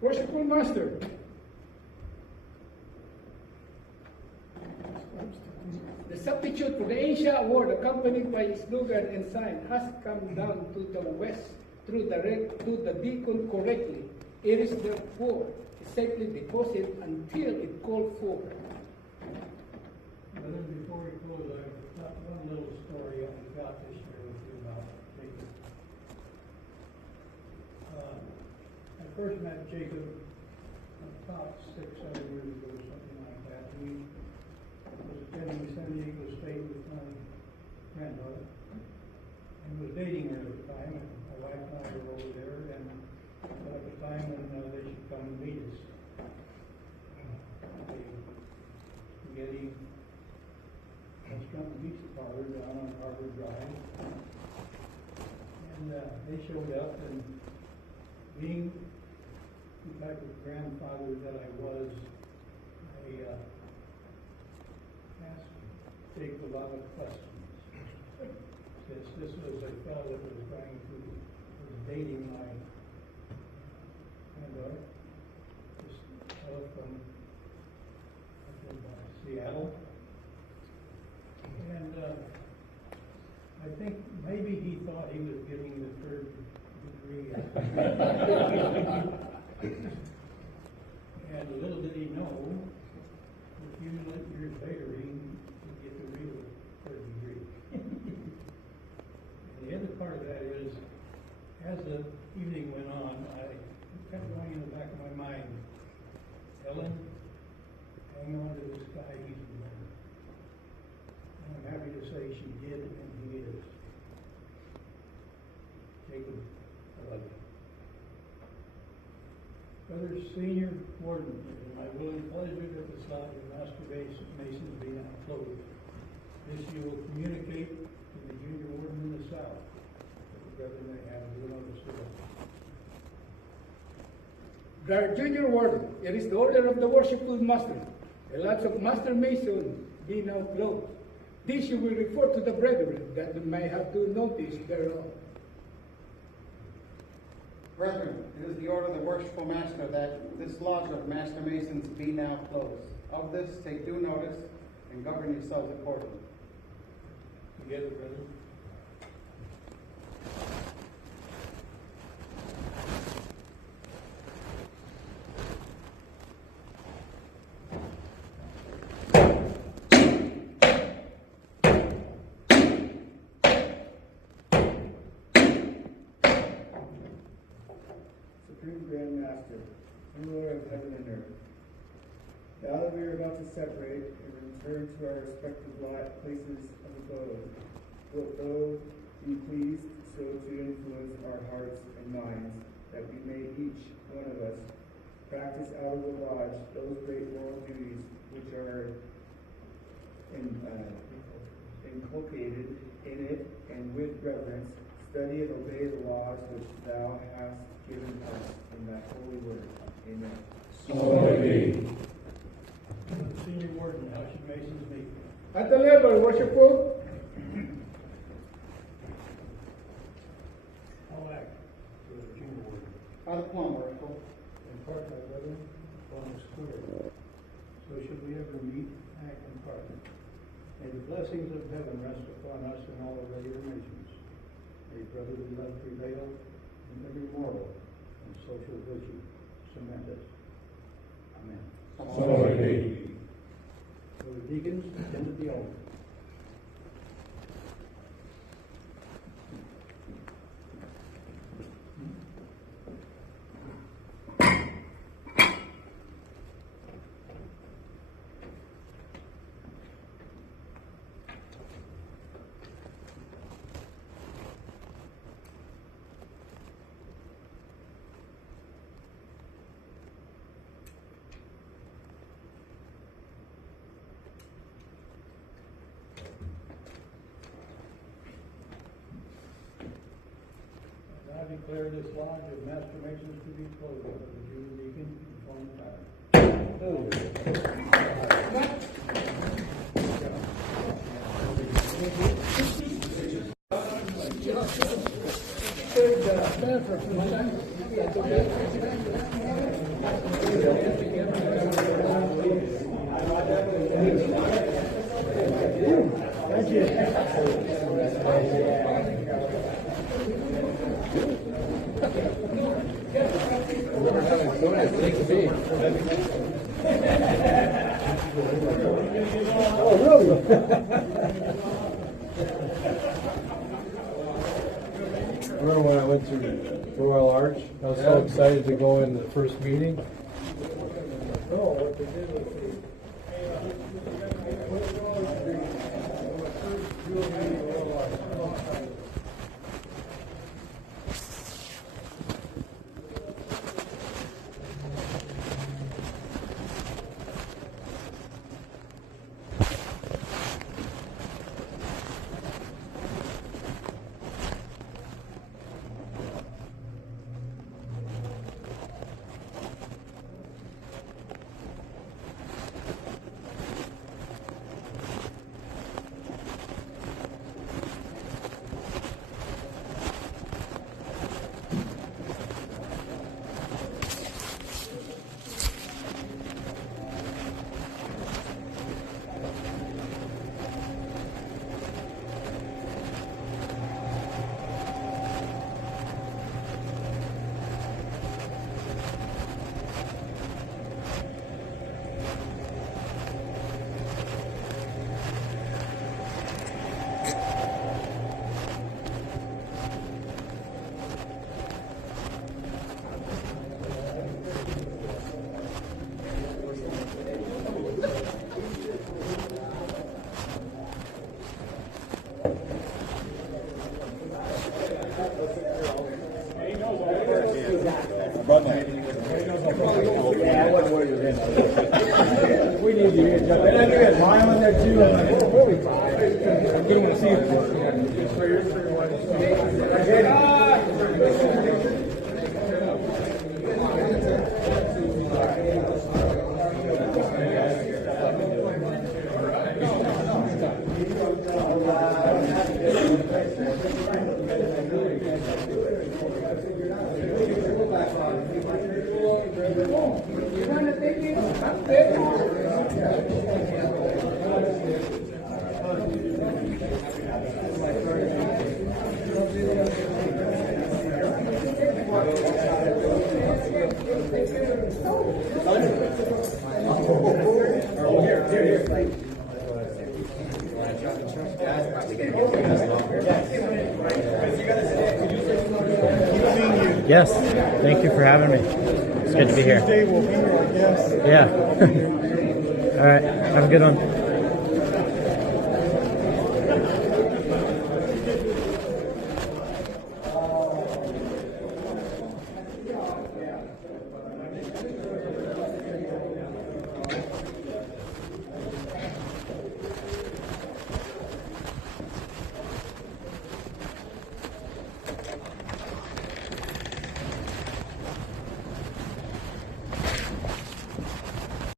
Worshipful Master, the substitute for the Asia award, accompanied by slogan and sign, has come down to the west to the deacon correctly. It is therefore safely deposited until it called for. Brother, before we close, I've got one little story I got to share with you about Jacob. I first met Jacob about 6-7 years ago, something like that. He was attending San Diego State with my granddaughter and was dating her at the time. And my wife and I were over there, and at the time when they should come and meet us. The spaghetti restaurant and pizza parlor down on Harbor Drive. And they showed up, and being the type of grandfather that I was, I asked Jake a lot of questions. Since this was a fellow that was dating my granddaughter, this fellow from Seattle. And I think maybe he thought he was getting the third degree. And little did he know, a few years later, he would get the real third degree. And the other part of that is, as the evening went on, I kept going in the back of my mind, Ellen, hang on to this guy, he's a winner. And I'm happy to say she did, and he is. Jacob, I love you. Brother Senior Warden, it is my will and pleasure that the slot of Master Masons be now closed. This you will communicate to the Junior Warden in the South, that the brother may have due notice of it. The Junior Warden, it is the order of the Worshipful Master. The lots of Master Mason be now closed. This you will report to the brethren, that they may have due notice thereof. Brethren, it is the order of the worshipful master that this lodge of Master Masons be now closed. Of this, take due notice and govern yourselves accordingly. Together, brother. Supreme Grand Master, ruler of heaven and earth, now that we are about to separate and return to our respective places of abode, wilt thou be pleased so to influence our hearts and minds that we may each one of us practice out of the lodge those great moral duties which are inculcated in it, and with reverence study and obey the laws which thou hast given us in thy holy word. Amen. So be. Senior Warden, how should Masons meet? At the level, Worshipful. I'll act for the Junior Warden. Out of plumb, worshipful. In part, my brother, upon is clear. So should we ever meet, act in part. May the blessings of heaven rest upon us and all of your nations. May brotherly love prevail in every moral and social virtue. Cement us. Amen. So be. So the deacons attend the altar. I declare this lodge of Master Masons to be closed by the Junior Deacon inform time. Third stand for a few seconds. That's Thank you. Oh, really? I remember when I went to Royal Arch, I was so excited to go in the first meeting. Oh, what they did was We need you to jump in. I think there's mine on there too. I'm like, oh, we'll be fine. I'm getting to see Yes, thank you for having me. It's good to be here. Tuesday we'll be here, I guess. Yeah. All right, have a good one.